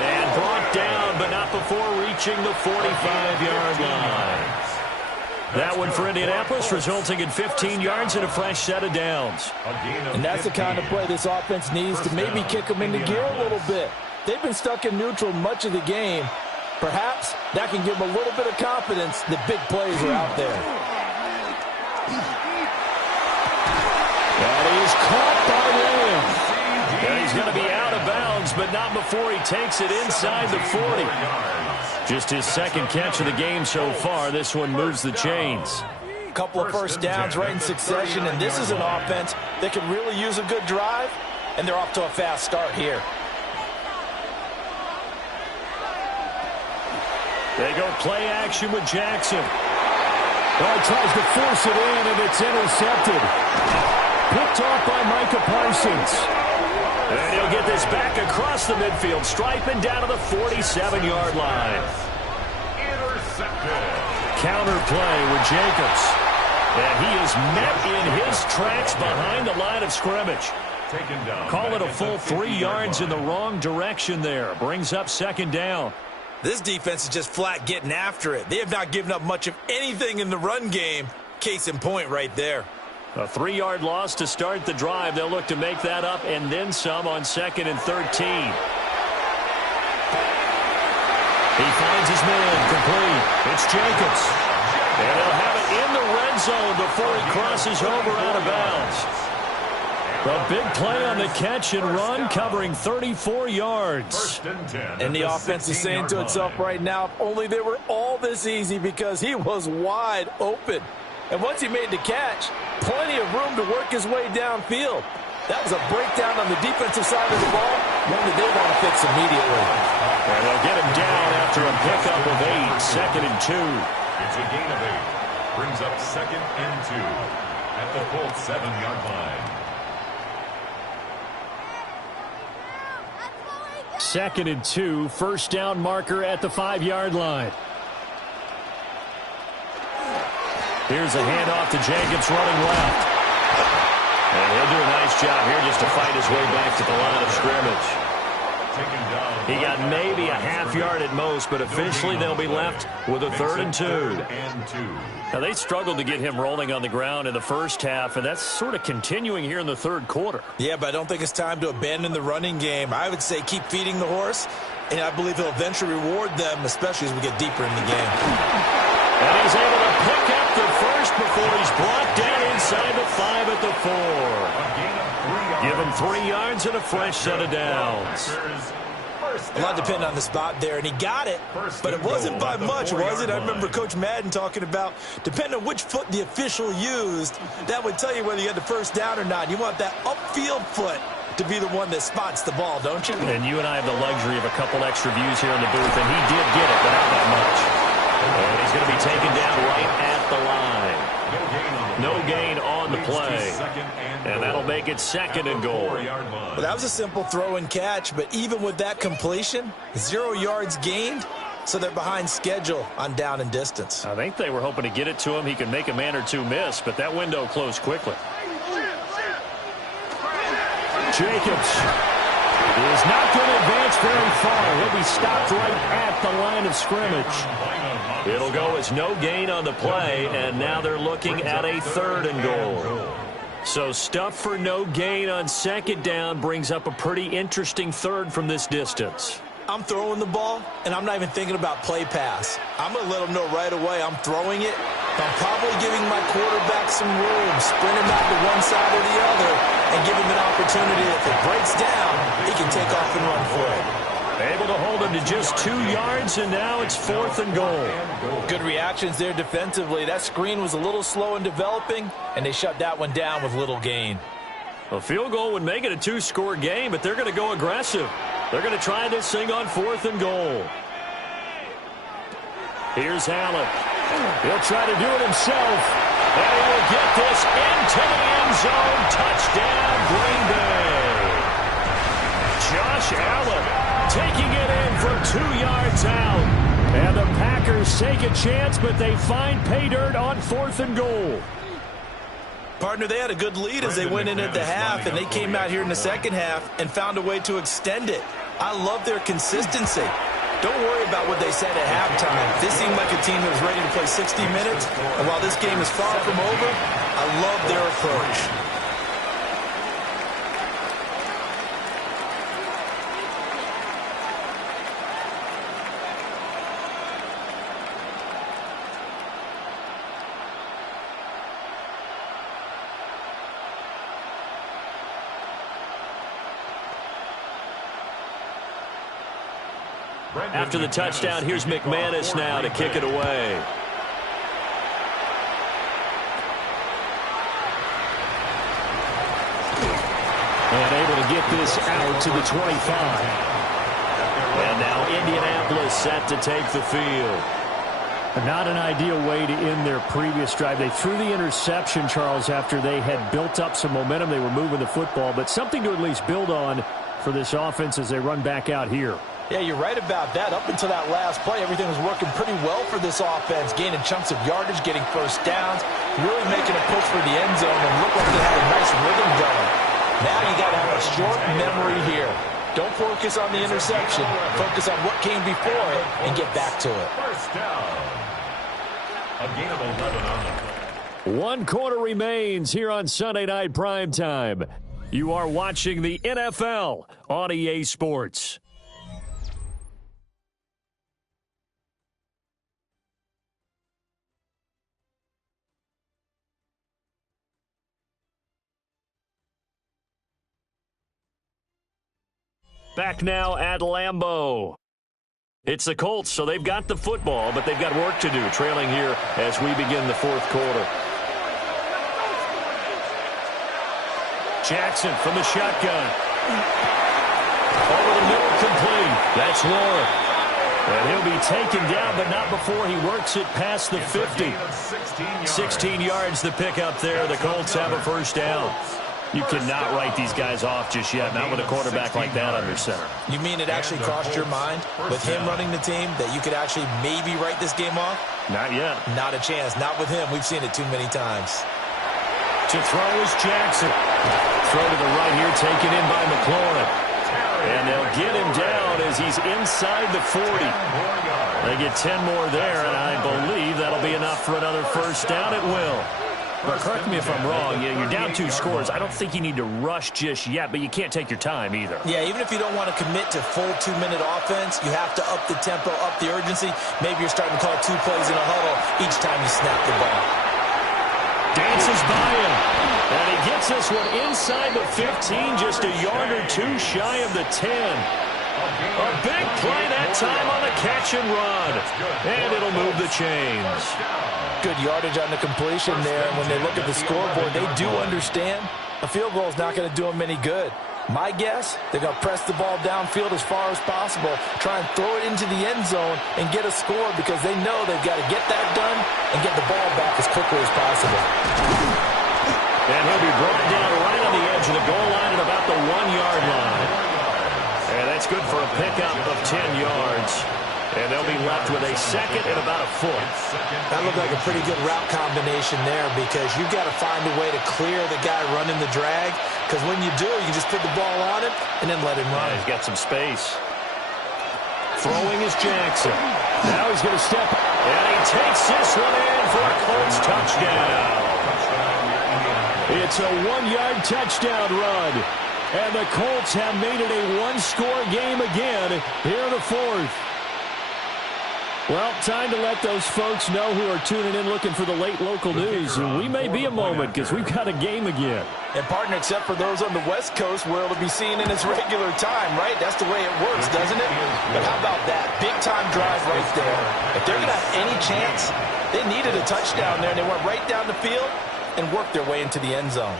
And brought down, but not before reaching the 45-yard line. That one for Indianapolis, resulting in 15 yards and a fresh set of downs. And that's the kind of play this offense needs to maybe kick them into gear a little bit. They've been stuck in neutral much of the game. Perhaps that can give them a little bit of confidence that big plays are out there. That is caught by Williams. And he's going to be out of bounds, but but not before he takes it inside the 40. Just his second catch of the game so far. This one moves the chains. A couple of first downs right in succession, and this is an offense that can really use a good drive, and they're off to a fast start here. They go play action with Jackson. Oh, he tries to force it in, and it's intercepted. Picked off by Micah Parsons. And he'll get this back across the midfield stripe and down to the 47-yard line. Intercepted. Counter play with Jacobs. And he is met in his tracks behind the line of scrimmage. Taken down. Call it a full 3 yards in the wrong direction there. Brings up second down. This defense is just flat getting after it. They have not given up much of anything in the run game. Case in point right there. A 3-yard loss to start the drive. They'll look to make that up and then some on 2nd and 13. He finds his man complete. It's Jacobs. And he'll have it in the red zone before he crosses over out of bounds. A big play on the catch and run, covering 34 yards. And the offense is saying to itself right now, if only they were all this easy, because he was wide open. And once he made the catch, plenty of room to work his way downfield. That was a breakdown on the defensive side of the ball, one that they want to fix immediately. And they'll get him down after a pickup of 8, 2nd and 2. It's a gain of 8. Brings up 2nd and 2 at the full 7-yard line. 2nd and 2, first down marker at the 5-yard line. Here's a handoff to Jacobs running left. And he'll do a nice job here just to fight his way back to the line of scrimmage. He got maybe a half yard at most, but officially they'll be left with a 3rd and 2. Now, they struggled to get him rolling on the ground in the first half, and that's sort of continuing here in the third quarter. Yeah, but I don't think it's time to abandon the running game. I would say keep feeding the horse, and I believe he'll eventually reward them, especially as we get deeper in the game. And he's able to pick up the first before he's brought down inside the 5 at the 4. Give him 3 yards and a fresh set of downs. A lot depended on the spot there, and he got it, but it wasn't by much, was it? I remember Coach Madden talking about, depending on which foot the official used, that would tell you whether you had the first down or not. You want that upfield foot to be the one that spots the ball, don't you? And you and I have the luxury of a couple extra views here in the booth, and he did get it, but not that much. And he's going to be taken down right at the line. No gain on the play. And that'll make it 2nd and goal. Well, that was a simple throw and catch, but even with that completion, 0 yards gained, so they're behind schedule on down and distance. I think they were hoping to get it to him. He could make a man or two miss, but that window closed quickly. Jacobs is not going to advance very far. He'll be stopped right at the line of scrimmage. It'll go as no gain on the play, and now they're looking at a 3rd and goal. So stuff for no gain on 2nd down brings up a pretty interesting 3rd from this distance. I'm throwing the ball, and I'm not even thinking about play pass. I'm going to let them know right away I'm throwing it. I'm probably giving my quarterback some room, sprint him out to one side or the other, and give him an opportunity. If it breaks down, he can take off and run for it. Able to hold him to just 2 yards, and now it's 4th and goal. Good reactions there defensively. That screen was a little slow in developing, and they shut that one down with little gain. A field goal would make it a 2-score game, but they're going to go aggressive. They're going to try this thing on 4th and goal. Here's Allen. He'll try to do it himself, and he will get this into the end zone. Touchdown, Green Bay. Josh Allen taking it in from 2 yards out. And the Packers take a chance, but they find pay dirt on 4th and goal. Partner, they had a good lead as they went in at the half, and they came out here in the second half and found a way to extend it. I love their consistency. Don't worry about what they said at halftime. This seemed like a team that was ready to play 60 minutes, and while this game is far from over, I love their approach. After the touchdown, here's McManus now to kick it away. And able to get this out to the 25. And now Indianapolis set to take the field. Not an ideal way to end their previous drive. They threw the interception, Charles, after they had built up some momentum. They were moving the football, but something to at least build on for this offense as they run back out here. Yeah, you're right about that. Up until that last play, everything was working pretty well for this offense, gaining chunks of yardage, getting first downs, really making a push for the end zone, and looked like they had a nice rhythm going. Now you got to have a short memory here. Don't focus on the interception. Focus on what came before it and get back to it. First down. A gain of 11 on the play. 1 quarter remains here on Sunday Night Primetime. You are watching the NFL on EA Sports. Back now at Lambeau. It's the Colts, so they've got the football, but they've got work to do, trailing here as we begin the fourth quarter. Jackson from the shotgun. Over the middle, complete. That's Warren. And he'll be taken down, but not before he works it past the 50. 16 yards the pick up there. The Colts have a first down. You cannot write these guys off just yet, not with a quarterback like that under center. You mean it actually crossed your mind with him running the team that you could actually maybe write this game off? Not yet. Not a chance. Not with him. We've seen it too many times. To throw is Jackson. Throw to the right here, taken in by McLaurin. And they'll get him down as he's inside the 40. They get 10 more there, and I believe that'll be enough for another first down. It will. But correct me if I'm wrong. You're down 2 scores. I don't think you need to rush just yet, but you can't take your time either. Yeah, even if you don't want to commit to full 2-minute offense, you have to up the tempo, up the urgency. Maybe you're starting to call 2 plays in a huddle each time you snap the ball. Dances by him. And he gets this one inside the 15, just a yard or 2 shy of the 10. A big play that time on the catch and run. And it'll move the chains. Good yardage on the completion there. And when they look at the scoreboard, they do understand a field goal is not going to do them any good. My guess, they're going to press the ball downfield as far as possible, try and throw it into the end zone and get a score because they know they've got to get that done and get the ball back as quickly as possible. And he'll be brought down right on the edge of the goal line at about the 1-yard line. And that's good for a pickup of 10 yards. And they'll be left with a second and about a foot. That looked like a pretty good route combination there because you've got to find a way to clear the guy running the drag. Because when you do, you just put the ball on him and then let him run. He's got some space. Throwing is Jackson. Now he's going to step. And he takes this one in for a Colts touchdown. It's a 1-yard touchdown run. And the Colts have made it a 1-score game again here in the fourth. Well, time to let those folks know who are tuning in looking for the late local news. And we may be a moment because we've got a game again. And, partner, except for those on the West Coast where it'll be seen in its regular time, right? That's the way it works, doesn't it? But how about that big-time drive right there? If they're going to have any chance, they needed a touchdown there, and they went right down the field and worked their way into the end zone.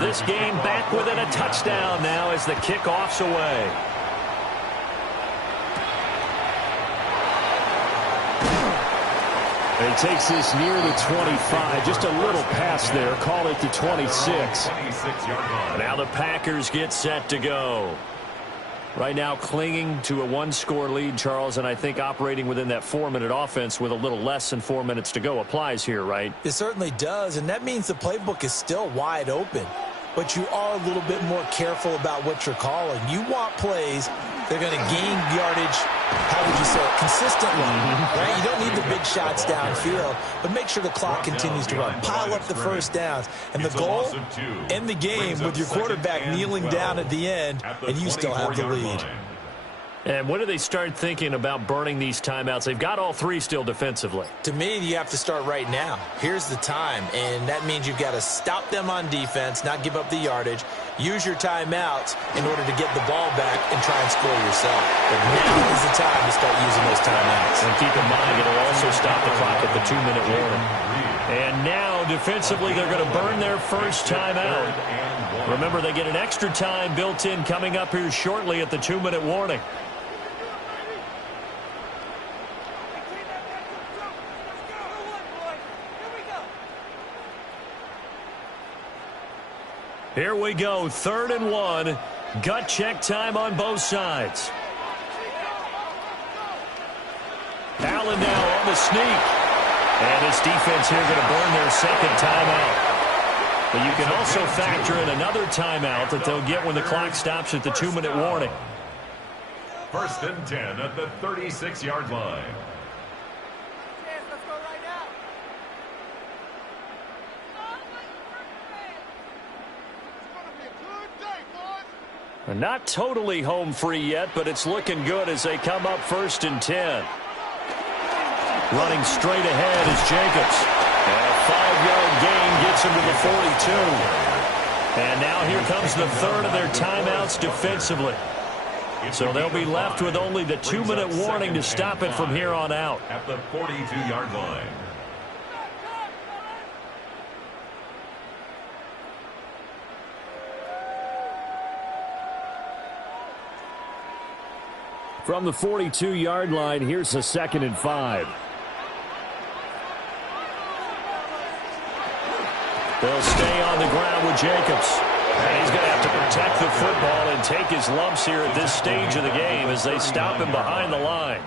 This game back within a touchdown now as the kickoff's away. He takes this near the 25. Just a little pass there. Call it the 26. Now the Packers get set to go. Right now clinging to a 1-score lead, Charles, and I think operating within that 4-minute offense with a little less than 4 minutes to go applies here, right? It certainly does, and that means the playbook is still wide open. But you are a little bit more careful about what you're calling. You want plays that are going to gain yardage, how would you say it, consistently, right? You don't need the big shots downfield, but make sure the clock continues to run. Pile up the first downs. And the goal, end the game with your quarterback kneeling down at the end, and you still have the lead. And when do they start thinking about burning these timeouts? They've got all three still defensively. To me, you have to start right now. Here's the time, and that means you've got to stop them on defense, not give up the yardage, use your timeouts in order to get the ball back and try and score yourself. But now is the time to start using those timeouts. And keep in mind, it'll also stop the clock at the 2-minute warning. And now, defensively, they're going to burn their first timeout. Remember, they get an extra time built in coming up here shortly at the 2-minute warning. Here we go, 3rd and 1. Gut check time on both sides. Allen now on the sneak. And this defense here going to burn their second timeout. But you can also factor in another timeout that they'll get when the clock stops at the 2-minute warning. 1st and 10 at the 36-yard line. Not totally home free yet, but it's looking good as they come up 1st and 10. Running straight ahead is Jacobs. And a 5-yard gain gets him to the 42. And now here comes the third of their timeouts defensively. So they'll be left with only the 2-minute warning to stop it from here on out. At the 42-yard line. From the 42-yard line, here's a 2nd and 5. They'll stay on the ground with Jacobs. And he's going to have to protect the football and take his lumps here at this stage of the game as they stop him behind the line.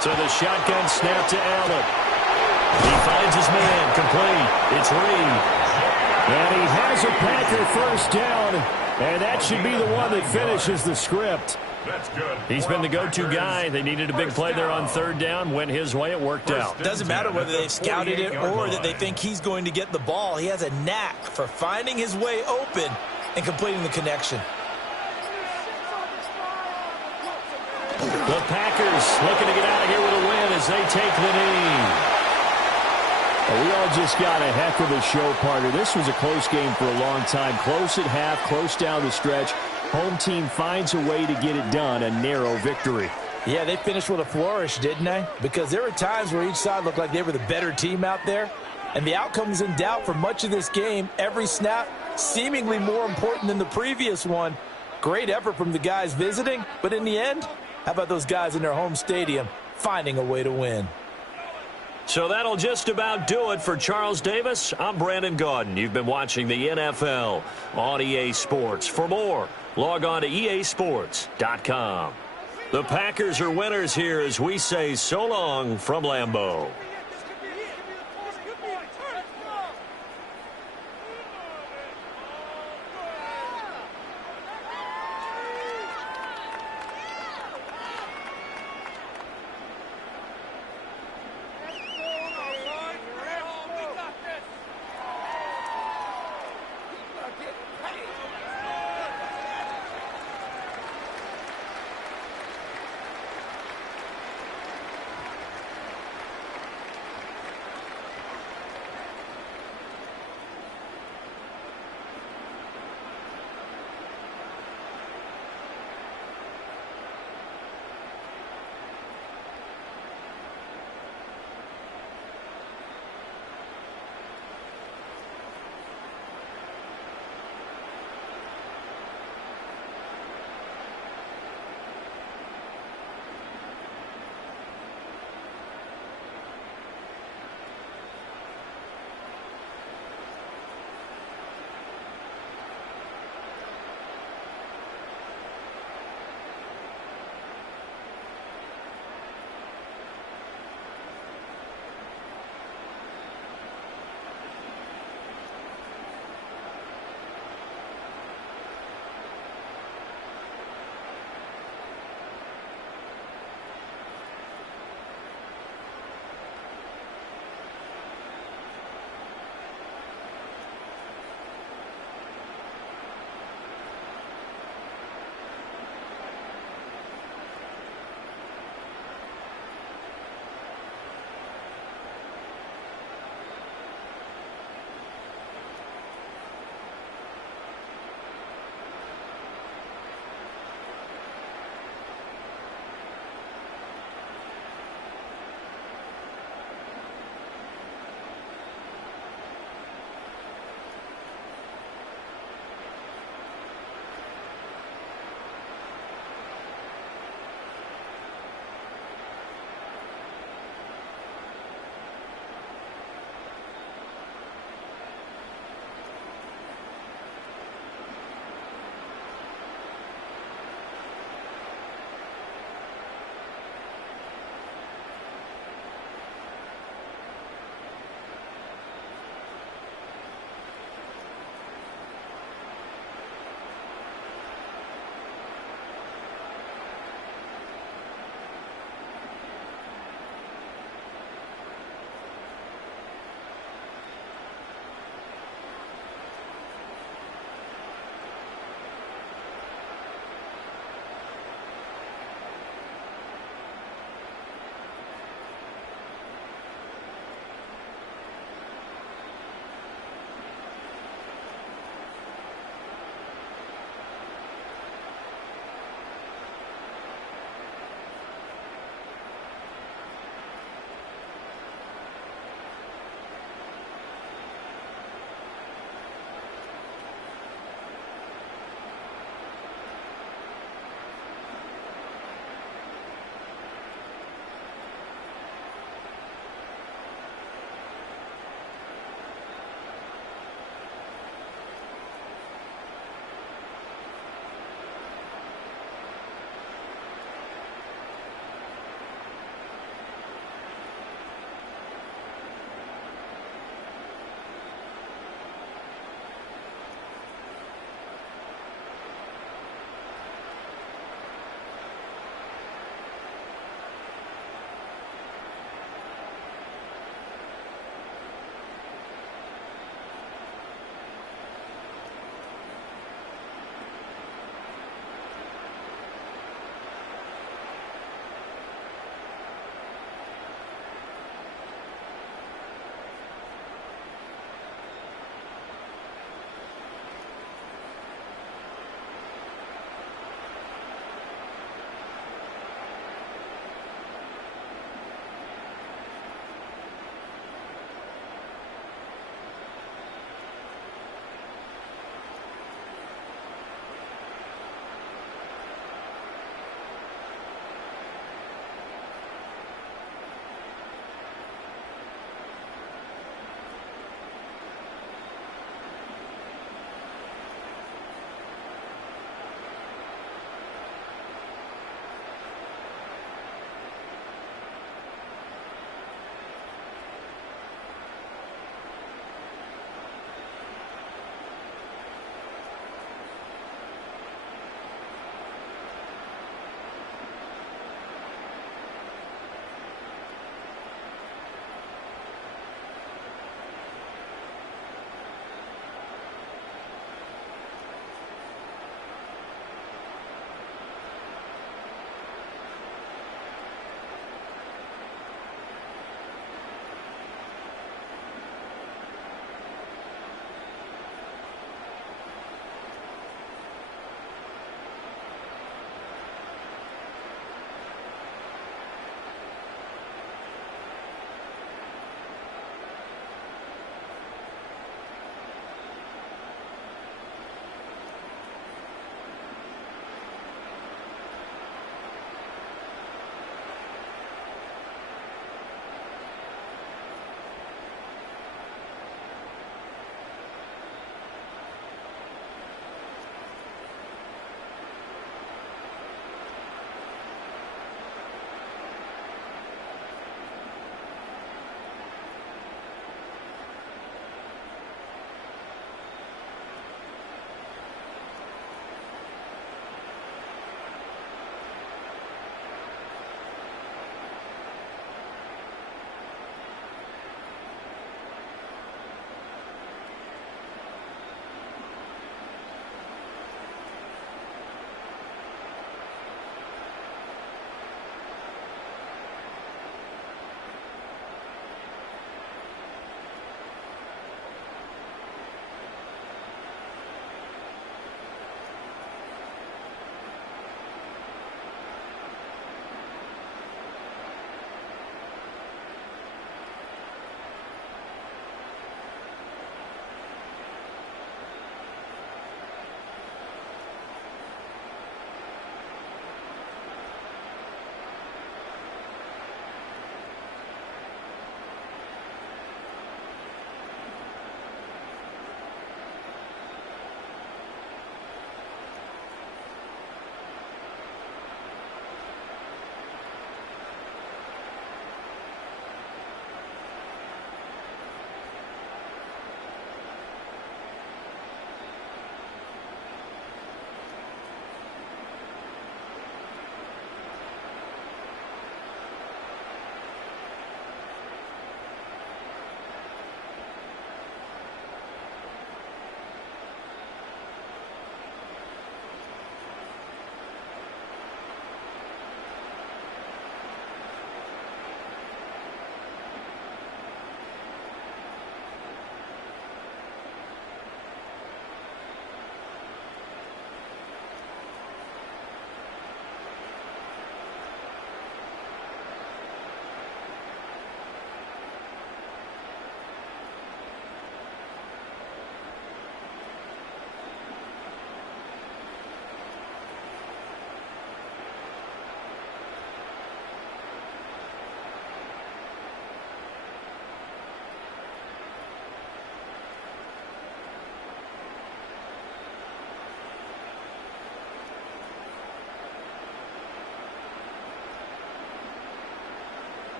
So the shotgun snap to Allen. He finds his man, complete. It's Reed. And he has a Packer first down, and that should be the one that finishes the script. That's good. He's been the go-to guy. They needed a big play there on 3rd down. Went his way. It worked out. Doesn't matter whether they've scouted it or that they think he's going to get the ball. He has a knack for finding his way open and completing the connection. The Packers looking to get out of here with a win as they take the knee. Well, we all just got a heck of a show, partner. This was a close game for a long time. Close at half, close down the stretch. Home team finds a way to get it done, a narrow victory. Yeah, they finished with a flourish, didn't they? Because there were times where each side looked like they were the better team out there. And the outcome was in doubt for much of this game. Every snap seemingly more important than the previous one. Great effort from the guys visiting, but in the end, how about those guys in their home stadium finding a way to win? So that'll just about do it for Charles Davis. I'm Brandon Gaudin. You've been watching the NFL on EA Sports. For more, log on to easports.com. The Packers are winners here as we say so long from Lambeau.